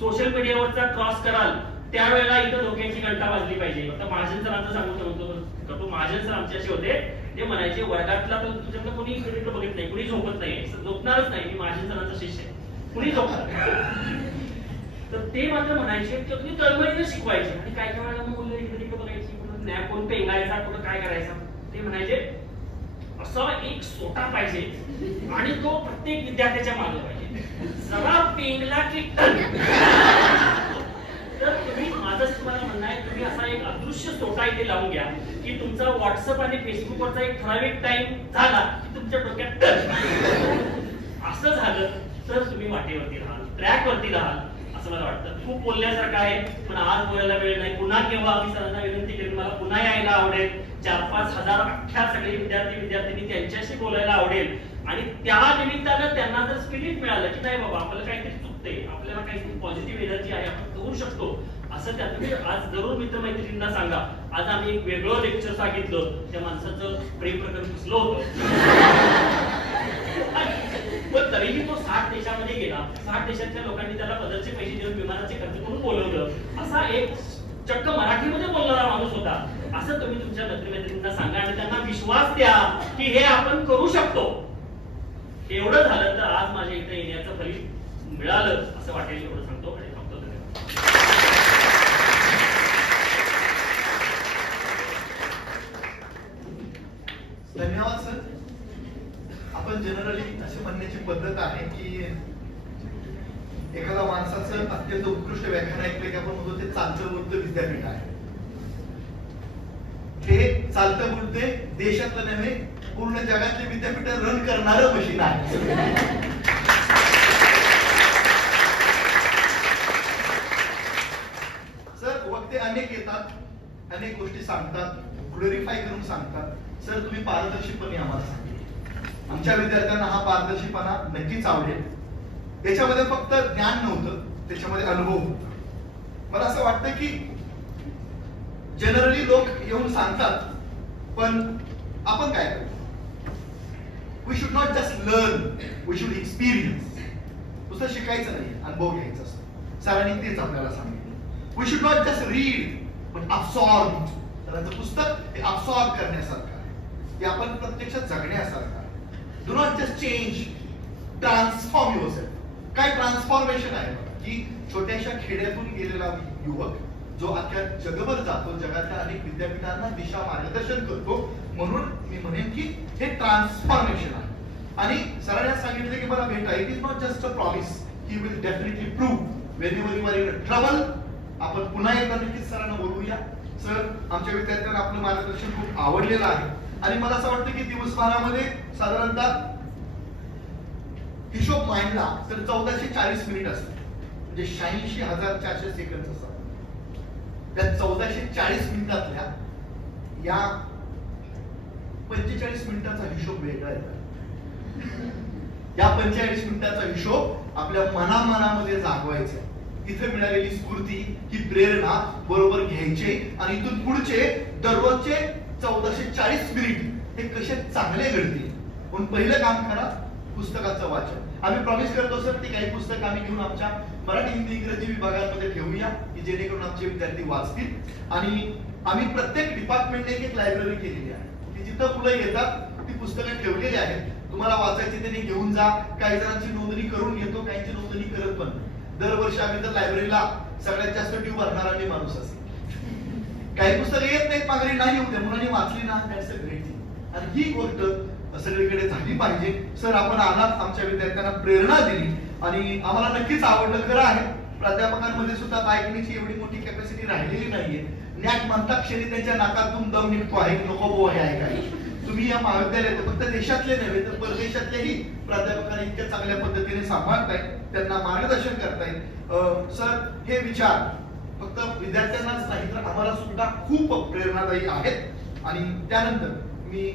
सोशल मीडियावरचा क्रॉस कराल त्यावेळेला इथं डोक्याची घंटा वाजली पाहिजे. आता महाजन सरांचं सांगतो, महाजन सर आमचे असे होते, ते म्हणायचे वर्गातला तर तुझ्याकडे कोणी क्रेडिट बघत नाही, कुणी झोपत नाही, झोपणारच नाही. मी महाजन सरांचा शिष्य आहे, कुणी झोपणार. तर ते मात्र म्हणायचे की तुम्ही तळमळीने शिकवायचे. आणि काय काय वेळेला मुलं इकडे बघायची, कुठं कोण पेंगायचा, कुठं काय करायचा. ते म्हणायचे असा एक सोटा पाहिजे आणि तो प्रत्येक विद्यार्थ्याच्या मागे पाहिजे. जरा पेंगला की तर तुम्ही, माझं तुम्हाला म्हणणं आहे, तुम्ही असा एक अदृश्य सोटा इथे लावून घ्या की तुमचा व्हॉट्सअप आणि फेसबुकवरचा एक ठराविक टाइम झाला की तुमच्या डोक्यात असं झालं तर तुम्ही वाटेवरती राहाल, ट्रॅक वरती राहाल असं मला वाटतं. खूप बोलण्यासारखं आहे पण आज बोलायला वेळ नाही. पुन्हा केव्हा आम्ही सरांना विनंती करेन, मला पुन्हा यायला आवडेल. 4-5 हजार अख्ख्या सगळे विद्यार्थी त्यांच्याशी बोलायला आवडेल. आणि त्या निमित्तानं त्यांना जर स्पिरिट मिळालं की नाही बाबा आपल्याला काहीतरी चुकते, आपल्याला काहीतरी पॉझिटिव्ह एनर्जी आहे, आपण करू शकतो, असं त्या तुम्ही आज जरूर मित्रमैत्रिणींना सांगा. आज आम्ही एक वेगळं लेक्चर सांगितलं, त्या माणसाचं प्रेम प्रकरण पुसलं होतं पण तरीही तो 60 देशामध्ये गेला. 60 देशातल्या लोकांनी त्याला पदरचे पैसे देऊन विमानाचे खर्च करून बोलवलं. असा एक चक्क मराठीमध्ये बोलणारा माणूस होता. असं तुम्ही तुमच्या मित्रमैत्रिणींना सांगा आणि त्यांना विश्वास द्या की हे आपण करू शकतो. एवढं झालं तर आज माझ्या इथे येण्याचं फलित मिळालं असं वाटेल. एवढं सांगतो आणि थांबतो. धन्यवाद सर. आपण जनरली अशी म्हणण्याची पद्धत आहे की एखाद्या माणसाचं अत्यंत उत्कृष्ट व्याख्यान ऐकलं की आपण म्हणतो ते चालतं बोलतं विद्यापीठ आहे. हे चालतं बोलते देशातलं नव्हे पूर्ण जगातले विद्यापीठ रन करणारं मशीन आहे. सर वक्ते अनेक येतात, अनेक गोष्टी सांगतात, क्लरिफाय करून सांगतात. सर तुम्ही पारदर्शीपणे आम्हाला सांगितलं. आमच्या विद्यार्थ्यांना हा पारदर्शीपणा नक्कीच आवडेल. याच्यामध्ये फक्त ज्ञान नव्हतं, त्याच्यामध्ये अनुभव होता. मला असं वाटतं की जनरली लोक येऊन सांगतात पण आपण काय करतो. We should not just learn, we should experience. नुसतं शिकायचं नाही, अनुभव घ्यायचा असतो. सरांनी तेच आपल्याला सांगितलं. We should not just read but absorb. सरांचं पुस्तक हे अब्सॉर्ब करण्यासारखं आहे, ते आपण प्रत्यक्षात जगण्यासारखं आहे. Do not just change, transform yourself. काय ट्रान्सफॉर्मेशन आहे की छोट्याशा खेड्यातून गेलेला युवक जो अख्ख्या जगभर जातो, जगातल्या अनेक विद्यापीठांना दिशा मार्गदर्शन करतो. म्हणून मी म्हणेन की हे ट्रान्सफॉर्मेशन आहे. आणि सरांनी सांगितले की मला भेटा. It is not just a promise, he will definitely prove whenever you are in trouble. आपण पुन्हा एकदा नक्कीच सरांना बोलवूया. सर आमच्या विद्यार्थ्यांना आपलं मार्गदर्शन खूप आवडलेलं आहे आणि मला असं वाटतं की दिवसभरामध्ये साधारणतः हिशोब मांडला तर 1440 मिनिट असतात, म्हणजे 86,400 सेकंद असतात. त्या 1440 मिनिटातल्या या 45 मिनिटाचा हिशोब वेगळा येतो. या 45 मिनिटाचा हिशोब आपल्या मनामध्ये जागवायचा. इथे मिळालेली स्फूर्ती, ही प्रेरणा बरोबर घ्यायचे आणि इथून पुढचे दररोजचे 1440 मिनिट हे कसे चांगले घडतील. पण पहिलं काम करा, पुस्तकाचं वाचन. आम्ही प्रॉमिस करतो सर ती काही पुस्तकं आम्ही घेऊन आमच्या मराठी हिंदी इंग्रजी विभागांमध्ये ठेवूया की जेणेकरून आमचे विद्यार्थी वाचतील. आणि आम्ही प्रत्येक डिपार्टमेंटने एक लायब्ररी केलेली आहे की जिथं मुलं येतात ती पुस्तकं ठेवलेली आहेत. तुम्हाला वाचायची त्यांनी घेऊन जा. काही जणांची नोंदणी करून घेतो, काहींची नोंदणी करत पण. दरवर्षी आम्ही तर लायब्ररीला सगळ्यात जास्त ड्यू भरणारा मी माणूस असेल. काही पुस्तकं येत नाहीत मागणी नाही होते, मुलांनी वाचली ना दॅट्स अ ग्रेट थिंग. आणि ही गोष्ट सगळीकडे झाली पाहिजे. सर आपण आलात, आमच्या विद्यार्थ्यांना प्रेरणा दिली आणि आम्हाला नक्कीच आवडलं. खरं आहे प्राध्यापकांमध्ये सुद्धा ऐकण्याची एवढी मोठी कॅपॅसिटी राहिलेली नाहीये. नॅक म्हणता क्षणी त्यांच्या नाकातून दम निघतो आहे की नको बो हे ऐकायला. तुम्ही या महाविद्यालयात फक्त देशातले नव्हे तर परदेशातलेही प्राध्यापकांना इतक्या चांगल्या पद्धतीने सांभाळतायत, त्यांना मार्गदर्शन करतायत. सर हे विचार फक्त विद्यार्थ्यांनाच नाही तर आम्हाला सुद्धा खूप प्रेरणादायी आहेत. आणि त्यानंतर मी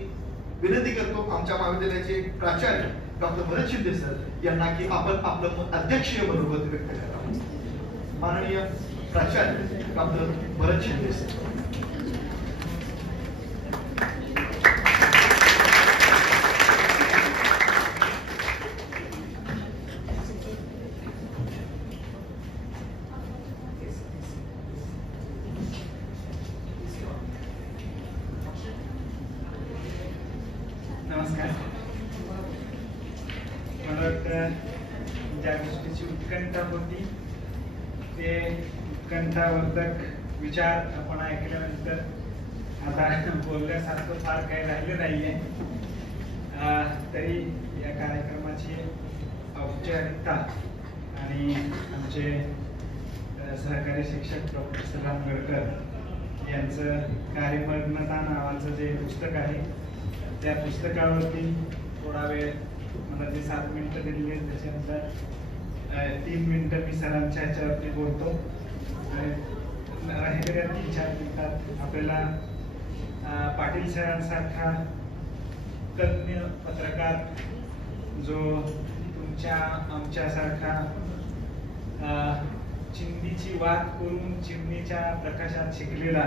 विनंती करतो आमच्या महाविद्यालयाचे प्राचार्य डॉक्टर भरत शिंदे सर यांना की आपण आपलं अध्यक्षीय मनोगत व्यक्त करावं. माननीय प्राचार्य डॉक्टर भरत शिंदे सर. नमस्कार. मला वाटतं ज्या गोष्टीची उत्कंठा होती ते उत्कंठावर्धक विचार आपण ऐकल्यानंतर आता बोलण्यासारखं फार काही राहिलं नाहीये. तरी या कार्यक्रमाची औपचारिकता आणि आमचे सहकारी शिक्षक डॉक्टर सलाम गडकर यांचं कार्यमग्नता नावाचं जे पुस्तक आहे त्या पुस्तकावरती थोडा वेळ मला जे 7 मिनिटं दिलेली आहेत त्याच्यानंतर 3 मिनिटं मी सरांच्या ह्याच्यावरती बोलतो. राहिलेल्या 3-4 मिनिटात आपल्याला पाटील सरांसारखा तज्ञ पत्रकार जो तुमच्या आमच्यासारखा चिमणीची वाद करून चिमणीच्या प्रकाशात शिकलेला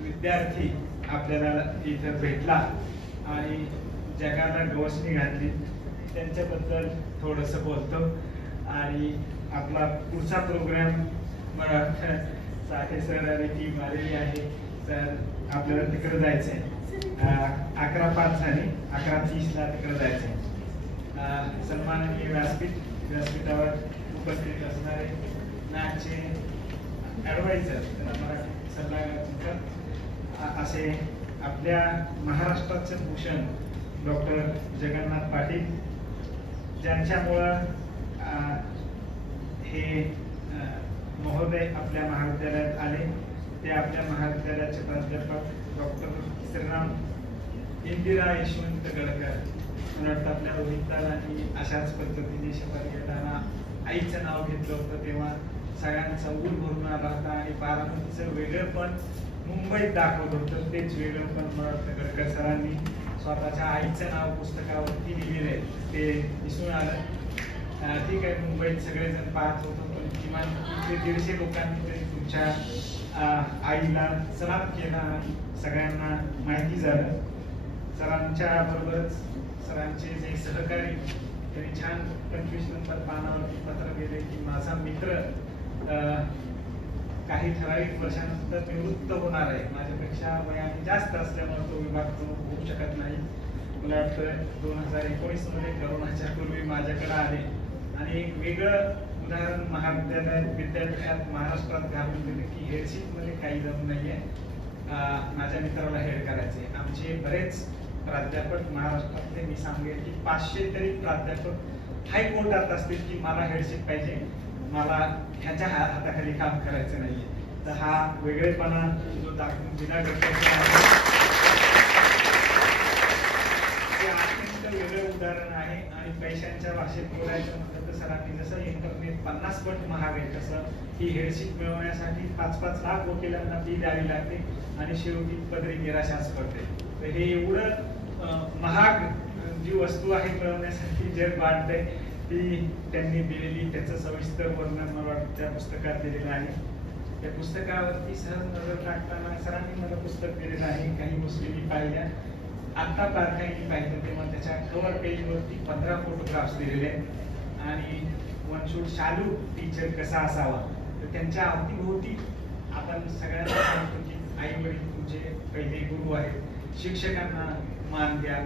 विद्यार्थी आपल्याला इथं भेटला आणि जगाला गवसणी घातली त्यांच्याबद्दल थोडंसं बोलतो. आणि आपला पुढचा प्रोग्राम मला साठे सर आणि टीम आलेली आहे. तर आपल्याला तिकडे जायचं आहे. 11:05 झाली, 11:30ला तिकडे जायचं आहे. सन्माननीय व्यासपीठावर उपस्थित असणारे नाचे ॲडवायझर मराठी सल्लागार असे आपल्या महाराष्ट्राचे भूषण डॉक्टर जगन्नाथ पाटील ज्यांच्यामुळं हे महोदय आपल्या महाविद्यालयात आले. ते आपल्या महाविद्यालयाचे प्राध्यापक डॉक्टर श्रीराम इंदिरा यशवंत गडकर. मला वाटतं आपल्या रोहितदारांनी अशाच पद्धतीने शपथ घेताना आईचं नाव घेतलं होतं तेव्हा सगळ्यांचा ऊर भरून आला होता. आणि बारामतीचं वेगळं पण मुंबईत दाखवत होतं, तेच वेगळं पण मला वाटतं गडकर सरांनी स्वतःच्या आईचं नाव पुस्तकावरती लिहिलेलं आहे ते दिसून आलं. ठीक आहे, मुंबईत सगळेजण पाहत होतो पण किमान 150 लोकांनी तरी तुमच्या आईला सलाम केला आणि सगळ्यांना माहिती झालं. सरांच्या बरोबरच सरांचे जे सहकारी त्यांनी छान 25 नंबर पानावरती पत्र दिले की माझा मित्र काही ठराविक वर्षानंतर निवृत्त होणार आहे, माझ्यापेक्षा वयाने जास्त असल्यामुळे तो विभाग होऊ शकत नाही. मला वाटतं 2019 मध्ये करोनाच्या पूर्वी माझ्याकडे आले आणि एक वेगळं उदाहरण विद्यापीठात महाराष्ट्रात घालून दिले की हेडशिप मध्ये काही जमू नाहीये, माझ्या मित्राला हेड करायचे. आमचे बरेच प्राध्यापक महाराष्ट्रातले मी सांगेन की 500 तरी प्राध्यापक हायकोर्टात असतील की मला हेडशिप पाहिजे, मला ह्याच्या हाताखाली काम करायचं नाहीये. तर हा वेगळेपणा जो दाखवून दिला ते अत्यंत वेगळं उदाहरण आहे. आणि पैशांच्या भाषेत बोलायचं म्हटलं तर सरांनी जसं इंटरनेट 50 पट महाग आहे तसं ही हेडशिप मिळवण्यासाठी 5-5 लाख वकिलांना फी द्यावी लागते आणि शेवटी पदरी निराशाच पडते. तर हे एवढं महाग जी वस्तू आहे मिळवण्यासाठी जग वाढतंय ती त्यांनी दिलेली त्याचं सविस्तर वर्णन मला वाटतं त्या पुस्तकात दिलेलं आहे. त्या पुस्तकावरती सहज नजर टाकताना सरांनी मला पुस्तक दिलेलं आहे, काही गोष्टी मी पाहिल्या. आत्ता बारकाईने पाहिलं तेव्हा त्याच्या कव्हर पेजवरती 15 फोटोग्राफ्स दिलेले आहेत आणि वन शुड शालू टीचर कसा असावा. तर त्यांच्या अवतीभोवती आपण सगळ्यांना सांगतो की आई वडील तुमचे पहिले गुरु आहेत, शिक्षकांना मान द्या.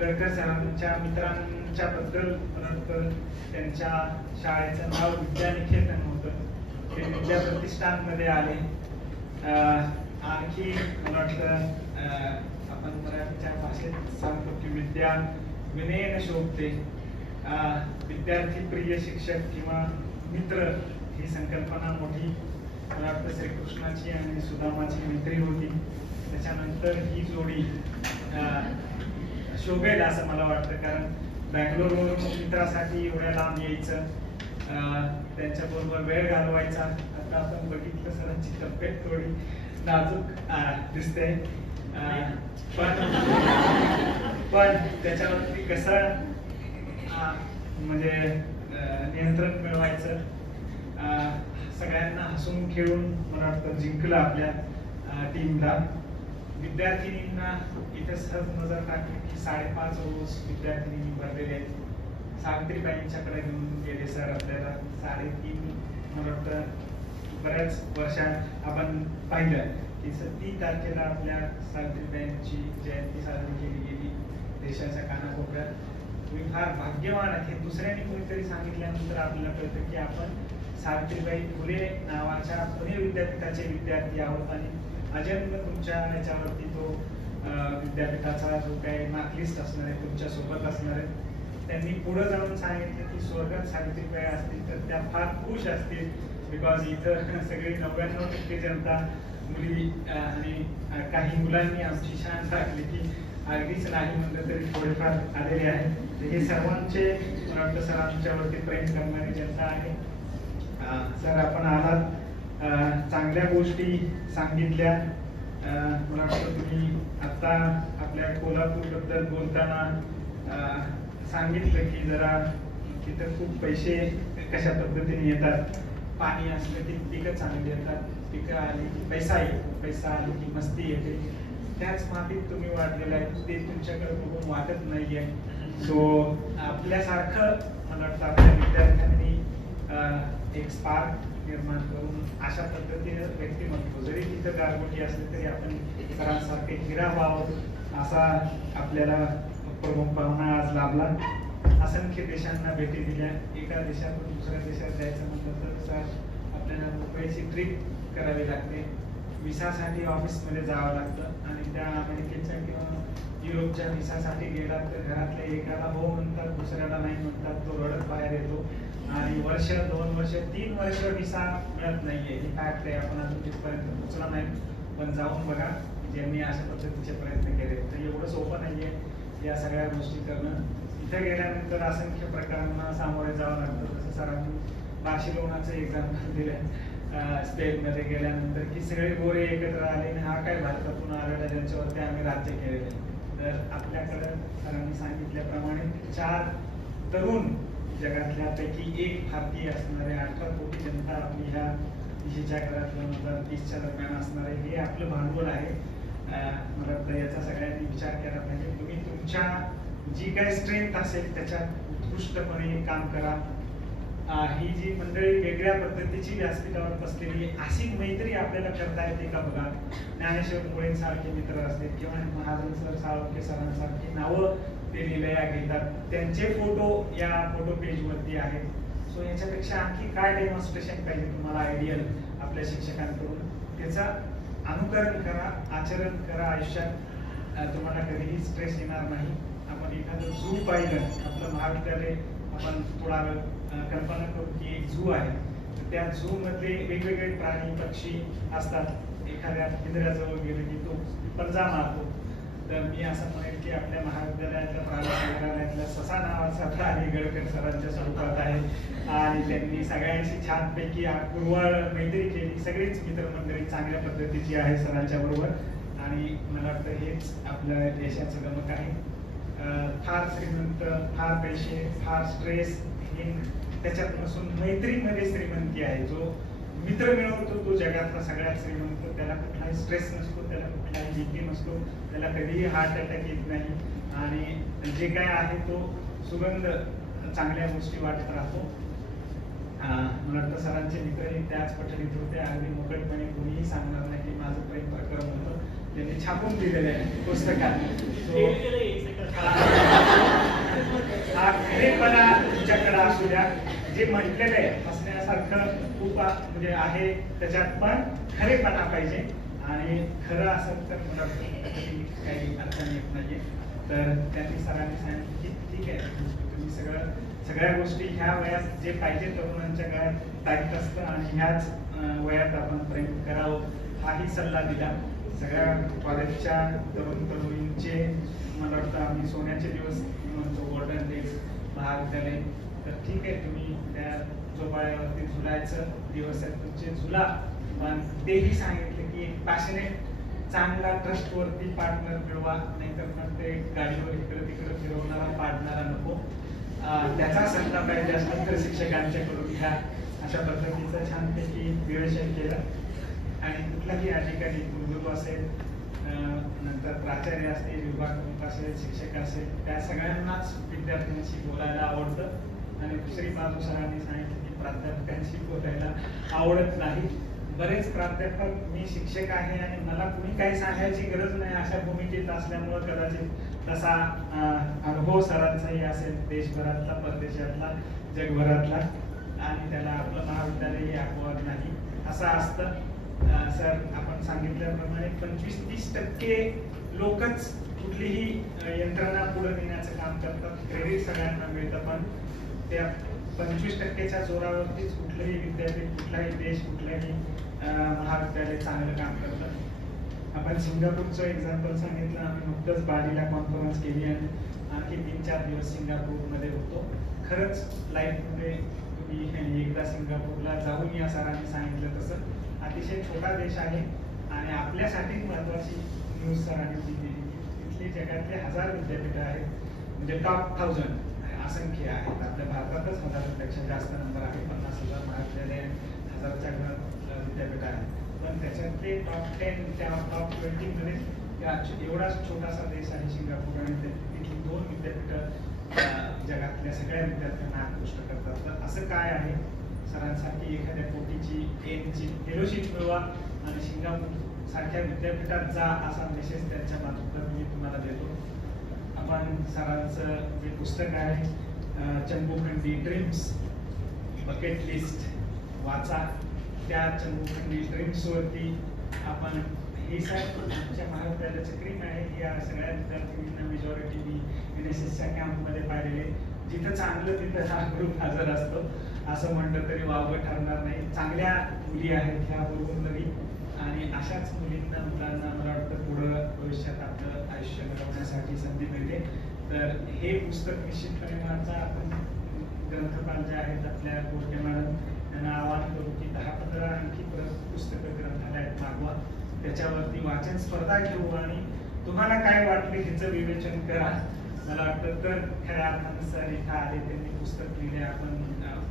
गडकर सरांच्या मित्रांच्या बद्दल नंतर त्यांच्या शाळेचं नाव विद्यानिकेतन होतं, ते विद्या प्रतिष्ठानमध्ये आले. आणखी मला वाटतं आपण मराठीच्या भाषेत सांगतो की विद्या विनयन शोभते. विद्यार्थी प्रिय शिक्षक किंवा मित्र ही संकल्पना मोठी मला वाटतं श्रीकृष्णाची आणि सुदामाची मैत्री होती. त्याच्यानंतर ही जोडी शोभेल असं मला वाटतं, कारण बँगलोरवरून मित्रासाठी एवढ्या लांब यायचं, त्यांच्याबरोबर वेळ घालवायचा. आता आपण बघितलं सरांची तब्येत थोडी नाजूक दिसते, पण त्याच्यावरती कसं म्हणजे नियंत्रण मिळवायचं, सगळ्यांना हसून खेळून मला वाटतं जिंकलं आपल्या टीमला. विद्यार्थिनींना इथे सहज नजर टाकली की 5.5 रोज विद्यार्थिनी भरलेले आहेत. सावित्रीबाईंच्याकडे घेऊन गेले सर आपल्याला 3.5 मला वाटतं बऱ्याच वर्षात आपण पाहिलं की 3 तारखेला आपल्या सावित्रीबाईंची जयंती साजरी केली गेली देशाच्या कानाकोपऱ्यात. तुम्ही फार भाग्यवान आहेत. हे दुसऱ्यांनी कोणीतरी सांगितल्यानंतर आपल्याला कळतं की आपण सावित्रीबाई फुले नावाच्या पुणे विद्यापीठाचे विद्यार्थी आहोत आणि अजन्म तुमच्या याच्यावरती तो विद्यापीठाचा जो काही मार्कलिस्ट असणार आहे तुमच्या सोबत असणार आहे. त्यांनी पुढे जाऊन सांगितलं की स्वर्गात सावित्रीबाई असतील तर त्या फार खुश असतील, बिकॉज इथं सगळी 99% जनता मुली आणि काही मुलांनी आमची शान राखली की अगदीच नाही म्हणलं तरी थोडेफार आलेले आहेत. हे सर्वांचे मला वाटतं सरांच्यावरती प्रेम करणारी जनता आहे. सर आपण आलात, चांगल्या गोष्टी सांगितल्या. मला वाटतं तुम्ही आता आपल्या कोल्हापूर बद्दल बोलताना सांगितलं की जरा तिथं खूप पैसे कशा पद्धतीने येतात. पाणी असलं की पिकं चांगली येतात, पिकं आली की पैसा येतो, पैसा आली की मस्ती येते. त्याच मातीत तुम्ही वाढलेलं आहे, ते तुमच्याकडे बघून वाटत नाहीये. सो आपल्यासारखं मला वाटतं आपल्या विद्यार्थ्यांनी एक स्पार्क निर्माण करून अशा पद्धतीने व्यक्तिमत्व जरी तिथं गारगोटी असली तरी आपण सरांसारखे हिरा व्हावं असा आपल्याला प्रमुख पाहुणा आज लाभला. असंख्य देशांना भेटी दिल्या. एका देशातून दुसऱ्या देशात जायचं म्हटलं तर सर आपल्याला मुंबईची ट्रिप करावी लागते. विसासाठी ऑफिसमध्ये जावं लागतं आणि त्या अमेरिकेच्या किंवा युरोपच्या विसासाठी गेला तर घरातल्या एकाला हो म्हणतात, दुसऱ्याला नाही म्हणतात, तो रडत बाहेर येतो आणि वर्ष 2 वर्ष 3 वर्ष विसा मिळत नाहीये. ही फॅक्ट आहे. आपण अजून तिथपर्यंत पोहोचला नाही, पण जाऊन बघा ज्यांनी अशा पद्धतीचे प्रयत्न केले. तर एवढं सोपं नाहीये या सगळ्या गोष्टी करणं. इथे गेल्यानंतर असंख्य प्रकारांना सामोरे जावं लागतं. जसं सरांनी बार्सिलोनाचं एक्झाम्पल दिलं, स्पेनमध्ये गेल्यानंतर की सगळे गोरे एकत्र आले आणि हा काय भारतातून आलेला ज्यांच्यावरती आम्ही राज्य केलेलं. तर आपल्याकडं सरांनी सांगितल्याप्रमाणे 4 तरुण जगातल्या पैकी 1 भारतीय असणारे 18 कोटी जनता आपली ह्या 30च्या घरात 2030च्या दरम्यान असणारे हे आपलं भांडवल आहे. मला वाटतं याचा सगळ्यांनी विचार केला पाहिजे. तुम्ही तुमच्या जी काही स्ट्रेंथ असेल त्याच्यात उत्कृष्टपणे काम करा. ही जी मंडळी वेगळ्या पद्धतीची व्यासपीठावर बसलेली अशी मैत्री आपल्याला करता येते का बघा. ज्ञानेश्वर मुळेंसारखे मित्र असतील किंवा महाजन सर, साळुंखे सरांसारखी नावं ते लिहिल्या घेतात, त्यांचे फोटो या फोटो पेजवरती आहेत. सो याच्यापेक्षा आणखी काय डेमॉन्स्ट्रेशन पाहिजे तुम्हाला आयडियल आपल्या शिक्षकांकडून. त्याचं अनुकरण करा, आचरण करा. आयुष्यात तुम्हाला कधीही स्ट्रेस येणार नाही. आपण एखादं झू पाहिलं, आपलं महाविद्यालय आपण थोडा वेळ कल्पना करू की एक झू आहे. त्या झू मध्ये वेगवेगळे प्राणी पक्षी असतात. एखाद्या पिंजऱ्याजवळ गेले की तो पंजा मारतो. तर मी असं म्हणेन की आपल्या महाविद्यालयातल्या प्राणी संग्रहालयातल्या ससा नावाचा प्राणी गडकर सरांच्या स्वरूपात आहे आणि त्यांनी सगळ्यांशी छानपैकी पूर्वाळ मैत्री केली. सगळीच मित्रमंडळी चांगल्या पद्धतीची आहे सरांच्या बरोबर आणि मला वाटतं हेच आपल्या देशाचं गमक आहे. फार श्रीमंत, फार पैसे, फार स्ट्रेस हे त्याच्यात नसून मैत्रीमध्ये श्रीमंती आहे. जो मित्र मिळवतो तो जगातला सगळ्यात श्रीमंत. त्याला कुठलाही स्ट्रेस नसतो, त्याला कुठलाही BP नसतो, त्याला कधीही हार्ट अटॅक येत नाही आणि जे काय आहे तो सुगंध चांगल्या गोष्टी वाटत राहतो. मला वाटतं सरांचे मित्रही त्याच पठडीत होते. अगदी मोकटपणे कोणीही सांगणार नाही की माझं प्रेम प्रकरण होतं, त्यांनी छापून दिलेलं आहे पुस्तकात. हा खरेपणा तुमच्याकडे असू द्या, जे म्हटलेलं आहे हसण्यासारखं खूप म्हणजे आहे त्याच्यात, पण खरेपणा पाहिजे आणि खरं असेल तर मला काही अडचण येत नाहीये. तर त्यांनी सरांनी सांगितलं की ठीक आहे, तुम्ही सगळ्या गोष्टी ह्या वयात जे पाहिजे तरुणांच्या काळात टाईट असतं आणि ह्याच वयात आपण प्रेम करावं हाही सल्ला दिला. सगळ्या कॉलेजच्या तरुणींचे मला वाटतं आम्ही सोन्याचे दिवस म्हणतो, गोल्डन डेज महाविद्यालय. तर ठीक आहे, तुम्ही त्या झोपाळ्यावरती झुलायचं दिवस आहेत तुमचे, झुला, पण तेही सांगितलं की एक पॅशनेट चांगला ट्रस्टवरती पार्टनर मिळवा, नाहीतर मग ते गाडीवर इकडे तिकडे फिरवणारा पार्टनर नको. त्याचा सल्ला पाहिजे असतात तर शिक्षकांच्याकडून घ्या. अशा पद्धतीचं छानपैकी नियोजन केलं आणि कुठलाही अधिकारी, गुरुगुरू असेल, नंतर प्राचार्य असतील, विभाग प्रमुख असेल, शिक्षक असेल, त्या सगळ्यांनाच विद्यार्थ्यांशी बोलायला आवडतं. आणि दुसरी बाजू सरांनी सांगितलं की प्राध्यापकांशी बोलायला आवडत नाही. बरेच प्राध्यापक मी शिक्षक आहे आणि मला कुणी काही सांगायची गरज नाही अशा भूमिकेत असल्यामुळे कदाचित तसा अनुभव सरांचाही असेल, देशभरातला, परदेशातला, जगभरातला, आणि त्याला आपलं महाविद्यालयही अपवाद नाही. असं असतं सर, आपण सांगितल्याप्रमाणे 25-30% लोकच कुठलीही यंत्रणा पुढे नेण्याचं काम करतात. क्रेडिट सगळ्यांना मिळतं, पण त्या 25%च्या जोरावरतीच कुठलंही विद्यापीठ, कुठलाही देश, कुठलंही महाविद्यालय चांगलं काम करतं. आपण सिंगापूरचं एक्झाम्पल सांगितलं. आम्ही नुकतंच बारीला कॉन्फरन्स केली आणि आणखी 3-4 दिवस सिंगापूरमध्ये होतो. खरंच लाईफमध्ये तुम्ही एकदा सिंगापूरला जाऊन या. सरांनी सांगितलं तसं अतिशय छोटा देश आहे आणि आपल्यासाठी महत्वाची न्यूज सरांनी दिली की तिथली जगातले 1000 विद्यापीठ आहेत, म्हणजे टॉप 1000 असंख्य आहेत. आपल्या भारतातच 1000पेक्षा जास्त नंबर आहे, 50,000 महाविद्यालय, 1000च्या विद्यापीठ आहेत. पण त्याच्यातले टॉप 10 त्या टॉप 20 मध्ये एवढा छोटासा देश आहे सिंगापूर आणि तिथली 2 विद्यापीठ जगातल्या सगळ्या विद्यार्थ्यांना आकृष्ट करतात. तर असं काय आहे, सरांसारखी एखाद्या कोटीची एनची फेलोशिप मिळवा आणि सिंगापूर सारख्या विद्यापीठात जा असा मेसेज त्यांच्या माध्यमातून मी तुम्हाला देतो. आपण सरांचं जे पुस्तक आहे चंबुखंडी ड्रीम्स बकेट लिस्ट वाचा. त्या चंबुखंडी ड्रीम्सवरती आपण हे साहेब आमच्या महाविद्यालयाचं क्रीम आहे, या सगळ्या विद्यार्थ्यांना मेजॉरिटी मी NSSच्या कॅम्पमध्ये पाहिलेले. जिथं चांगलं तिथं हा ग्रुप हजर असतो असं म्हटलं तरी वावगं ठरणार नाही. चांगल्या मुली आहेत ह्या बरोबर तरी, आणि अशाच मुलींना, मुलांना मला वाटतं पुढं भविष्यात आपलं आयुष्य घडवण्यासाठी संधी मिळते. तर हे पुस्तक निश्चितपणे माझा, आपण ग्रंथपाल जे आहेत आपल्या गोष्टी मॅडम त्यांना आवाहन करू की 10-15 आणखी पुस्तकं ग्रंथालयात मागवा. त्याच्यावरती वाचन स्पर्धा घेऊ आणि तुम्हाला काय वाटले ह्याचं विवेचन करा. मला वाटतं तर खऱ्या अर्थानं सर इथं आले, त्यांनी पुस्तक लिहिले, आपण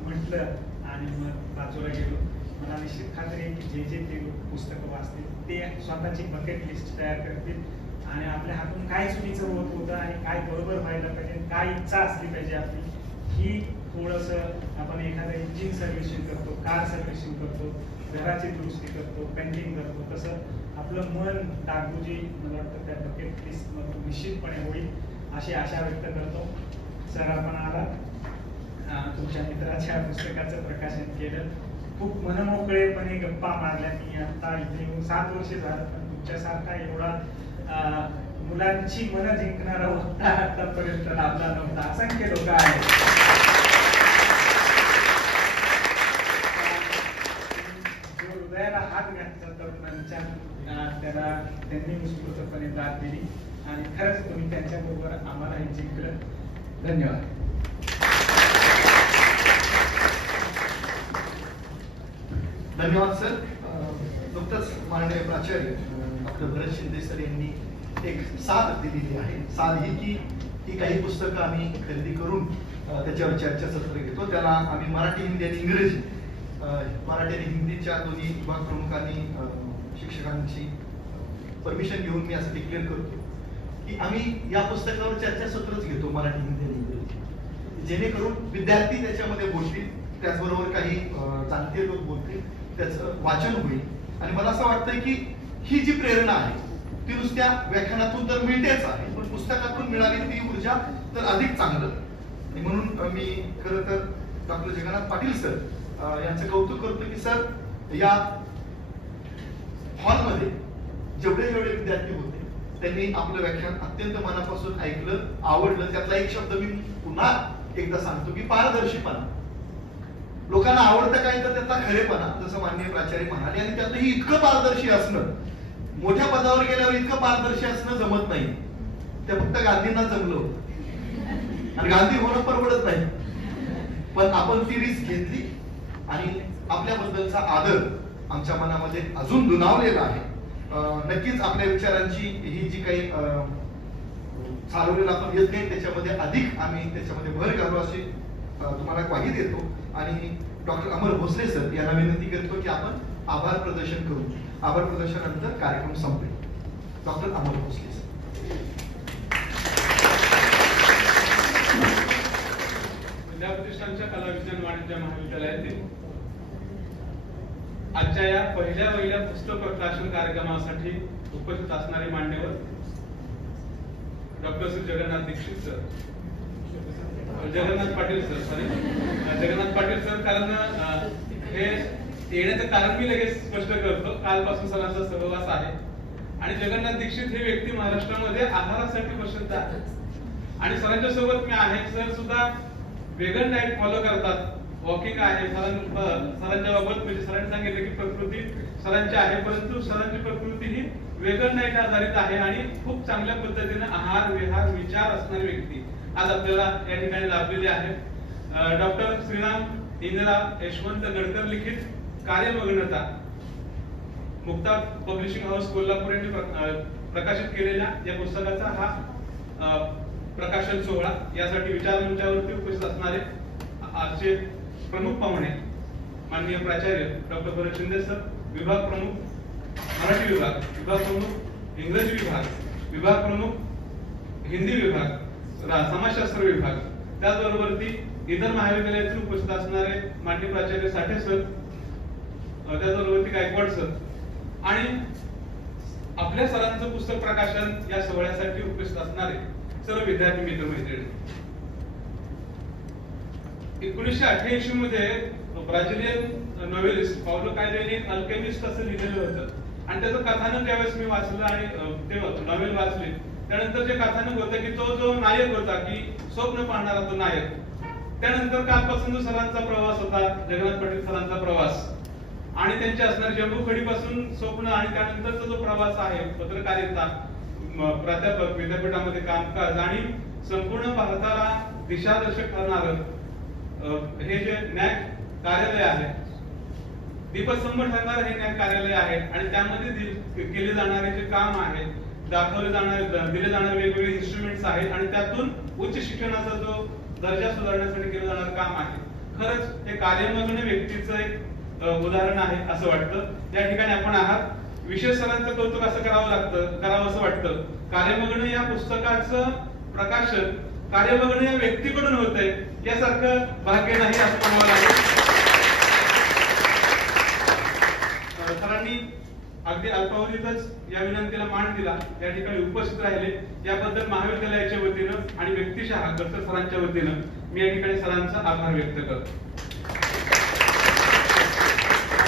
म्हटलं आणि मग बाजूला गेलो. मला निश्चित खात्री आहे की जे ते पुस्तकं वाचतील ते स्वतःची बकेट लिस्ट तयार करतील आणि आपल्या हातून काय चुकीचं होत होतं आणि काय बरोबर व्हायला पाहिजे, काय इच्छा असली पाहिजे आपली, ही थोडंसं आपण एखादं इंजिन सर्व्हिसिंग करतो, कार सर्व्हिसिंग करतो, घराची दुरुस्ती करतो, पेंटिंग करतो, तसं आपलं मन डागडुजी मला वाटतं त्या बकेट लिस्टमधून निश्चितपणे होईल अशी आशा व्यक्त करतो. सर आपण आला, तुमच्या मित्राच्या पुस्तकाचं प्रकाशन केलं, खूप मनमोकळेपणे गप्पा मारल्या. मी आता इथे येऊन 7 वर्ष झालं, पण तुमच्यासारखा एवढा मुलांची मनं जिंकणारा वक्ता आतापर्यंत लाभला नव्हता. असंख्य लोक आहेत जो हृदयाला हात घातला तरुणांच्या, त्यांनी उत्स्फूर्तपणे दाद दिली आणि खरंच तुम्ही त्यांच्याबरोबर आम्हालाही जिंकलं. धन्यवाद. धन्यवाद सर. नुकतंच माननीय प्राचार्य डॉक्टर भरत शिंदे सर यांनी एक साथ दिलेली आहे. साथ ही की काही पुस्तकं आम्ही खरेदी करून त्याच्यावर चर्चासत्र घेतो. त्याला आम्ही मराठी, हिंदी आणि इंग्रजी, मराठी आणि हिंदीच्या दोन्ही विभाग प्रमुखांनी शिक्षकांची परमिशन घेऊन मी असं डिक्लेअर करतो की आम्ही या पुस्तकावर चर्चासत्रच घेतो मराठी, हिंदी आणि इंग्रजी, जेणेकरून विद्यार्थी त्याच्यामध्ये बोलतील, त्याचबरोबर काही जाणते लोक बोलतील, त्याचं वाचन होईल. आणि मला असं वाटतंय की ही जी प्रेरणा आहे ती नुसत्या व्याख्यानातून तर मिळतेच आहे, पण पुस्तकातून मिळाली ती ऊर्जा तर अधिक चांगलं. आणि म्हणून मी खरं तर डॉक्टर जगन्नाथ पाटील सर यांचं कौतुक करतो की सर या हॉलमध्ये जेवढे विद्यार्थी होते त्यांनी आपलं व्याख्यान अत्यंत मनापासून ऐकलं, आवडलं. त्यातला एक शब्द मी पुन्हा एकदा सांगतो की पारदर्शीपणा. लोकांना आवडतं काय तर त्यातला खरेपणा, जसं माननीय प्राचार्य म्हणाले. आणि त्यातही इतकं पारदर्शी असणं, मोठ्या पदावर गेल्यावर इतकं पारदर्शी असणं जमत नाही. ते फक्त गांधींना जमलं आणि गांधी होणं परवडत नाही. पण आपण ती रिस्क घेतली आणि आपल्याबद्दलचा आदर आमच्या मनामध्ये अजून दुणावलेला आहे. नक्कीच आपल्या विचारांची ही जी काही चालवलेला आपण येत नाही त्याच्यामध्ये अधिक आम्ही त्याच्यामध्ये भर घालू अशी तुम्हाला ग्वाही देतो. आणि डॉक्टर अमर भोसले सर यांना विनंती करतो की आपण आभार प्रदर्शन करू. आभार प्रदर्शनानंतर कार्यक्रम संपेल. डॉक्टर अमर भोसले सर. विद्याप्रतिष्ठानच्या कला विज्ञान वाणिज्य महाविद्यालयातील आजच्या या पहिल्या पुस्तक प्रकाशन कार्यक्रमासाठी उपस्थित असणारे मान्यवर doctor Shri Jagannath Dixit sir, Jagannath Patil sir. कारण हे येण्याचं कारण मी लगेच स्पष्ट करतो. कालपासून सरांचा सहवास आहे आणि जगन्नाथ दीक्षित हे व्यक्ती महाराष्ट्रामध्ये आहारासाठी प्रसिद्ध आहेत आणि सरांच्या सोबत मी आहे. सर सुद्धा वेगन डाएट फॉलो करतात, वॉकिंग आहे. सरांच्या बाबत म्हणजे सरांनी सांगितलं की प्रकृती सरांची आहे, परंतु सरांची प्रकृती ही वेगन डाएट आधारित आहे आणि खूप चांगल्या पद्धतीने आहार विहार विचार असणारी व्यक्ती आज आपल्याला या ठिकाणी लाभलेली आहे. डॉक्टर श्रीराम इंदिरा यशवंत गडकर लिखित कार्यमग्नता मुक्ता पब्लिशिंग हाऊस कोल्हापूर यांनी प्रकाशित केलेल्या या पुस्तकाचा हा प्रकाशन सोहळा. यासाठी विचार मंचावरती उपस्थित असणारे आजचे प्रमुख पाहुणे माननीय प्राचार्य डॉक्टर भरत शिंदे सर, विभाग प्रमुख मराठी विभाग, विभाग प्रमुख इंग्रजी विभाग, विभाग प्रमुख हिंदी विभाग, समाजशास्त्र विभाग, त्याचबरोबर इतर महाविद्यालयातून उपस्थित असणारे माननीय प्राचार्य साठे सर, त्याचबरोबर गायकवाड सर आणि आपल्या सरांचं पुस्तक प्रकाशन या सोहळ्यासाठी उपस्थित असणारे सर्व विद्यार्थी मित्र मैत्रिणी. 1988 मध्ये ब्राझिलियन नॉव्हेलिस्ट पाउलो कायलेने अल्केमिस्ट असं लिहिलेलं होतं आणि त्याचं कथानक ज्यावेळेस मी वाचलं आणि ते नॉव्हेल वाचले त्यानंतर जे कथानक होतं की तो जो नायक होता की स्वप्न पाहणारा तो नायक, त्यानंतर कालपासून जो सरांचा प्रवास होता जगन्नाथ पाटील सरांचा प्रवास आणि त्यांचे असणारे जम्बूखडीपासून स्वप्न आणि त्यानंतरचा जो प्रवास आहे पत्रकारिता, प्राध्यापक, विद्यापीठामध्ये कामकाज आणि संपूर्ण भारताला दिशादर्शक ठरणारं हे जे न्याय कार्यालय आहे, दीपस्तंभ ठरणारं हे न्याय कार्यालय आहे आणि त्यामध्ये केले जाणारे जे काम आहे, दाखवले जाणारे दिले जाणारे वेगवेगळे इन्स्ट्रुमेंट्स आहेत आणि त्यातून उच्च शिक्षणाचा जो दर्जा सुधारण्यासाठी केलं जाणारं काम आहे. खरंच हे कार्यमग्न व्यक्तीचं एक उदाहरण आहे असं वाटतं. या ठिकाणी आपण आहात. विशेष सरांचं कौतुक असं करावं असं वाटतं. कार्यमग्न या पुस्तकाचं प्रकाशन कार्यमग्न या व्यक्तीकडून होतंय यासारखं भाग्य नाही असं म्हणावं लागेल. सरांनी अगदी अल्पावधीतच या विनंतीला मान दिला, या ठिकाणी उपस्थित राहिले याबद्दल महाविद्यालयाच्या वतीनं आणि व्यक्तिशः डॉक्टर सरांच्या वतीनं मी या ठिकाणी सरांचा आभार व्यक्त करतो.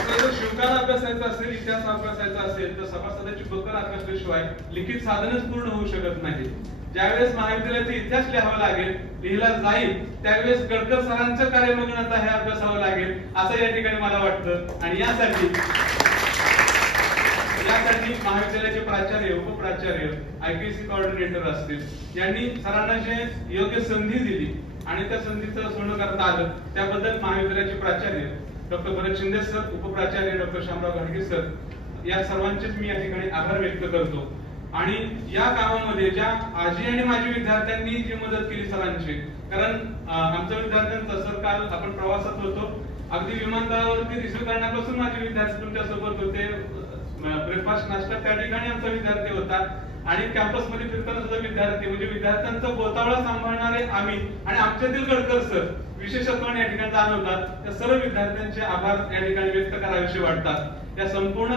जर शिवकाळ अभ्यासायचा असेल, इतिहास अभ्यासायचा असेल तर सभासदाची बकर अभ्यासल्याशिवाय लिखित साधनच पूर्ण होऊ शकत नाही. ज्यावेळेस महाविद्यालयाचा इतिहास लिहावा लागेल, लिहिला जाईल त्यावेळेस गडकर सरांचं कार्यमग्नता हे अभ्यासावं लागेल असं या ठिकाणी मला वाटतं. आणि यासाठी महाविद्यालयाचे प्राचार्य, उपप्राचार्य, आयपीएससी कोऑर्डिनेटर असतील यांनी सरांना जे योग्य संधी दिली आणि त्या संधीचं सोनं करता आलं त्याबद्दल महाविद्यालयाचे प्राचार्य डॉक्टर भरत शिंदे सर, उपप्राचार्य डॉक्टर शामराव घाडगे सर या सर्वांचेच मी या ठिकाणी आभार व्यक्त करतो. आणि या कामामध्ये ज्या आजी आणि माजी विद्यार्थ्यांनी जी मदत केली सरांची, कारण आमच्या विद्यार्थ्यांचा सर काल आपण प्रवासात होतो, अगदी विमानतळावरती रिसिव्ह करण्यापासून माझे विद्यार्थी तुमच्या सोबत होते, ब्रेकफास्ट नाश्ता त्या ठिकाणी आमचा विद्यार्थी होता आणि कॅम्पसमध्ये फिरताना सुद्धा विद्यार्थी म्हणजे विद्यार्थ्यांचा गोतावळा सांभाळणारे आम्ही आणि आमच्यातील गडकर सर विशेषत्वाने या ठिकाणी जाणवतात. त्या सर्व विद्यार्थ्यांचे आभार या ठिकाणी व्यक्त करावेसे वाटतात. या संपूर्ण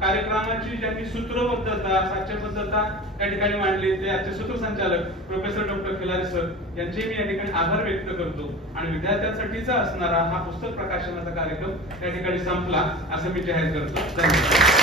कार्यक्रमाची ज्यांनी सूत्रबद्धता साध्यबद्धता या ठिकाणी मांडली ते आजचे सूत्रसंचालक प्रोफेसर डॉक्टर खिलारे सर यांचे मी या ठिकाणी आभार व्यक्त करतो. आणि विद्यार्थ्यांसाठीचा असणारा हा पुस्तक प्रकाशनाचा कार्यक्रम या ठिकाणी संपला असं मी जाहीर करतो. धन्यवाद.